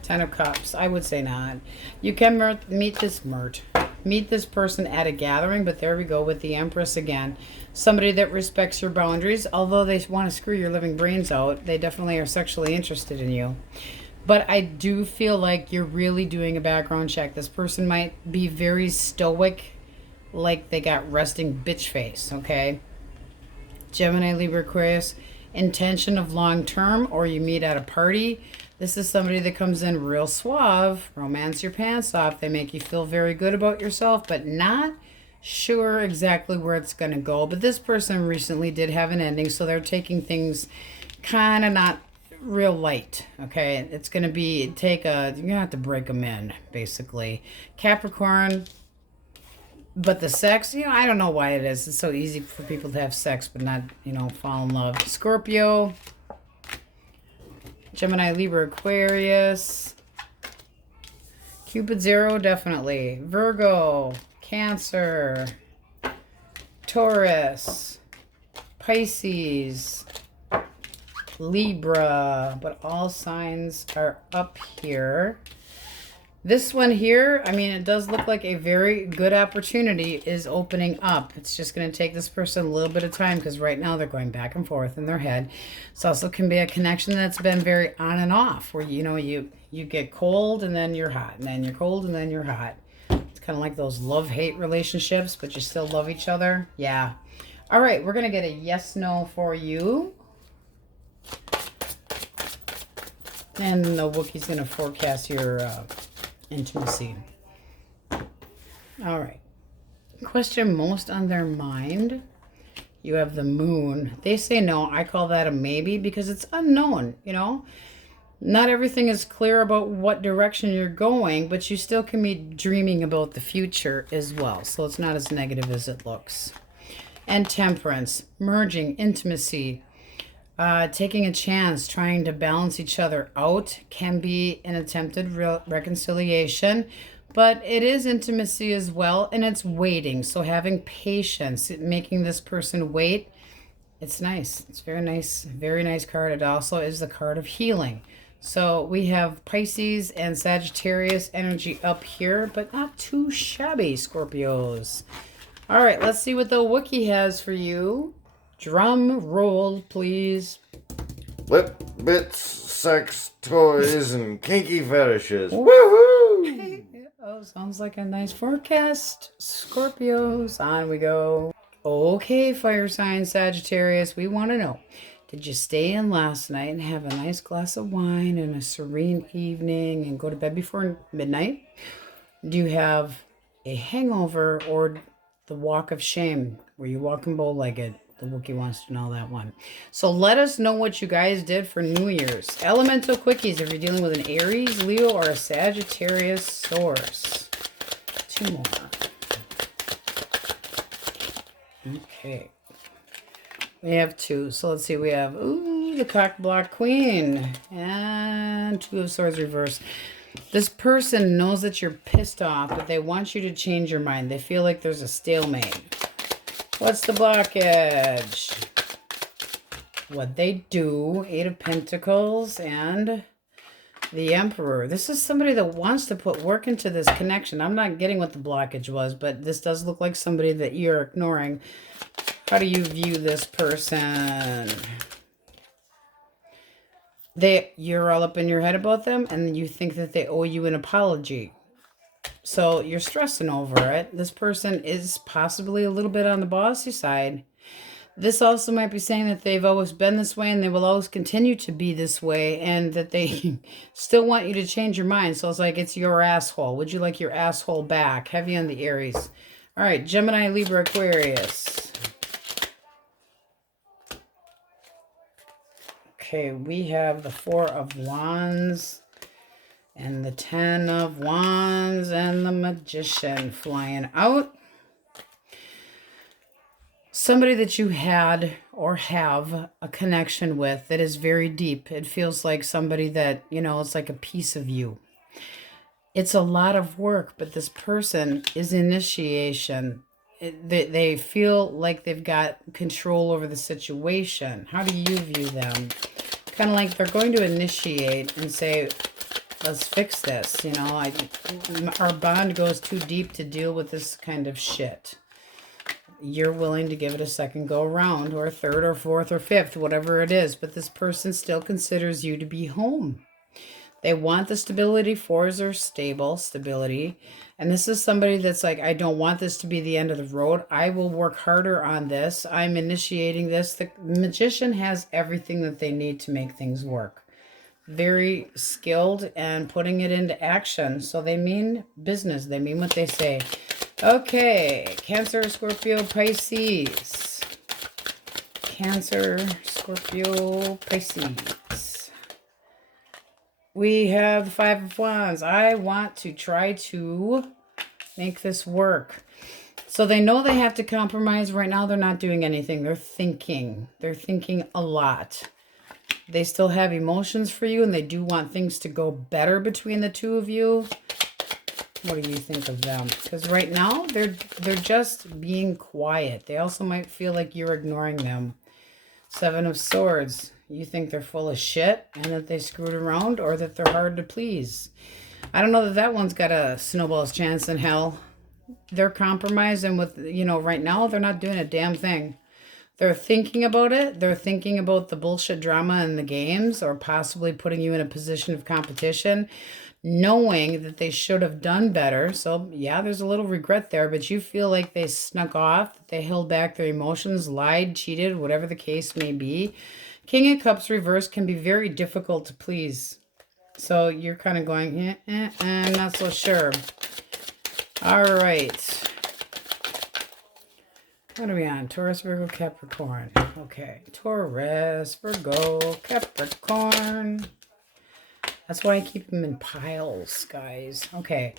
10 of Cups. I would say not. You can meet this person at a gathering, but there we go with the Empress again. Somebody that respects your boundaries, although they want to screw your living brains out, they definitely are sexually interested in you. But I do feel like you're really doing a background check. This person might be very stoic, like they got resting bitch face, okay? Gemini, Libra, Aquarius, intention of long term, or you meet at a party. This is somebody that comes in real suave, romance your pants off. They make you feel very good about yourself, but not sure exactly where it's going to go. But this person recently did have an ending, so they're taking things kind of not real light, okay? It's going to be, you're going to have to break them in, basically. Capricorn, but the sex, you know, I don't know why it is. It's so easy for people to have sex, but not, you know, fall in love. Scorpio, Gemini, Libra, Aquarius, Cupid 0, definitely. Virgo, Cancer, Taurus, Pisces, Libra, but all signs are up here. This one here, I mean, it does look like a very good opportunity is opening up. It's just going to take this person a little bit of time because right now they're going back and forth in their head. This also can be a connection that's been very on and off where, you know, you get cold and then you're hot and then you're cold and then you're hot. It's Kind of like those love-hate relationships, but you still love each other. Yeah. All right, we're going to get a yes/no for you. And the Wookiee's going to forecast your intimacy. All right. Question most on their mind. You have the moon. They say no. I call that a maybe because it's unknown, you know. Not everything is clear about what direction you're going, but you still can be dreaming about the future as well. So it's not as negative as it looks. And temperance, merging, intimacy, taking a chance, trying to balance each other out can be an attempted reconciliation, but it is intimacy as well, and it's waiting. So having patience, making this person wait, it's nice. It's very nice card. It also is the card of healing. So we have Pisces and Sagittarius energy up here, but not too shabby, Scorpios. All right, let's see what the Wookiee has for you. Drum roll, please. Lip, bits, sex, toys, and kinky fetishes. Woohoo! Oh, sounds like a nice forecast. Scorpios, on we go. Okay, fire sign Sagittarius, we want to know. Did you stay in last night and have a nice glass of wine and a serene evening and go to bed before midnight? Do you have a hangover or the walk of shame? Were you walking bow-legged? The Wookiee wants to know that one. So let us know what you guys did for New Year's. Elemental Quickies if you're dealing with an Aries, Leo, or a Sagittarius source. 2 more. Okay. We have 2. So let's see. We have, the cock block queen. And 2 of swords reversed. This person knows that you're pissed off, but they want you to change your mind. They feel like there's a stalemate. What's the blockage? What they do. 8 of Pentacles and the Emperor. This is somebody that wants to put work into this connection. I'm not getting what the blockage was, but this does look like somebody that you're ignoring. How do you view this person? You're all up in your head about them, and you think that they owe you an apology. So you're stressing over it. This person is possibly a little bit on the bossy side. This also might be saying that they've always been this way and they will always continue to be this way, and that they still want you to change your mind. So it's like, it's your asshole. Would you like your asshole back? Heavy on the Aries. All right, Gemini, Libra, Aquarius. Okay, we have the 4 of Wands and the 10 of Wands and the Magician flying out. Somebody that you had or have a connection with that is very deep. It feels like somebody that, it's like a piece of you. It's a lot of work, but this person is initiation. They feel like they've got control over the situation. How do you view them? Kind of like they're going to initiate and say, let's fix this. Our bond goes too deep to deal with this kind of shit. You're willing to give it a second go around, or a third or fourth or fifth, whatever it is. But this person still considers you to be home. They want the stability. 4s are stable, stability. And this is somebody that's like, I don't want this to be the end of the road. I will work harder on this. I'm initiating this. The Magician has everything that they need to make things work. Very skilled and putting it into action. So they mean business. They mean what they say. Okay, Cancer, Scorpio, Pisces. Cancer, Scorpio, Pisces. We have the 5 of Wands. I want to try to make this work. So they know they have to compromise. Right now they're not doing anything. They're thinking. They're thinking a lot. They still have emotions for you, and they do want things to go better between the two of you. What do you think of them? Because right now, they're just being quiet. They also might feel like you're ignoring them. 7 of Swords. You think they're full of shit and that they screwed around, or that they're hard to please. I don't know that that one's got a snowball's chance in hell. They're compromising with, right now, they're not doing a damn thing. They're thinking about it. They're thinking about the bullshit drama in the games, or possibly putting you in a position of competition, knowing that they should have done better. So yeah, there's a little regret there, but you feel like they snuck off, that they held back their emotions, lied, cheated, whatever the case may be. King of Cups reversed can be very difficult to please. So you're kind of going, I'm not so sure. All right. What are we on? Taurus, Virgo, Capricorn. Okay. Taurus, Virgo, Capricorn. That's why I keep them in piles, guys. Okay.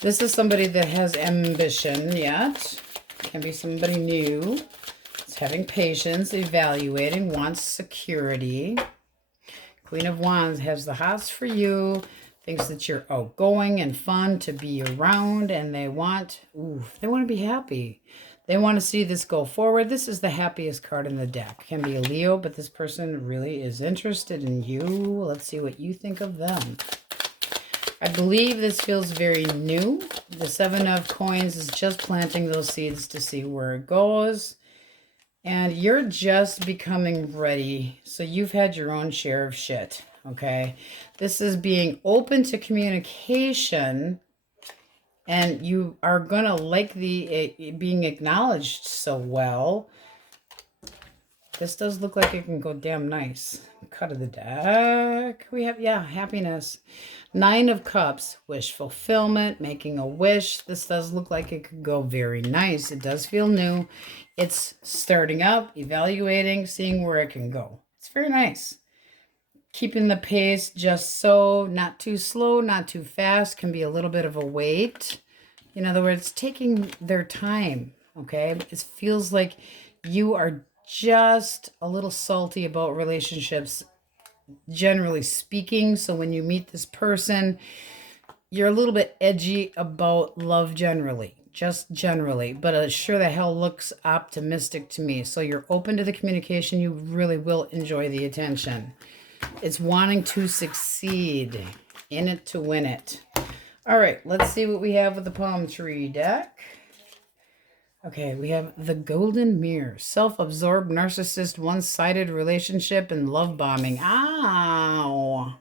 This is somebody that has ambition yet. Can be somebody new. It's having patience, evaluating, wants security. Queen of Wands has the hots for you. Thinks that you're outgoing and fun to be around. And they want to be happy. They want to see this go forward. This is the happiest card in the deck. Can be a Leo, but this person really is interested in you. Let's see what you think of them. I believe this feels very new. The Seven of Coins is just planting those seeds to see where it goes. And you're just becoming ready. So you've had your own share of shit, okay? This is being open to communication. And you are going to like the being acknowledged so well. This does look like it can go damn nice. Cut of the deck. We have, happiness. Nine of Cups. Wish fulfillment. Making a wish. This does look like it could go very nice. It does feel new. It's starting up, evaluating, seeing where it can go. It's very nice. Keeping the pace just so, not too slow, not too fast, can be a little bit of a wait. In other words, taking their time, okay? It feels like you are just a little salty about relationships, generally speaking. So when you meet this person, you're a little bit edgy about love generally, just generally, but it sure the hell looks optimistic to me. So you're open to the communication. You really will enjoy the attention. It's wanting to succeed, in it to win it. All right, let's see what we have with the palm tree deck. Okay, we have the Golden Mirror. Self-absorbed, narcissist, one-sided relationship, and love bombing. Ow!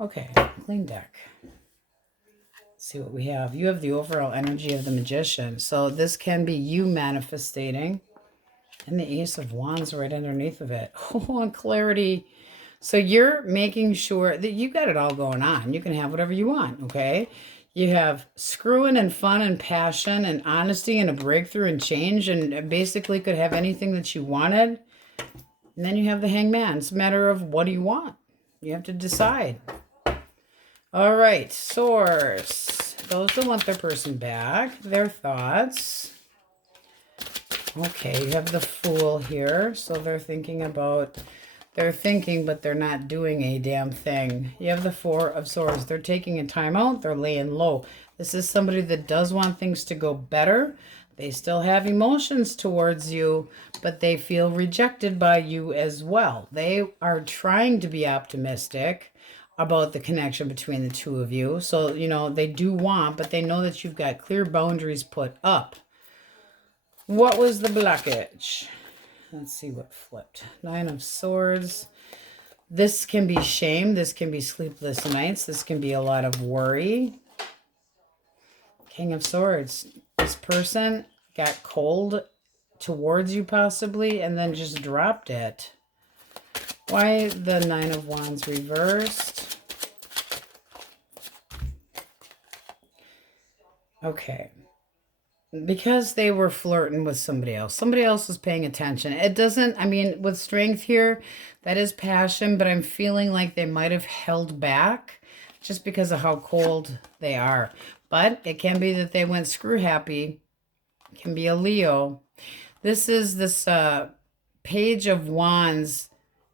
Okay, clean deck. Let's see what we have. You have the overall energy of the Magician. So this can be you manifesting. And the Ace of Wands right underneath of it. Oh, and clarity. So you're making sure that you got it all going on. You can have whatever you want, okay? You have screwing and fun and passion and honesty and a breakthrough and change, and basically could have anything that you wanted. And then you have the Hangman. It's a matter of what do you want? You have to decide. All right, Source. Those that want their person back, their thoughts. Okay, you have the Fool here. So they're thinking about... They're thinking, but they're not doing a damn thing. You have the Four of Swords. They're taking a time out. They're laying low. This is somebody that does want things to go better. They still have emotions towards you, but they feel rejected by you as well. They are trying to be optimistic about the connection between the two of you. So, you know, they do want, but they know that you've got clear boundaries put up. What was the blockage? Let's see what flipped. Nine of Swords. This can be shame. This can be sleepless nights. This can be a lot of worry. King of Swords. This person got cold towards you possibly and then just dropped it. Why the Nine of Wands reversed? Okay. Because they were flirting with somebody else. Somebody else was paying attention. It doesn't, I mean, with strength here, that is passion, but I'm feeling like they might have held back just because of how cold they are. But it can be that they went screw happy. It can be a Leo. This Page of Wands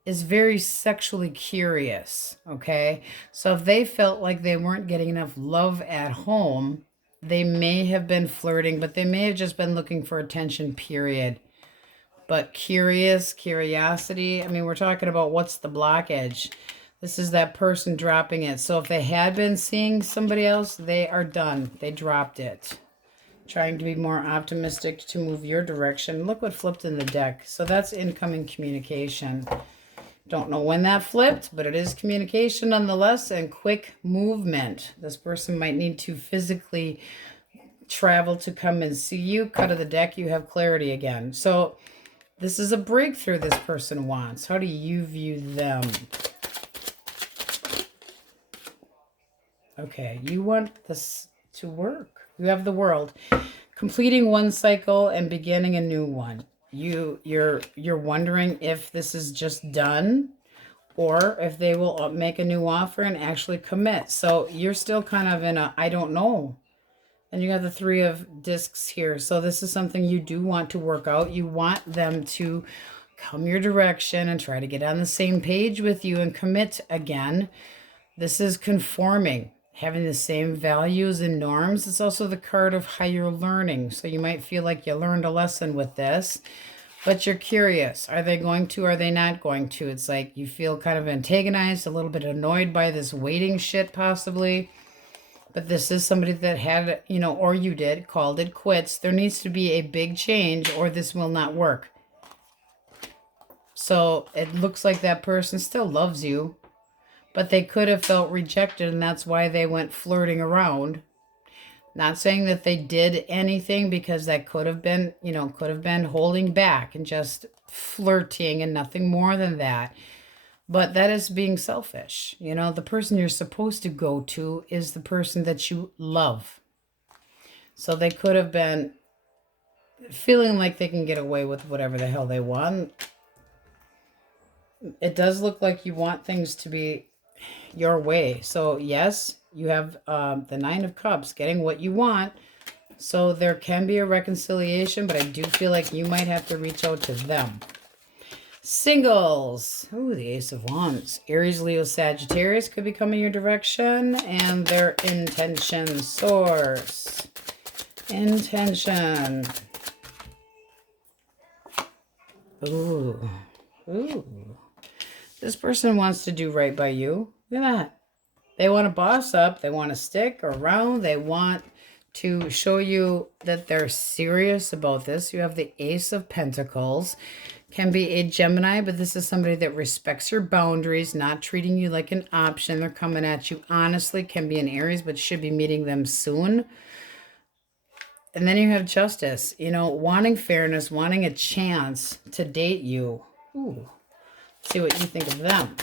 is very sexually curious, okay? So if they felt like they weren't getting enough love at home, they may have been flirting, but they may have just been looking for attention, period. But curiosity, I mean, we're talking about what's the blockage. This is that person dropping it. So if they had been seeing somebody else, they are done. They dropped it. trying to be more optimistic to move your direction. Look what flipped in the deck. So that's incoming communication. Don't know when that flipped, but it is communication nonetheless, and quick movement. This person might need to physically travel to come and see you. Cut of the deck, you have clarity again. So this is a breakthrough this person wants. How do you view them? Okay, you want this to work. You have the World. Completing one cycle and beginning a new one. You're wondering if this is just done or if they will make a new offer and actually commit. So you're still kind of in a I don't know. And you have the Three of Discs here. So this is something you do want to work out. You want them to come your direction and try to get on the same page with you and commit again. This is conforming, having the same values and norms. It's also the card of higher learning. So you might feel like you learned a lesson with this, but you're curious. Are they going to, are they not going to? It's like you feel kind of antagonized, a little bit annoyed by this waiting shit possibly. But this is somebody that had, you know, or you did, called it quits. There needs to be a big change or this will not work. So it looks like that person still loves you, but they could have felt rejected and that's why they went flirting around. Not saying that they did anything, because that could have been, you know, could have been holding back and just flirting and nothing more than that. But that is being selfish. You know, the person you're supposed to go to is the person that you love. So they could have been feeling like they can get away with whatever the hell they want. It does look like you want things to be your way. So yes, you have the Nine of Cups, getting what you want. So there can be a reconciliation, but I do feel like you might have to reach out to them. Singles. Ooh, the Ace of Wands. Aries, Leo, Sagittarius could be coming your direction. And their intention source. Intention. Ooh. Ooh. This person wants to do right by you. Look at that. They want to boss up. They want to stick around. They want to show you that they're serious about this. You have the Ace of Pentacles. Can be a Gemini, but this is somebody that respects your boundaries, not treating you like an option. They're coming at you honestly. Can be an Aries, but should be meeting them soon. And then you have Justice, you know, wanting fairness, wanting a chance to date you. Ooh. Let's see what you think of them.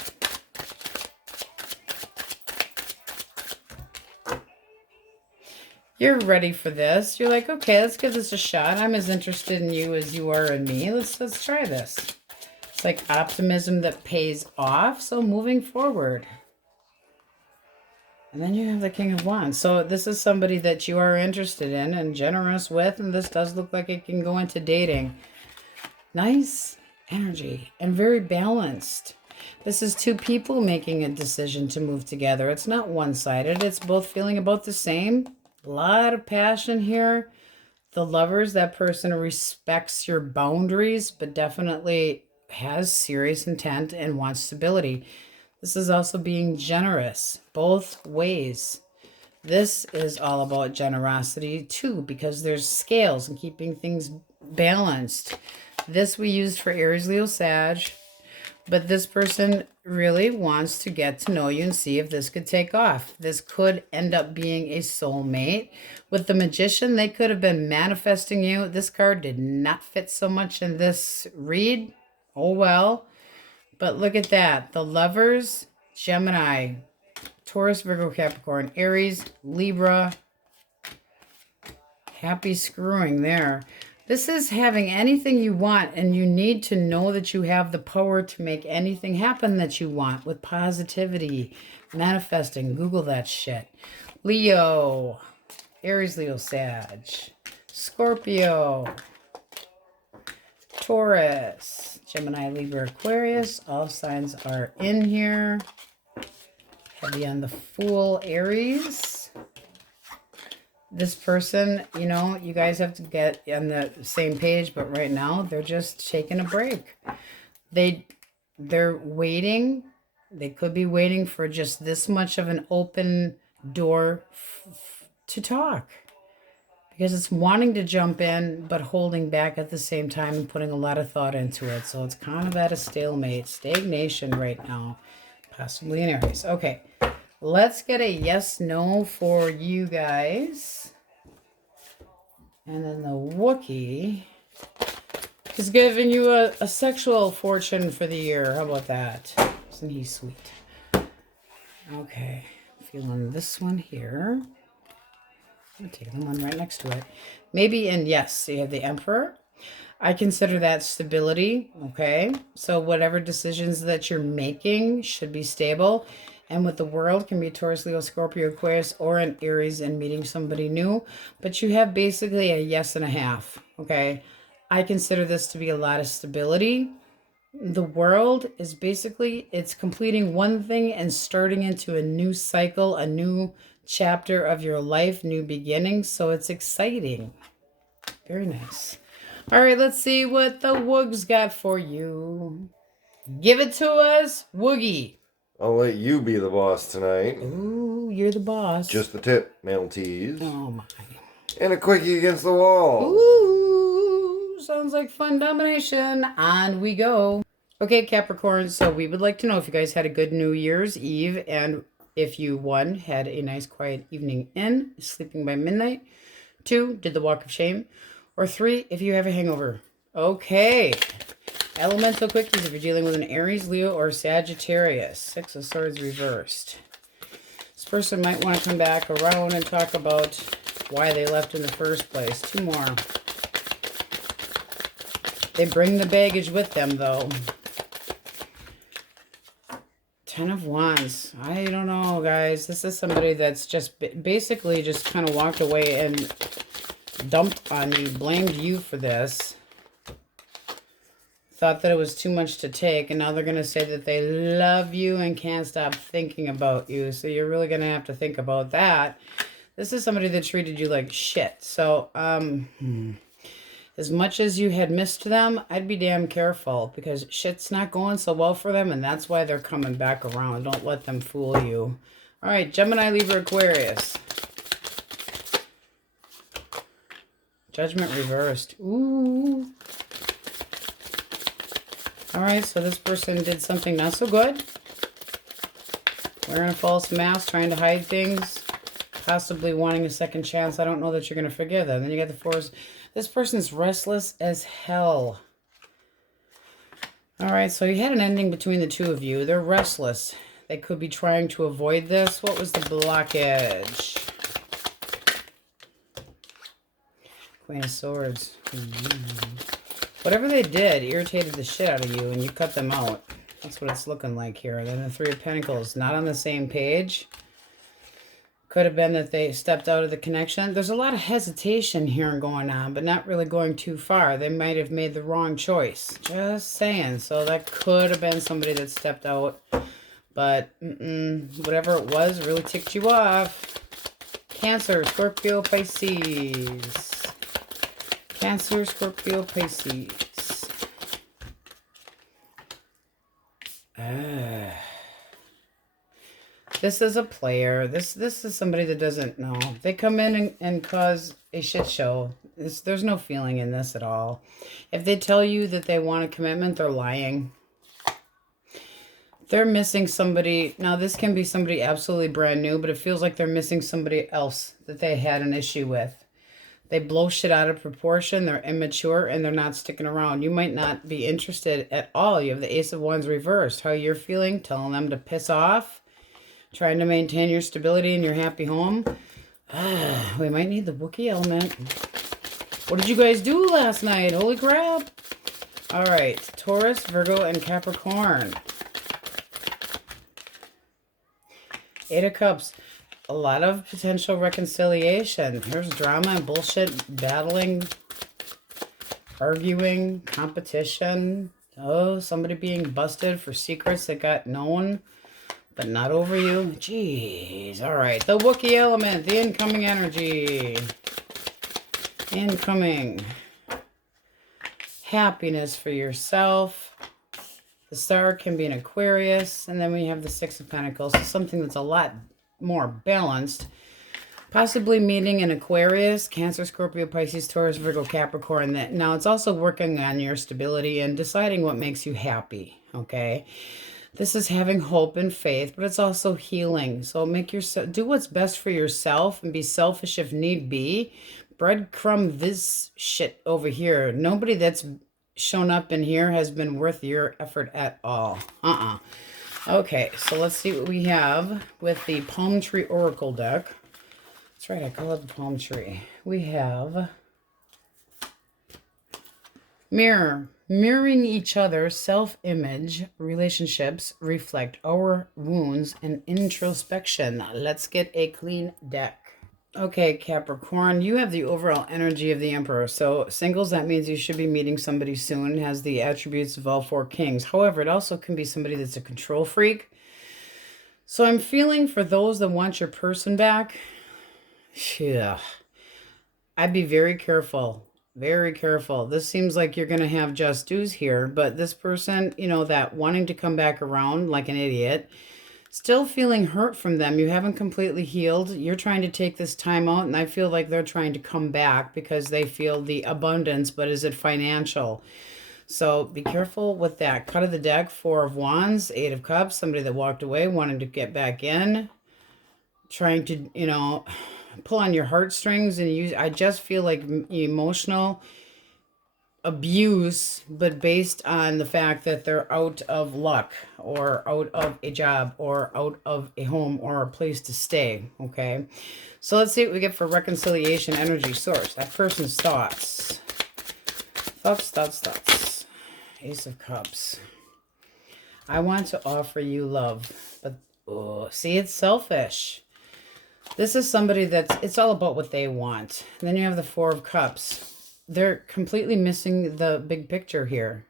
You're ready for this. You're like, okay, let's give this a shot. I'm as interested in you as you are in me. Let's try this. It's like optimism that pays off. So moving forward. And then you have the King of Wands. So this is somebody that you are interested in and generous with. And this does look like it can go into dating. Nice energy and very balanced. This is two people making a decision to move together. It's not one-sided. It's both feeling about the same. A lot of passion here. The Lovers, that person respects your boundaries, but definitely has serious intent and wants stability. This is also being generous, both ways. This is all about generosity too, because there's scales and keeping things balanced. This we used for Aries, Leo, Sag. But this person really wants to get to know you and see if this could take off. This could end up being a soulmate. With the Magician, they could have been manifesting you. This card did not fit so much in this read. Oh well. But look at that. The Lovers, Gemini, Taurus, Virgo, Capricorn, Aries, Libra. Happy screwing there. This is having anything you want, and you need to know that you have the power to make anything happen that you want with positivity, manifesting. Google that shit. Leo, Aries, Leo, Sag, Scorpio, Taurus, Gemini, Libra, Aquarius. All signs are in here. Heavy on the Fool, Aries. This person, you know, you guys have to get on the same page, but right now they're just taking a break. They're waiting. They could be waiting for just this much of an open door to talk. because it's wanting to jump in, but holding back at the same time and putting a lot of thought into it. So it's kind of at a stalemate, stagnation right now, possibly in Aries. Okay, let's get a yes, no for you guys. And then the Wookiee is giving you a sexual fortune for the year. How about that? Isn't he sweet? Okay, feeling this one here. I'm taking the one right next to it. Maybe, and yes, you have the Emperor. I consider that stability, okay? So whatever decisions that you're making should be stable. And with the World, can be Taurus, Leo, Scorpio, Aquarius, or an Aries and meeting somebody new. But you have basically a yes and a half, okay? I consider this to be a lot of stability. The World is basically, it's completing one thing and starting into a new cycle, a new chapter of your life, new beginnings. So it's exciting. Very nice. All right, let's see what the Woogs got for you. Give it to us, Woogie. I'll let you be the boss tonight. Ooh, you're the boss. Just the tip, male tease. Oh my. And a quickie against the wall. Ooh, sounds like fun domination. On we go. Okay, Capricorn, so we would like to know if you guys had a good New Year's Eve and if you, 1, had a nice quiet evening in, sleeping by midnight, 2, did the walk of shame, or 3, if you have a hangover. Okay. Elemental quickies if you're dealing with an Aries, Leo, or Sagittarius. 6 of Swords reversed. This person might want to come back around and talk about why they left in the first place. 2 more. They bring the baggage with them, though. 10 of Wands. I don't know, guys. This is somebody that's just basically just kind of walked away and dumped on you, blamed you for this. Thought that it was too much to take, and now they're going to say that they love you and can't stop thinking about you. So you're really going to have to think about that. This is somebody that treated you like shit. So, as much as you had missed them, I'd be damn careful because shit's not going so well for them, and that's why they're coming back around. Don't let them fool you. All right, Gemini, Libra, Aquarius. Judgment reversed. Ooh. All right, so this person did something not so good. Wearing a false mask, trying to hide things, possibly wanting a second chance. I don't know that you're going to forgive them. Then you got the 4s. This person's restless as hell. All right, so you had an ending between the 2 of you. They're restless. They could be trying to avoid this. What was the blockage? Queen of Swords. Whatever they did irritated the shit out of you, and you cut them out. That's what it's looking like here. And then the 3 of Pentacles, not on the same page. Could have been that they stepped out of the connection. There's a lot of hesitation here going on, but not really going too far. They might have made the wrong choice. Just saying. So that could have been somebody that stepped out. But whatever it was really ticked you off. Cancer, Scorpio, Pisces. Cancer, Scorpio, Pisces. This is a player. This is somebody that doesn't know. They come in and cause a shit show. There's no feeling in this at all. If they tell you that they want a commitment, they're lying. They're missing somebody. Now, this can be somebody absolutely brand new, but it feels like they're missing somebody else that they had an issue with. They blow shit out of proportion. They're immature, and they're not sticking around. You might not be interested at all. You have the Ace of Wands reversed. How you're feeling, telling them to piss off, trying to maintain your stability in your happy home. We might need the Wookiee element. What did you guys do last night? Holy crap. All right, Taurus, Virgo, and Capricorn. 8 of Cups. A lot of potential reconciliation. Here's drama and bullshit, battling, arguing, competition. Oh, somebody being busted for secrets that got known, but not over you. Jeez. All right. The Wookiee element, the incoming energy. Incoming. Happiness for yourself. The star can be an Aquarius. And then we have the 6 of Pentacles. So something that's a lot more balanced. Possibly meeting an Aquarius, Cancer, Scorpio, Pisces, Taurus, Virgo, Capricorn. That now it's also working on your stability and deciding what makes you happy. Okay. This is having hope and faith, but it's also healing. So make yourself do what's best for yourself and be selfish if need be. Breadcrumb this shit over here. Nobody that's shown up in here has been worth your effort at all. Okay, so let's see what we have with the Palm Tree Oracle deck. That's right, I call it the palm tree. We have mirror. Mirroring each other, self-image, relationships reflect our wounds and introspection. Let's get a clean deck. Okay, Capricorn, you have the overall energy of the Emperor. So singles, that means you should be meeting somebody soon, has the attributes of all four kings. However, it also can be somebody that's a control freak. So I'm feeling for those that want your person back, yeah, I'd be very careful. Very careful. This seems like you're going to have just dues here, but this person, you know, that wanting to come back around like an idiot, still feeling hurt from them. You haven't completely healed. You're trying to take this time out, and I feel like they're trying to come back because they feel the abundance, but is it financial? So be careful with that. Cut of the deck, Four of Wands, Eight of Cups, somebody that walked away, wanting to get back in, trying to, you know, pull on your heartstrings and use. I just feel like emotional abuse, but based on the fact that they're out of luck or out of a job or out of a home or a place to stay. Okay, so let's see what we get for reconciliation energy source. That person's thoughts. Thoughts. Ace of Cups. I want to offer you love, but oh, see, it's selfish. This is somebody that's, it's all about what they want. And then you have the Four of Cups. They're completely missing the big picture here.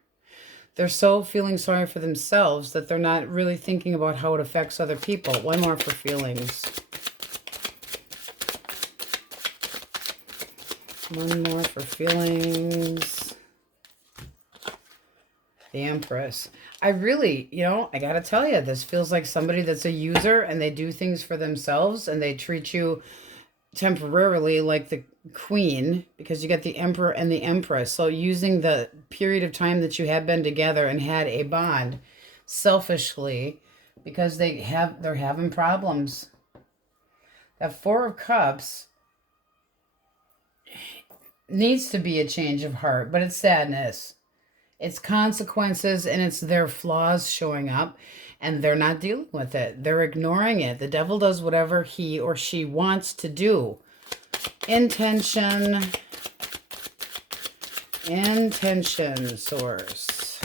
They're so feeling sorry for themselves that they're not really thinking about how it affects other people. One more for feelings. One more for feelings. The Empress. I really, you know, I gotta tell you, this feels like somebody that's a user and they do things for themselves and they treat you temporarily like the queen because you got the Emperor and the Empress. So using the period of time that you have been together and had a bond selfishly because they're having problems. That Four of Cups needs to be a change of heart, but it's sadness. It's consequences and it's their flaws showing up and they're not dealing with it. They're ignoring it. The devil does whatever he or she wants to do. Intention source.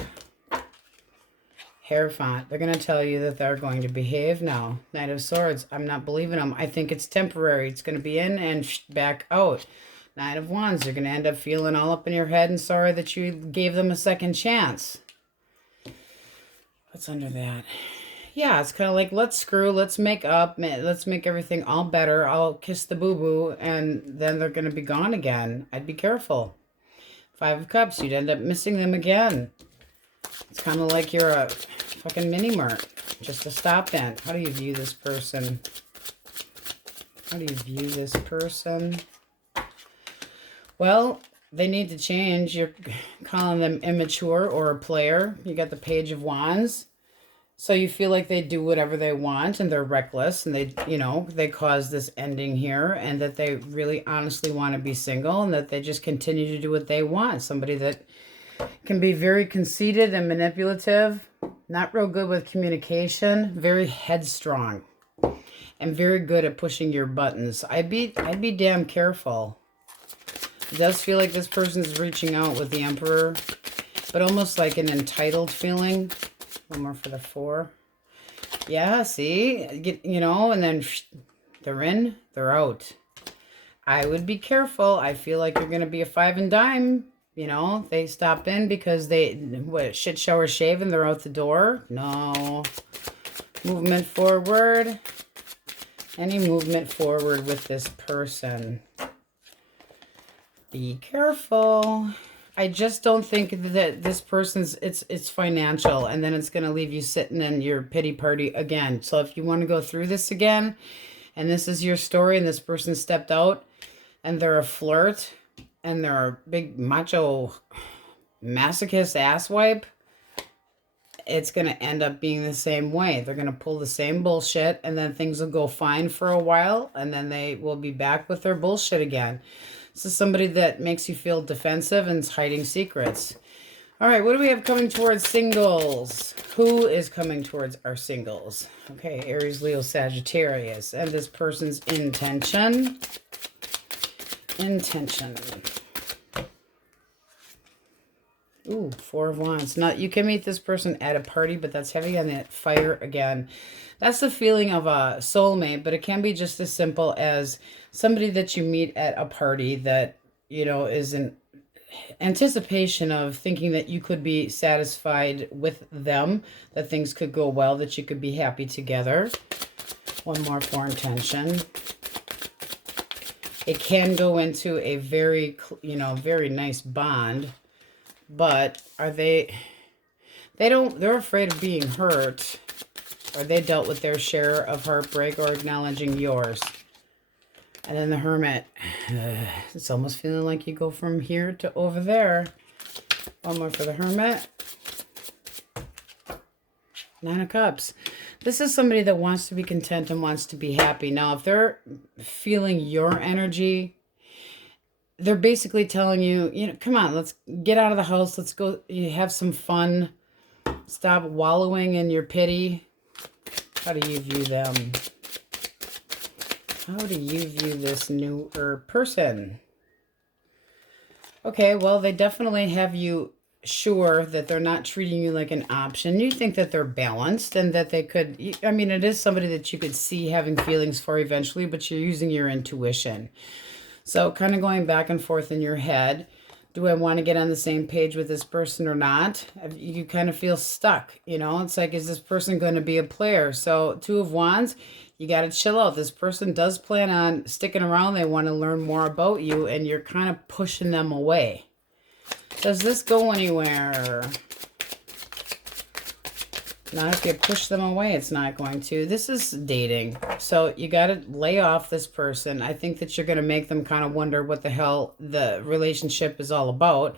Hierophant. They're going to tell you that they're going to behave now. Knight of Swords. I'm not believing them. I think it's temporary. It's going to be in and back out. Nine of Wands, you're going to end up feeling all up in your head and sorry that you gave them a second chance. What's under that? Yeah, it's kind of like, let's screw, let's make up, let's make everything all better. I'll kiss the boo-boo, and then they're going to be gone again. I'd be careful. Five of Cups, you'd end up missing them again. It's kind of like you're a fucking mini-mart, just a stop-in. How do you view this person? How do you view this person? Well, they need to change. You're calling them immature or a player. You got the Page of Wands. So you feel like they do whatever they want and they're reckless and they, you know, they cause this ending here and that they really honestly want to be single and that they just continue to do what they want. Somebody that can be very conceited and manipulative, not real good with communication, very headstrong and very good at pushing your buttons. I'd be damn careful. It does feel like this person's reaching out with the Emperor, but almost like an entitled feeling. One more for the Four. Yeah, see? You know, and then they're in, they're out. I would be careful. I feel like you're going to be a five and dime. You know, they stop in because they, what, shit, shower, shave, and they're out the door. No. Movement forward. Any movement forward with this person. Be careful. I just don't think that this person's, it's financial, and then it's going to leave you sitting in your pity party again. So if you want to go through this again and this is your story, and this person stepped out, and they're a flirt, and they're a big macho masochist asswipe, it's going to end up being the same way. They're going to pull the same bullshit, and then things will go fine for a while, and then they will be back with their bullshit again. This is somebody that makes you feel defensive and is hiding secrets. All right, what do we have coming towards singles? Who is coming towards our singles? Okay, Aries, Leo, Sagittarius. And this person's intention. Intention. Ooh, Four of Wands. Now, you can meet this person at a party, but that's heavy on that fire again. That's the feeling of a soulmate, but it can be just as simple as somebody that you meet at a party that, you know, is an anticipation of thinking that you could be satisfied with them, that things could go well, that you could be happy together. One more for intention. It can go into a very, you know, very nice bond, but are they're afraid of being hurt, or they dealt with their share of heartbreak or acknowledging yours. And then the Hermit. It's almost feeling like you go from here to over there. One more for the Hermit. Nine of Cups. This is somebody that wants to be content and wants to be happy. Now, if they're feeling your energy, they're basically telling you, you know, come on, let's get out of the house. Let's go, you have some fun. Stop wallowing in your pity. How do you view them? How do you view this newer person? Okay, well, they definitely have you sure that they're not treating you like an option. You think that they're balanced and that they could, I mean, it is somebody that you could see having feelings for eventually, but you're using your intuition. So kind of going back and forth in your head. Do I want to get on the same page with this person or not? You kind of feel stuck, you know? It's like, is this person going to be a player? So Two of Wands, you got to chill out. This person does plan on sticking around. They want to learn more about you, and you're kind of pushing them away. Does this go anywhere? Not if you push them away, it's not going to. This is dating. So you got to lay off this person. I think that you're going to make them kind of wonder what the hell the relationship is all about.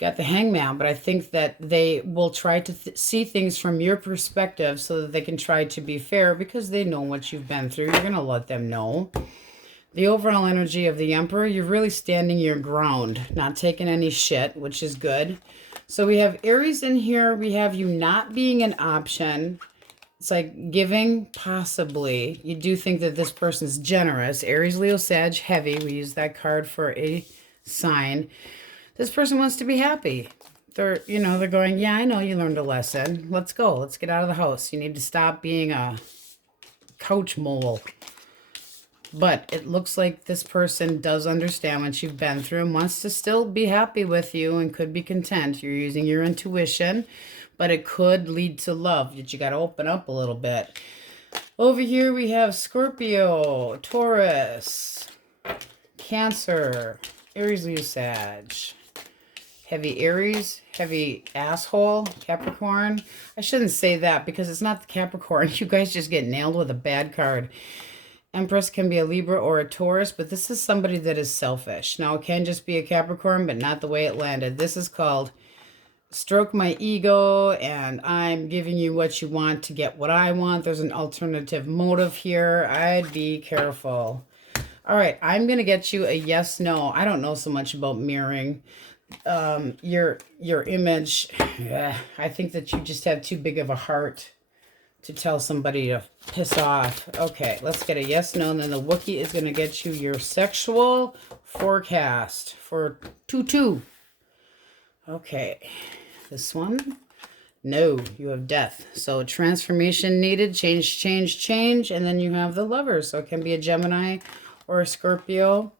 Got the Hangman, but I think that they will try to see things from your perspective so that they can try to be fair because they know what you've been through. You're going to let them know. The overall energy of the Emperor, you're really standing your ground, not taking any shit, which is good. So we have Aries in here. We have you not being an option. It's like giving, possibly. You do think that this person's generous. Aries, Leo, Sag, heavy. We use that card for a sign. This person wants to be happy. They're, you know, they're going, yeah, I know you learned a lesson. Let's go. Let's get out of the house. You need to stop being a couch mole. But it looks like this person does understand what you've been through and wants to still be happy with you and could be content. You're using your intuition, but it could lead to love. You got to open up a little bit. Over here we have Scorpio, Taurus, Cancer, Aries, Leo, Sag. Heavy Aries, heavy asshole, Capricorn. I shouldn't say that because it's not the Capricorn. You guys just get nailed with a bad card. Empress can be a Libra or a Taurus, but this is somebody that is selfish. Now, it can just be a Capricorn, but not the way it landed. This is called stroke my ego, and I'm giving you what you want to get what I want. There's an alternative motive here. I'd be careful. All right, I'm going to get you a yes, no. I don't know so much about mirroring your image. Yeah, I think that you just have too big of a heart to tell somebody to piss off. Okay, let's get a yes, no, and then the Wookiee is going to get you your sexual forecast for 2-2. Okay, this one. No, you have death. So transformation needed, change, and then you have the Lovers. So it can be a Gemini or a Scorpio.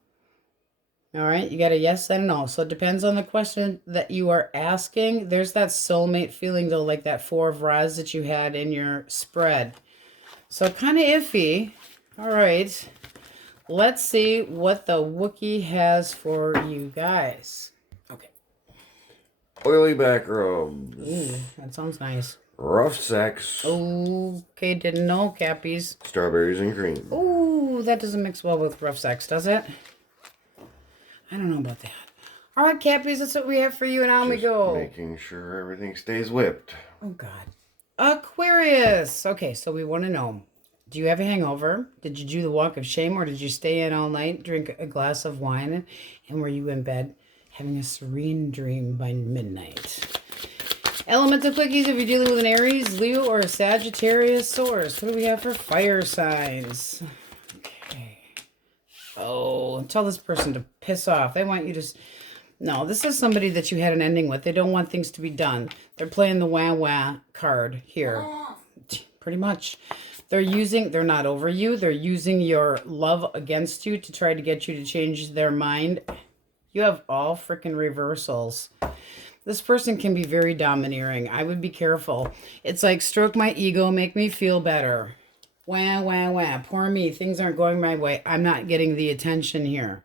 All right, you got a yes and a no. So it depends on the question that you are asking. There's that soulmate feeling, though, like that Four of Rods that you had in your spread. So kind of iffy. All right, let's see what the Wookiee has for you guys. Okay. Oily back rubs. Ooh, that sounds nice. Rough sex. Okay, didn't know, Cappies. Strawberries and cream. Ooh. Ooh, that doesn't mix well with rough sex, does it? I don't know about that. All right, Cappies, that's what we have for you, and on we go. Making sure everything stays whipped. Oh, God. Aquarius. Okay, so we want to know, do you have a hangover? Did you do the walk of shame, or did you stay in all night, drink a glass of wine, and were you in bed having a serene dream by midnight? Elemental quickies, if you're dealing with an Aries, Leo, or a Sagittarius source. What do we have for fire signs? Okay. Oh, tell this person to piss off. They want you to... No, this is somebody that you had an ending with. They don't want things to be done. They're playing the wah-wah card here. Pretty much. They're not over you. They're using your love against you to try to get you to change their mind. You have all freaking reversals. This person can be very domineering. I would be careful. It's like, stroke my ego, make me feel better. Wah, wah, wah. Poor me. Things aren't going my way. I'm not getting the attention here.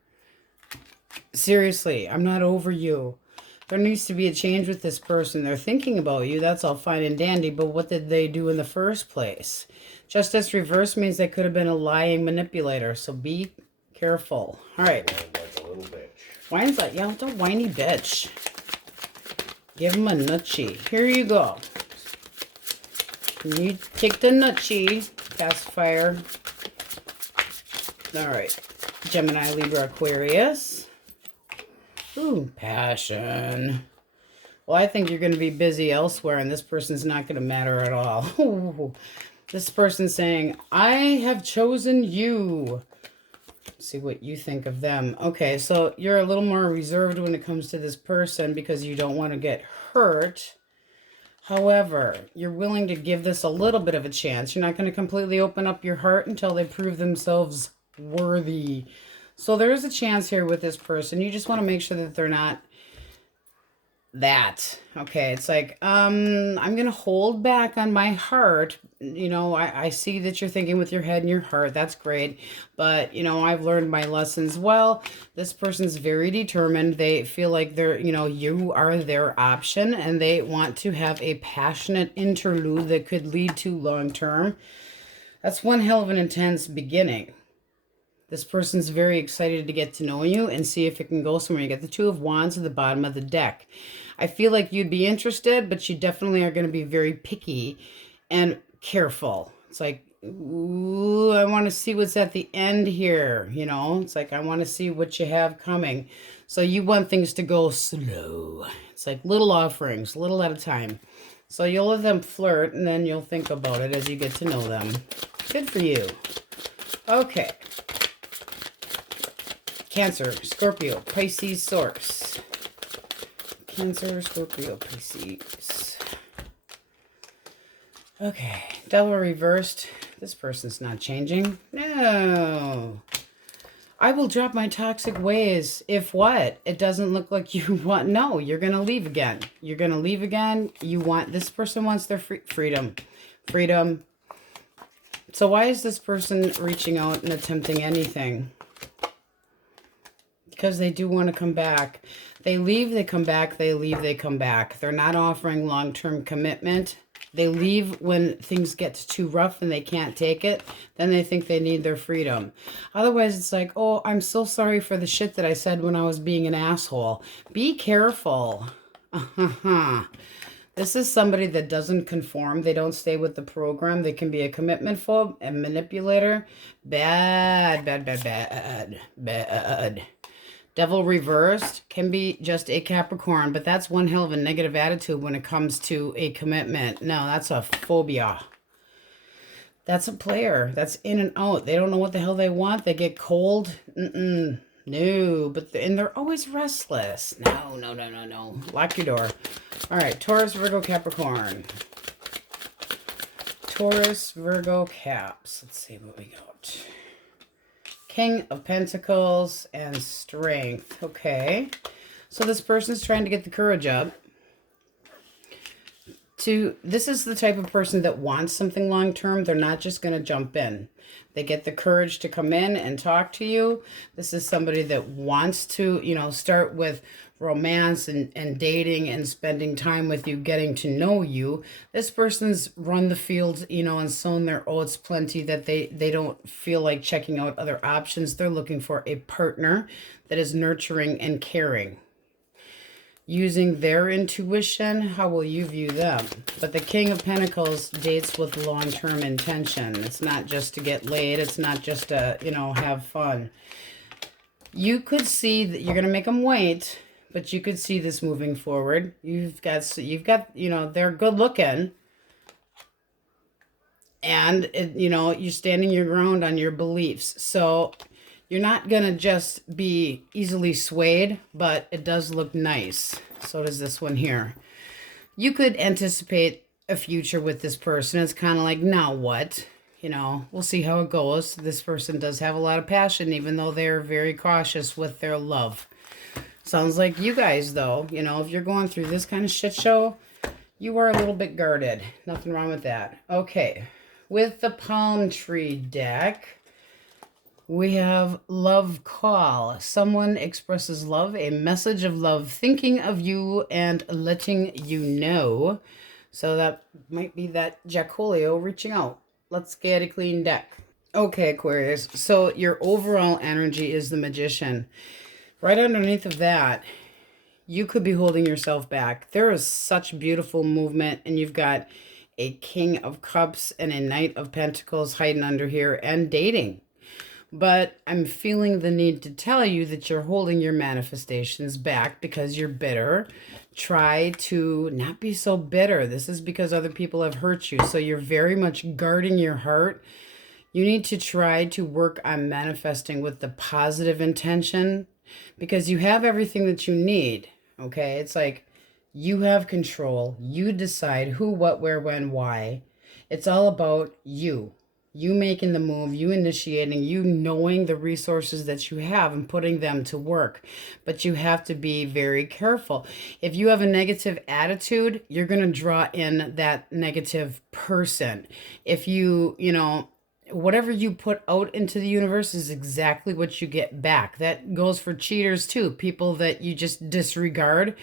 Seriously, I'm not over you. There needs to be a change with this person. They're thinking about you. That's all fine and dandy. But what did they do in the first place? Justice reverse means they could have been a lying manipulator. So be careful. All right. Like a little bitch. Whine's like, yeah, don't whiny bitch. Give him a nutchie. Here you go. You take the nutchie. Pacifier. All right. Gemini, Libra, Aquarius. Ooh, passion. Well, I think you're going to be busy elsewhere, and this person's not going to matter at all. Ooh. This person's saying, I have chosen you. Let's see what you think of them. Okay, so you're a little more reserved when it comes to this person because you don't want to get hurt. However, you're willing to give this a little bit of a chance. You're not going to completely open up your heart until they prove themselves worthy. So there is a chance here with this person. You just want to make sure that they're not that. Okay, it's like, I'm going to hold back on my heart. You know, I see that you're thinking with your head and your heart. That's great. But, you know, I've learned my lessons well. This person's very determined. They feel like they're, you know, you are their option. And they want to have a passionate interlude that could lead to long term. That's one hell of an intense beginning. This person's very excited to get to know you and see if it can go somewhere. You get the Two of Wands at the bottom of the deck. I feel like you'd be interested, but you definitely are going to be very picky and careful. It's like, ooh, I want to see what's at the end here. You know, it's like, I want to see what you have coming. So you want things to go slow. It's like little offerings, little at a time. So you'll let them flirt, and then you'll think about it as you get to know them. Good for you. Okay. Cancer, Scorpio, Pisces source. Cancer, Scorpio, Pisces. Okay, Devil reversed. This person's not changing. No. I will drop my toxic ways. If what? It doesn't look like you want. No, you're going to leave again. You're going to leave again. You want, this person wants their freedom. Freedom. So why is this person reaching out and attempting anything? Because they do want to come back. They leave, they come back, they leave, they come back. They're not offering long-term commitment. They leave when things get too rough and they can't take it. Then they think they need their freedom. Otherwise, it's like, oh, I'm so sorry for the shit that I said when I was being an asshole. Be careful. This is somebody that doesn't conform. They don't stay with the program. They can be a commitment phobe, a manipulator. Bad, bad, bad, bad, bad. Devil reversed can be just a Capricorn, but that's one hell of a negative attitude when it comes to a commitment. No, that's a phobia. That's a player. That's in and out. They don't know what the hell they want. They get cold. No, but and they're always restless. No, no, no, no, no. Lock your door. All right, Taurus, Virgo, Capricorn. Taurus, Virgo, Caps. Let's see what we got. King of Pentacles and Strength. Okay. So this person's trying to get the courage up. This is the type of person that wants something long-term. They're not just going to jump in. They get the courage to come in and talk to you. This is somebody that wants to, you know, start with romance and dating and spending time with you, getting to know you. This person's run the field, you know, and sown their oats plenty, that they don't feel like checking out other options. They're looking for a partner that is nurturing and caring. Using their intuition, how will you view them? But the King of Pentacles dates with long-term intention. It's not just to get laid. It's not just to, you know, have fun. You could see that you're going to make them wait, but you could see this moving forward. You've got, you know, they're good looking. And, you know, you're standing your ground on your beliefs. So you're not going to just be easily swayed, but it does look nice. So does this one here. You could anticipate a future with this person. It's kind of like, now what? You know, we'll see how it goes. This person does have a lot of passion, even though they're very cautious with their love. Sounds like you guys, though, you know, if you're going through this kind of shit show, you are a little bit guarded. Nothing wrong with that. Okay. With the palm tree deck, we have love call. Someone expresses love, a message of love, thinking of you and letting you know. So that might be that Jackolio reaching out. Let's get a clean deck. Okay, Aquarius. So your overall energy is the Magician. Right underneath of that, you could be holding yourself back. There is such beautiful movement, and you've got a King of Cups and a Knight of Pentacles hiding under here, and dating. But I'm feeling the need to tell you that you're holding your manifestations back because you're bitter. Try to not be so bitter. This is because other people have hurt you. So you're very much guarding your heart. You need to try to work on manifesting with the positive intention, because you have everything that you need. Okay? It's like you have control. You decide who, what, where, when, why. It's all about you. You making the move, you initiating, you knowing the resources that you have and putting them to work. But you have to be very careful. If you have a negative attitude, you're going to draw in that negative person. If you know, whatever you put out into the universe is exactly what you get back. That goes for cheaters too. People that you just disregard.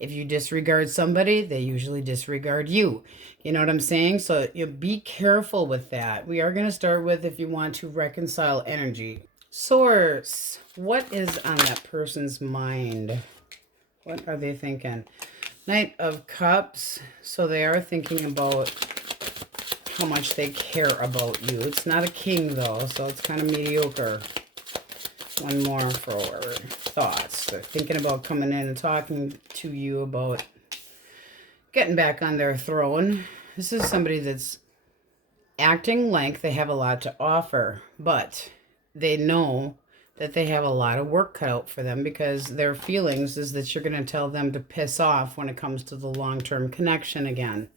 If you disregard somebody, they usually disregard you. You know what I'm saying? So you be careful with that. We are going to start with, if you want to reconcile energy. Source, what is on that person's mind? What are they thinking? Knight of Cups. So they are thinking about how much they care about you. It's not a king though, so it's kind of mediocre. One more for thoughts. They're thinking about coming in and talking to you about getting back on their throne. This is somebody that's acting like they have a lot to offer, but they know that they have a lot of work cut out for them, because their feelings is that you're going to tell them to piss off when it comes to the long-term connection again.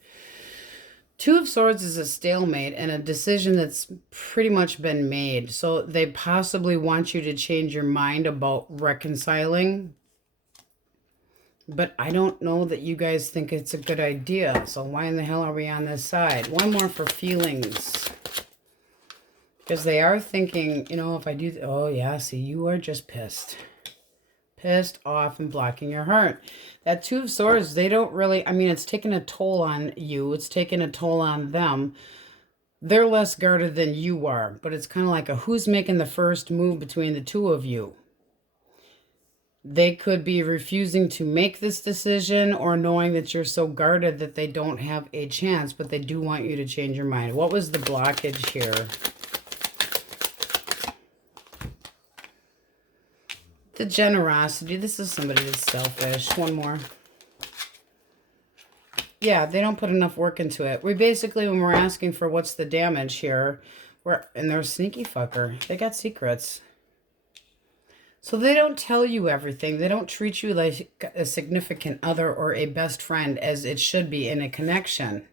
Two of Swords is a stalemate and a decision that's pretty much been made. So they possibly want you to change your mind about reconciling. But I don't know that you guys think it's a good idea. So why in the hell are we on this side? One more for feelings. Because they are thinking, you know, if I do... Oh, yeah, see, you are just pissed. Pissed off and blocking your heart. That Two of Swords, they don't really, I mean, it's taking a toll on you. It's taking a toll on them. They're less guarded than you are, but it's kind of like a who's making the first move between the two of you. They could be refusing to make this decision, or knowing that you're so guarded that they don't have a chance, but they do want you to change your mind. What was the blockage here? The generosity. This is somebody that's selfish. One more. Yeah, they don't put enough work into it. We basically, when we're asking for what's the damage here, and they're a sneaky fucker. They got secrets. So they don't tell you everything. They don't treat you like a significant other or a best friend as it should be in a connection.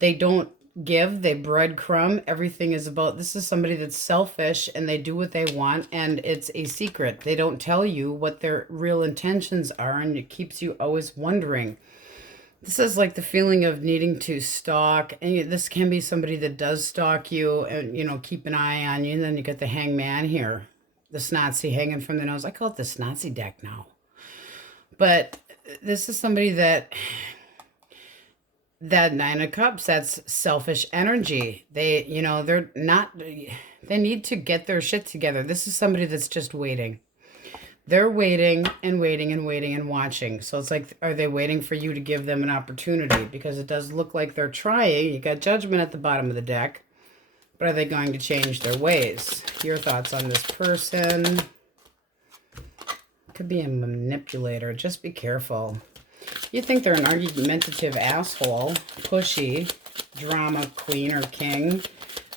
They don't give, they breadcrumb. Everything is about, this is somebody that's selfish and they do what they want, and it's a secret. They don't tell you what their real intentions are, and it keeps you always wondering. This is like the feeling of needing to stalk, and this can be somebody that does stalk you and, you know, keep an eye on you. And then you get the Hangman here, the Snotsy hanging from the nose. I call it the Snotsy deck now. But this is somebody that Nine of Cups, that's selfish energy. They, they're not, they need to get their shit together. This is somebody that's just waiting. They're waiting and waiting and waiting and watching. So it's like, are they waiting for you to give them an opportunity? Because it does look like they're trying. You got Judgment at the bottom of the deck. But are they going to change their ways? Your thoughts on this person? Could be a manipulator. Just be careful. You think they're an argumentative asshole, pushy, drama queen or king,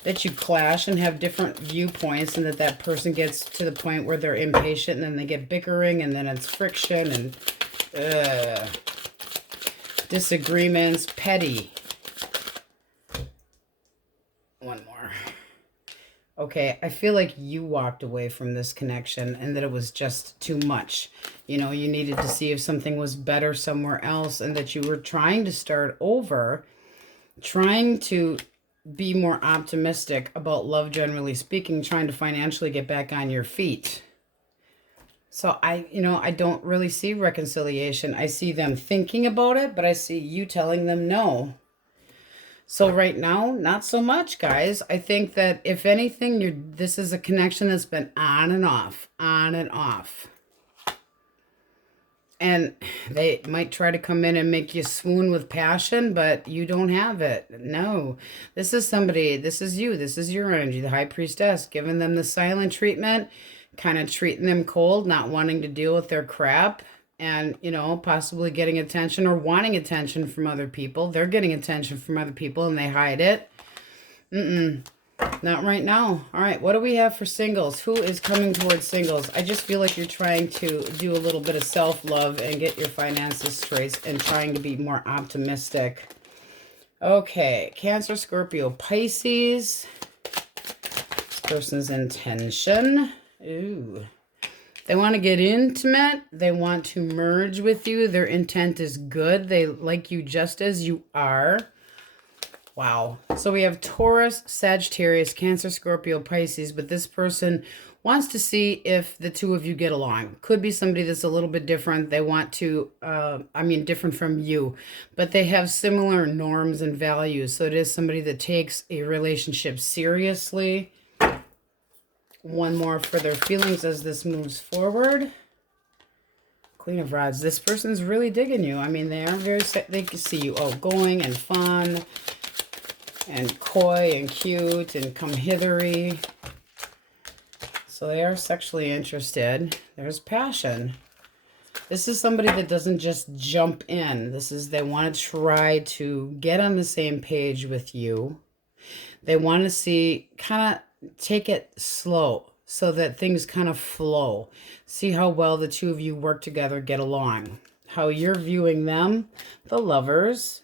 that you clash and have different viewpoints, and that person gets to the point where they're impatient and then they get bickering and then it's friction and disagreements, petty. One more. Okay, I feel like you walked away from this connection and that it was just too much. You needed to see if something was better somewhere else, and that you were trying to start over, trying to be more optimistic about love, generally speaking, trying to financially get back on your feet. So I don't really see reconciliation. I see them thinking about it, but I see you telling them no. So right now, not so much, guys. I think that if anything, this is a connection that's been on and off, on and off. And they might try to come in and make you swoon with passion, but you don't have it. No, this is somebody, this is you, this is your energy, the High Priestess, giving them the silent treatment, kind of treating them cold, not wanting to deal with their crap, and, possibly getting attention or wanting attention from other people. They're getting attention from other people and they hide it. Not right now. All right, what do we have for singles? Who is coming towards singles? I just feel like you're trying to do a little bit of self-love and get your finances straight and trying to be more optimistic. Okay, Cancer, Scorpio, Pisces. This person's intention. Ooh. They want to get intimate. They want to merge with you. Their intent is good. They like you just as you are. Wow. So we have Taurus, Sagittarius, Cancer, Scorpio, Pisces, but this person wants to see if the two of you get along. Could be somebody that's a little bit different. They want to, different from you, but they have similar norms and values. So it is somebody that takes a relationship seriously. One more for their feelings as this moves forward. Queen of Rods. This person's really digging you. They are they can see you outgoing and fun and coy and cute and come hithery. So they are sexually interested. There's passion. This is somebody that doesn't just jump in. They want to try to get on the same page with you. They want to see, kind of take it slow so that things kind of flow. See how well the two of you work together, get along. How you're viewing them, the Lovers.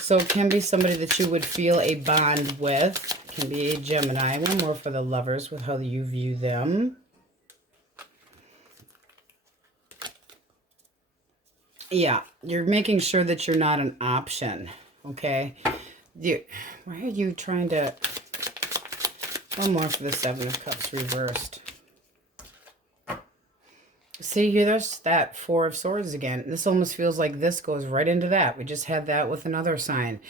So it can be somebody that you would feel a bond with. It can be a Gemini. One more for the Lovers with how you view them. Yeah, you're making sure that you're not an option, okay? Why are you trying to... One more for the Seven of Cups reversed. See, here, there's that Four of Swords again. This almost feels like this goes right into that. We just had that with another sign.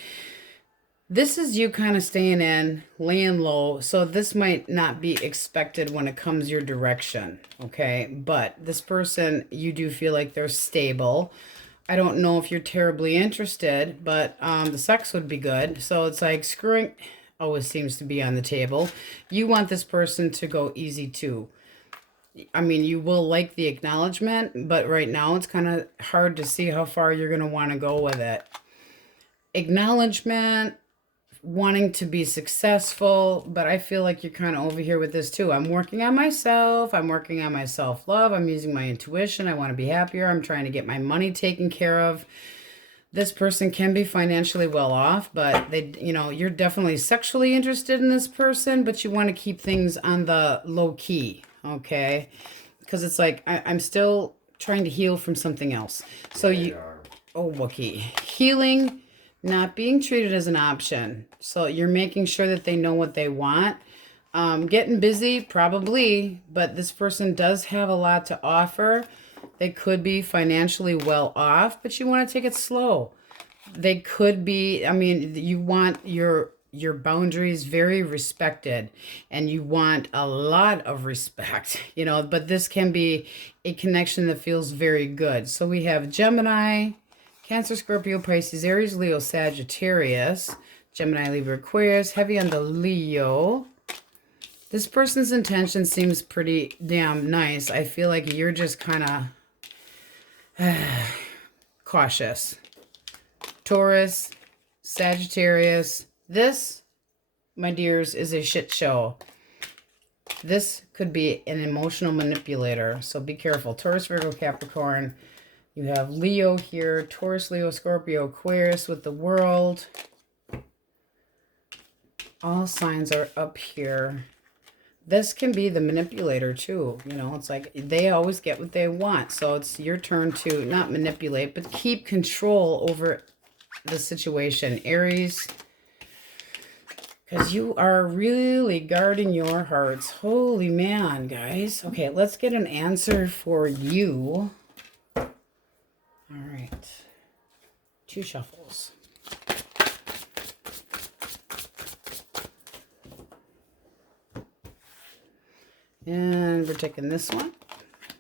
This is you kind of staying in, laying low. So this might not be expected when it comes your direction, okay? But this person, you do feel like they're stable. I don't know if you're terribly interested, but the sex would be good. So it's like screwing always seems to be on the table. You want this person to go easy too. You will like the acknowledgement, but right now it's kind of hard to see how far you're going to want to go with it. Acknowledgement, wanting to be successful, but I feel like you're kind of over here with this too. I'm working on myself. I'm working on my self-love. I'm using my intuition. I want to be happier. I'm trying to get my money taken care of. This person can be financially well off, but you're definitely sexually interested in this person, but you want to keep things on the low key. Okay, because it's like I'm still trying to heal from something else. So Wookie, healing, not being treated as an option. So you're making sure that they know what they want. Getting busy, probably, but this person does have a lot to offer. They could be financially well off, but you want to take it slow. They could be, I mean, you want your boundaries very respected, and you want a lot of respect, you know, but this can be a connection that feels very good. So we have Gemini, Cancer, Scorpio, Pisces, Aries, Leo, Sagittarius, Gemini, Libra, Aquarius, heavy on the Leo. This person's intention seems pretty damn nice. I feel like you're just kind of cautious. Taurus, Sagittarius. This, my dears, is a shit show. This could be an emotional manipulator, so be careful. Taurus, Virgo, Capricorn. You have Leo here. Taurus, Leo, Scorpio, Aquarius with the World. All signs are up here. This can be the manipulator too. You know, it's like they always get what they want. So it's your turn to not manipulate, but keep control over the situation. Aries, because you are really guarding your hearts. Holy man, guys. Okay, let's get an answer for you. All right. 2 shuffles. And we're taking this one.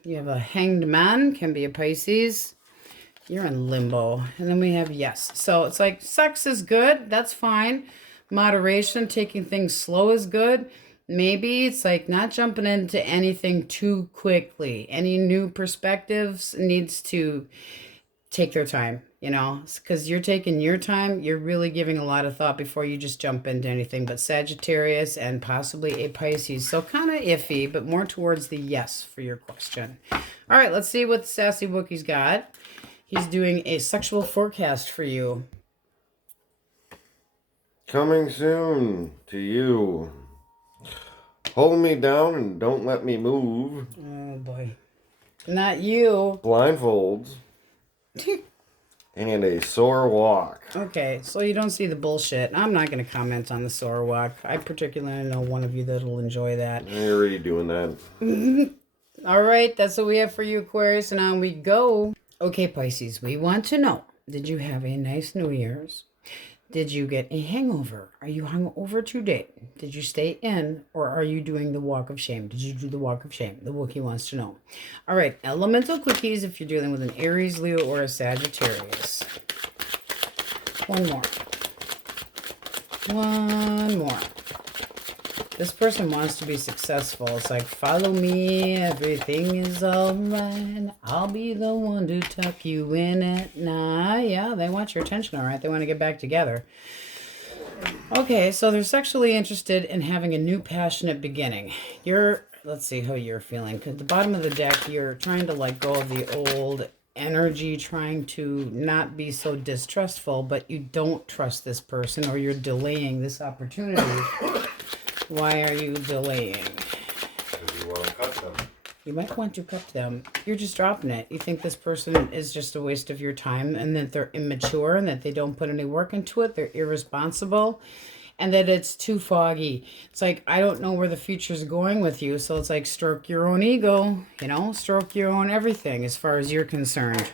You have a Hanged Man, can be a Pisces. You're in limbo. And then we have yes. So it's like sex is good. That's fine. Moderation, taking things slow is good. Maybe it's like not jumping into anything too quickly. Any new perspectives needs to take their time, you know, because you're taking your time. You're really giving a lot of thought before you just jump into anything. But Sagittarius and possibly a Pisces. So kind of iffy, but more towards the yes for your question. All right, let's see what the Sassy Wookie's got. He's doing a sexual forecast for you. Coming soon to you. Hold me down and don't let me move. Oh, boy. Not you. Blindfolds. And a sore walk. Okay, so you don't see the bullshit. I'm not going to comment on the sore walk. I particularly know one of you that'll enjoy that. You're already doing that. All right, that's what we have for you, Aquarius, and on we go. Okay, Pisces, we want to know, did you have a nice New Year's? Did you get a hangover? Are you hungover today? Did you stay in, or are you doing the walk of shame? Did you do the walk of shame? The Wookiee wants to know. All right, elemental quickies if you're dealing with an Aries, Leo, or a Sagittarius. One more. One more. This person wants to be successful. It's like, follow me, everything is all right. I'll be the one to tuck you in at night. Yeah, they want your attention, all right? They want to get back together. Okay, so they're sexually interested in having a new passionate beginning. Let's see how you're feeling. Because at the bottom of the deck, you're trying to let go of the old energy, trying to not be so distrustful, but you don't trust this person, or you're delaying this opportunity. Why are you delaying? Because you want to cut them. You might want to cut them. You're just dropping it. You think this person is just a waste of your time, and that they're immature, and that they don't put any work into it. They're irresponsible, and that it's too foggy. It's like, I don't know where the future's going with you. So it's like, stroke your own ego, you know, stroke your own everything as far as you're concerned.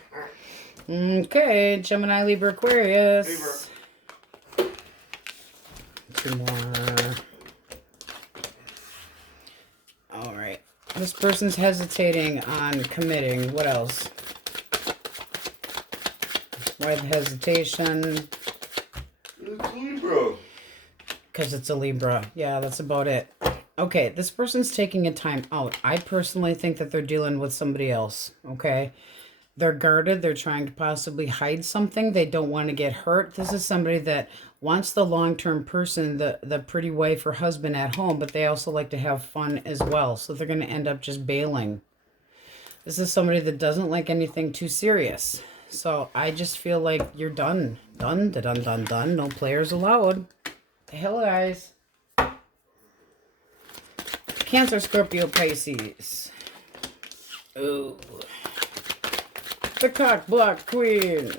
Okay, Gemini, Libra, Aquarius. Libra. 2 more. All right. This person's hesitating on committing. What else? Why the hesitation? It's Libra. Because it's a Libra. Yeah, that's about it. Okay, this person's taking a time out. I personally think that they're dealing with somebody else. Okay? They're guarded. They're trying to possibly hide something. They don't want to get hurt. This is somebody that wants the long-term person, the pretty wife or husband at home, but they also like to have fun as well. So they're going to end up just bailing. This is somebody that doesn't like anything too serious. So I just feel like you're done. Done, done, done, done. No players allowed. The hell, guys. Cancer, Scorpio, Pisces. Ooh. The cock block queen.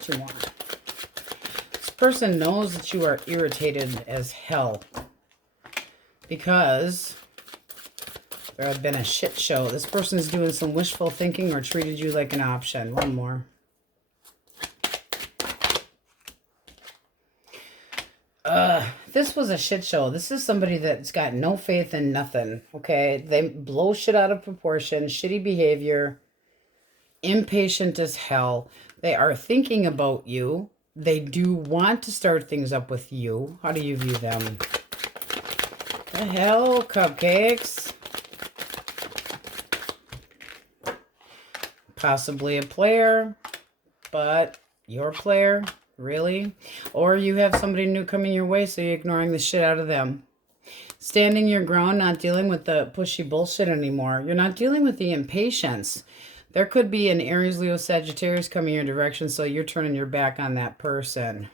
2 more. This person knows that you are irritated as hell, because There had been a shit show. This person's doing some wishful thinking or treated you like an option. One more. This was a shit show. This is somebody that's got no faith in nothing, okay? They blow shit out of proportion, shitty behavior, impatient as hell. They are thinking about you. They do want to start things up with you. How do you view them? The hell, cupcakes? Possibly a player, but your player? Really? Or you have somebody new coming your way, so you're ignoring the shit out of them. Standing your ground, not dealing with the pushy bullshit anymore. You're not dealing with the impatience. There could be an Aries, Leo, Sagittarius coming your direction, so you're turning your back on that person.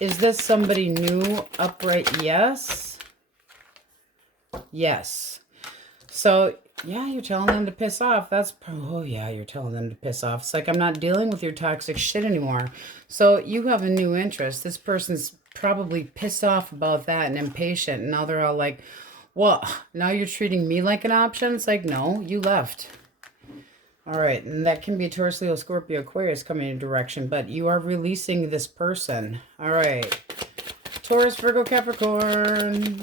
Is this somebody new? Upright, yes. Yes. So, yeah, you're telling them to piss off. Oh yeah, you're telling them to piss off. It's like, I'm not dealing with your toxic shit anymore. So you have a new interest. This person's probably pissed off about that and impatient. And now they're all like, well, now you're treating me like an option? It's like, no, you left. All right, and that can be Taurus, Leo, Scorpio, Aquarius coming in direction, but you are releasing this person. All right. Taurus, Virgo, Capricorn.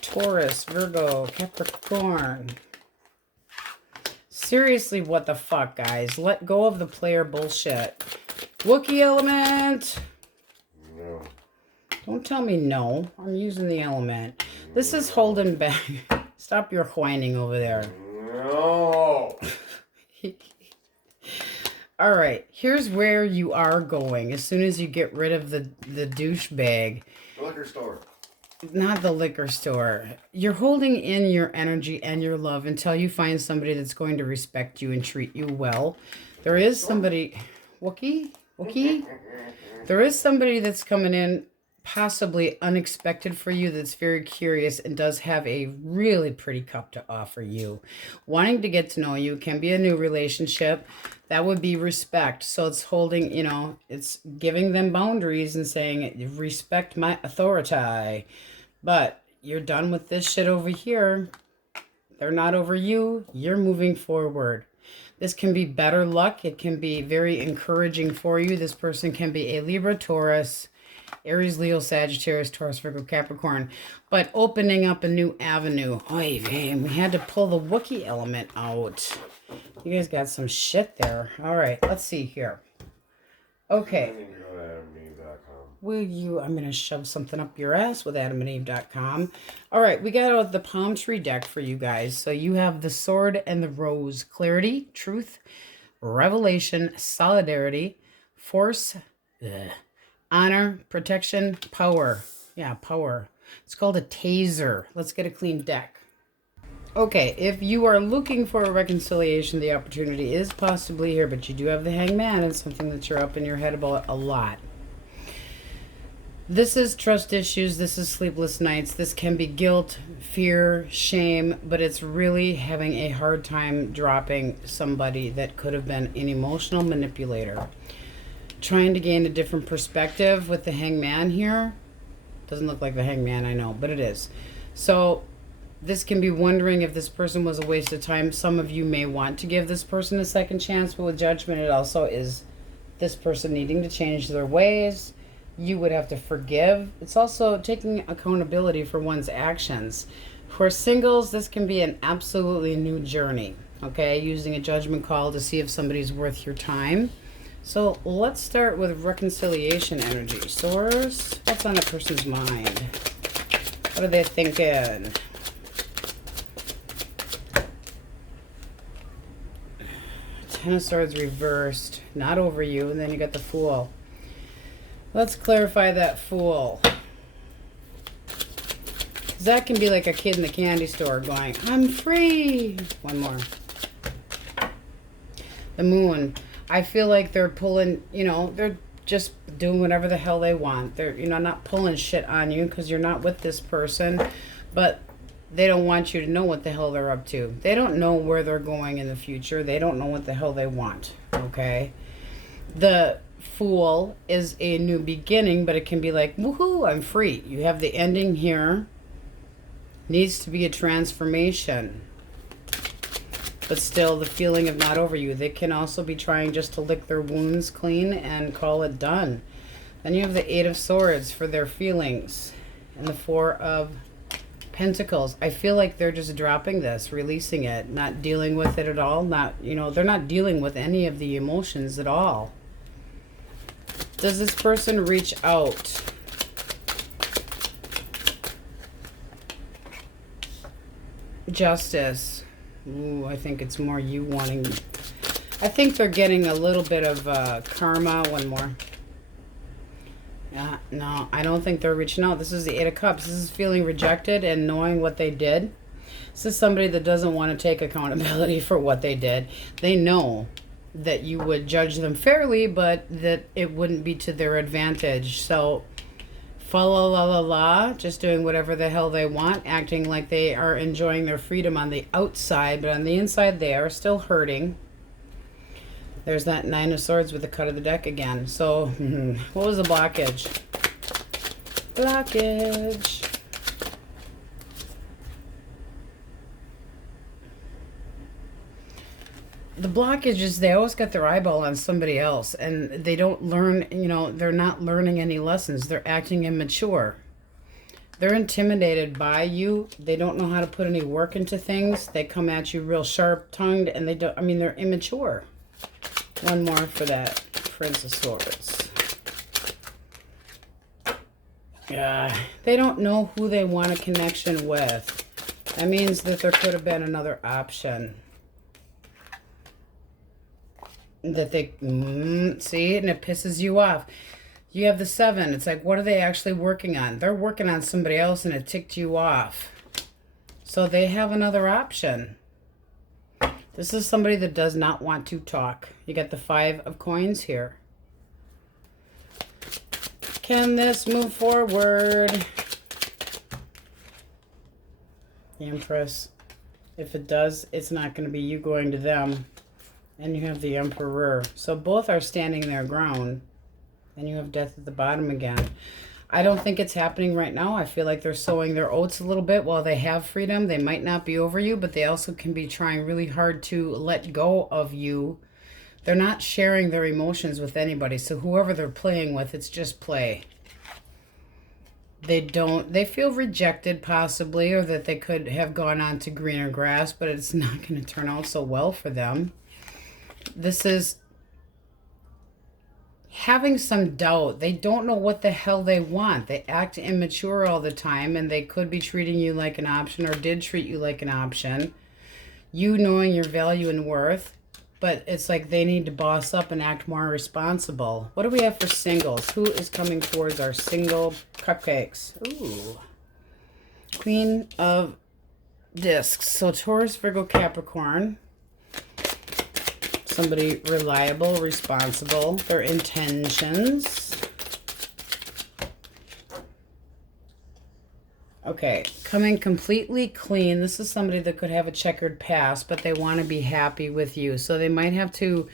Taurus, Virgo, Capricorn. Seriously, what the fuck, guys? Let go of the player bullshit. Wookiee element. No. Don't tell me no. I'm using the element. This is holding back. Stop your whining over there. No. All right. Here's where you are going as soon as you get rid of the douchebag. The liquor store. Not the liquor store. You're holding in your energy and your love until you find somebody that's going to respect you and treat you well. There is somebody... Wookiee? There is somebody that's coming in possibly unexpected for you that's very curious and does have a really pretty cup to offer you. Wanting to get to know you, can be a new relationship. That would be respect. So it's holding, you know, it's giving them boundaries and saying, respect my authority. But you're done with this shit over here. They're not over you. You're moving forward. This can be better luck. It can be very encouraging for you. This person can be a Libra, Taurus, Aries, Leo, Sagittarius, Taurus, Virgo, Capricorn. But opening up a new avenue. Oy vey, we had to pull the Wookiee element out. You guys got some shit there. All right, let's see here. Okay. Will you... I'm going to shove something up your ass with AdamandEve.com. All right, we got out the palm tree deck for you guys. So you have the sword and the rose. Clarity, truth, revelation, solidarity, force, honor, protection, power. Yeah, power. It's called a taser. Let's get a clean deck. Okay, if you are looking for a reconciliation, the opportunity is possibly here, but you do have the Hangman. It's something that you're up in your head about a lot. This is trust issues. This is sleepless nights. This can be guilt, fear, shame, but it's really having a hard time dropping somebody that could have been an emotional manipulator. Trying to gain a different perspective with the Hangman here. Doesn't look like the Hangman, I know, but it is. So this can be wondering if this person was a waste of time. Some of you may want to give this person a second chance, but with Judgment, it also is this person needing to change their ways. You would have to forgive. It's also taking accountability for one's actions. For singles, this can be an absolutely new journey, okay? Using a judgment call to see if somebody's worth your time. So let's start with reconciliation energy. Source, what's on a person's mind? What are they thinking? Ten of Swords reversed, not over you, and then you got the Fool. Let's clarify that Fool. That can be like a kid in the candy store going, I'm free. One more. The Moon. I feel like they're pulling, you know, they're just doing whatever the hell they want. They're, you know, not pulling shit on you because you're not with this person, but they don't want you to know what the hell they're up to. They don't know where they're going in the future. They don't know what the hell they want, okay? The Fool is a new beginning, but it can be like, woohoo, I'm free. You have the ending here, Needs to be a transformation. But still, the feeling of not over you. They can also be trying just to lick their wounds clean and call it done. Then you have the Eight of Swords for their feelings. And the Four of Pentacles. I feel like they're just dropping this, releasing it, not dealing with it at all. Not, you know, they're not dealing with any of the emotions at all. Does this person reach out? Justice. Ooh, I think it's more you wanting... I think they're getting a little bit of karma. One more. No, I don't think they're reaching out. This is the Eight of Cups. This is feeling rejected and knowing what they did. This is somebody that doesn't want to take accountability for what they did. They know that you would judge them fairly, but that it wouldn't be to their advantage. So, fa la la la la, just doing whatever the hell they want, acting like they are enjoying their freedom on the outside, but on the inside they are still hurting. There's that Nine of Swords with the cut of the deck again. So, what was the blockage? Blockage. The blockage is they always got their eyeball on somebody else, and they don't learn, you know, they're not learning any lessons. They're acting immature. They're intimidated by you. They don't know how to put any work into things. They come at you real sharp-tongued, and they don't, I mean, they're immature. One more for that Prince of Swords. Yeah, they don't know who they want a connection with. That means that there could have been another option. That they, see, and it pisses you off. You have the Seven. It's like, what are they actually working on? They're working on somebody else, and it ticked you off. So they have another option. This is somebody that does not want to talk. You got the Five of Coins here. Can this move forward? The Empress. If it does, it's not going to be you going to them. And you have the Emperor. So both are standing their ground. And you have Death at the bottom again. I don't think it's happening right now. I feel like they're sowing their oats a little bit while they have freedom. They might not be over you, but they also can be trying really hard to let go of you. They're not sharing their emotions with anybody. So whoever they're playing with, it's just play. They feel rejected possibly, or that they could have gone on to greener grass, but it's not going to turn out so well for them. This is having some doubt. They don't know what the hell they want. They act immature all the time, and they could be treating you like an option, or did treat you like an option. You knowing your value and worth, but it's like they need to boss up and act more responsible. What do we have for singles? Who is coming towards our single cupcakes? Ooh. Queen of Discs. So Taurus, Virgo, Capricorn. Somebody reliable, responsible, their intentions. Okay, coming completely clean. This is somebody that could have a checkered past, but they want to be happy with you. So they might have to,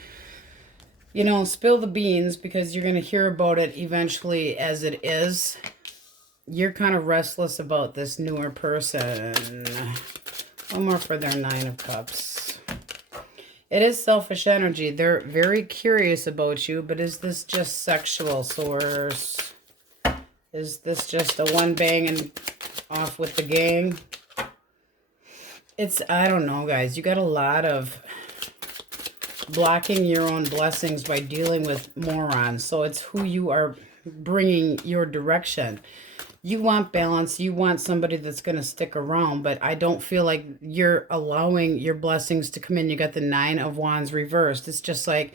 you know, spill the beans, because you're going to hear about it eventually as it is. You're kind of restless about this newer person. One more for their Nine of Cups. It is selfish energy. They're very curious about you, but is this just sexual source? Is this just a one bang and off with the gang? It's, I don't know, guys. You got a lot of blocking your own blessings by dealing with morons. So it's who you are bringing your direction. You want balance. You want somebody that's going to stick around, but I don't feel like you're allowing your blessings to come in. You got the Nine of Wands reversed. It's just like,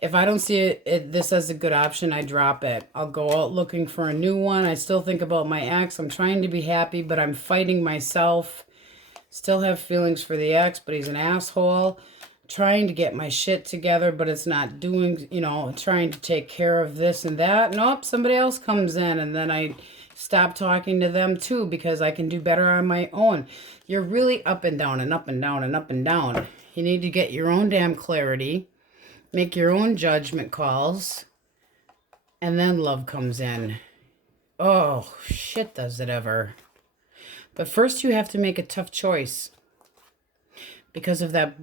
if I don't see this as a good option, I drop it. I'll go out looking for a new one. I still think about my ex. I'm trying to be happy, but I'm fighting myself. Still have feelings for the ex, but he's an asshole. Trying to get my shit together, but it's not doing, you know, trying to take care of this and that. Nope, somebody else comes in, and then I stop talking to them too, because I can do better on my own. You're really up and down and up and down and up and down. You need to get your own damn clarity, make your own judgment calls, and then love comes in. Oh, shit, does it ever. But first you have to make a tough choice because of that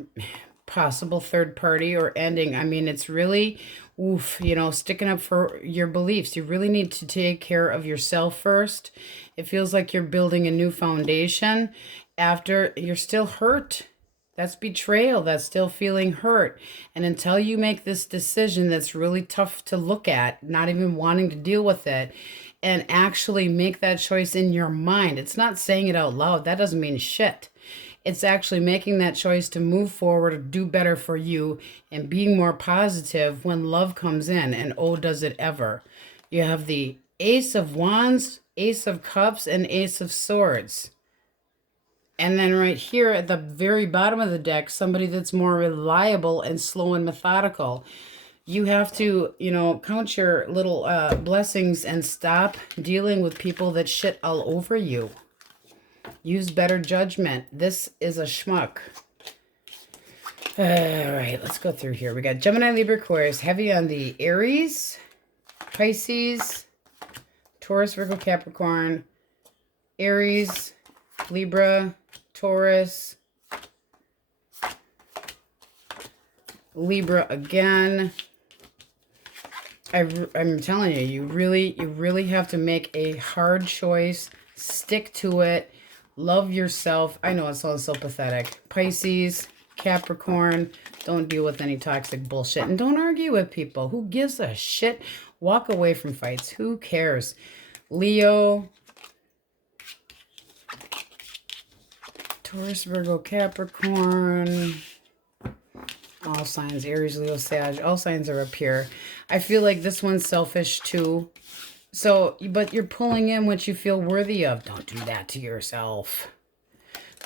possible third party or ending. I mean, it's really, oof, you know, sticking up for your beliefs. You really need to take care of yourself first. It feels like you're building a new foundation after you're still hurt. That's betrayal. That's still feeling hurt. And until you make this decision that's really tough to look at, not even wanting to deal with it, and actually make that choice in your mind. It's not saying it out loud. That doesn't mean shit. It's actually making that choice to move forward, do better for you, and being more positive when love comes in. And oh, does it ever. You have the Ace of Wands, Ace of Cups, and Ace of Swords. And then right here at the very bottom of the deck, somebody that's more reliable and slow and methodical. You have to, you know, count your little blessings and stop dealing with people that shit all over you. Use better judgment. This is a schmuck. All right, let's go through here. We got Gemini, Libra, Aquarius, heavy on the Aries, Pisces, Taurus, Virgo, Capricorn, Aries, Libra, Taurus, Libra again. I'm telling you, you really have to make a hard choice. Stick to it. Love yourself. I know it sounds so pathetic. Pisces, Capricorn, don't deal with any toxic bullshit. And don't argue with people. Who gives a shit? Walk away from fights. Who cares? Leo, Taurus, Virgo, Capricorn. All signs, Aries, Leo, Sag, all signs are up here. I feel like this one's selfish too. So, but you're pulling in what you feel worthy of. Don't do that to yourself.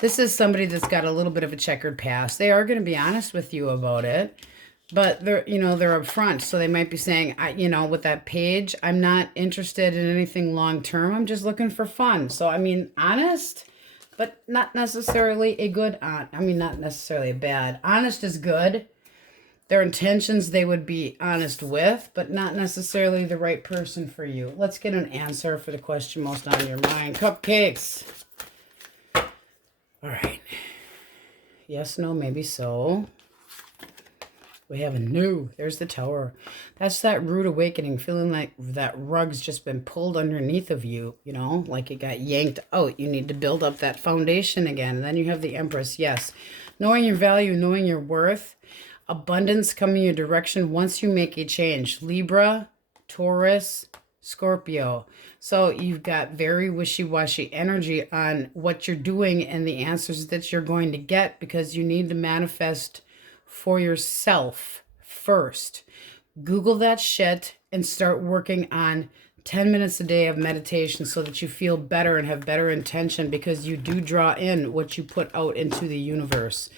This is somebody that's got a little bit of a checkered past. They are going to be honest with you about it. But they're, you know, they're upfront. So they might be saying, you know, with that page, I'm not interested in anything long term. I'm just looking for fun. So, I mean, honest, but not necessarily a good, I mean, not necessarily a bad. Honest is good. Their intentions they would be honest with, but not necessarily the right person for you. Let's get an answer for the question most on your mind. Cupcakes. All right. Yes, no, maybe so. We have a no. There's the Tower. That's that rude awakening, feeling like that rug's just been pulled underneath of you, you know, like it got yanked out. You need to build up that foundation again. And then you have the Empress. Yes. Knowing your value, knowing your worth. Abundance coming your direction once you make a change. Libra, Taurus, Scorpio. So you've got very wishy-washy energy on what you're doing and the answers that you're going to get because you need to manifest for yourself first. Google that shit and start working on 10 minutes a day of meditation so that you feel better and have better intention because you do draw in what you put out into the universe.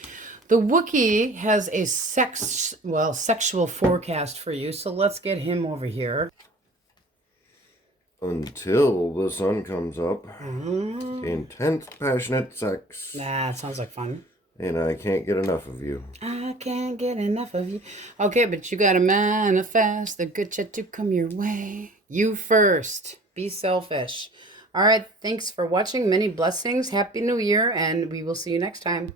The Wookiee has a sexual forecast for you, so let's get him over here. Until the sun comes up. Intense, passionate sex. That sounds like fun. And I can't get enough of you. I can't get enough of you. Okay, but you gotta manifest the good shit to come your way. You first. Be selfish. All right, thanks for watching. Many blessings. Happy New Year, and we will see you next time.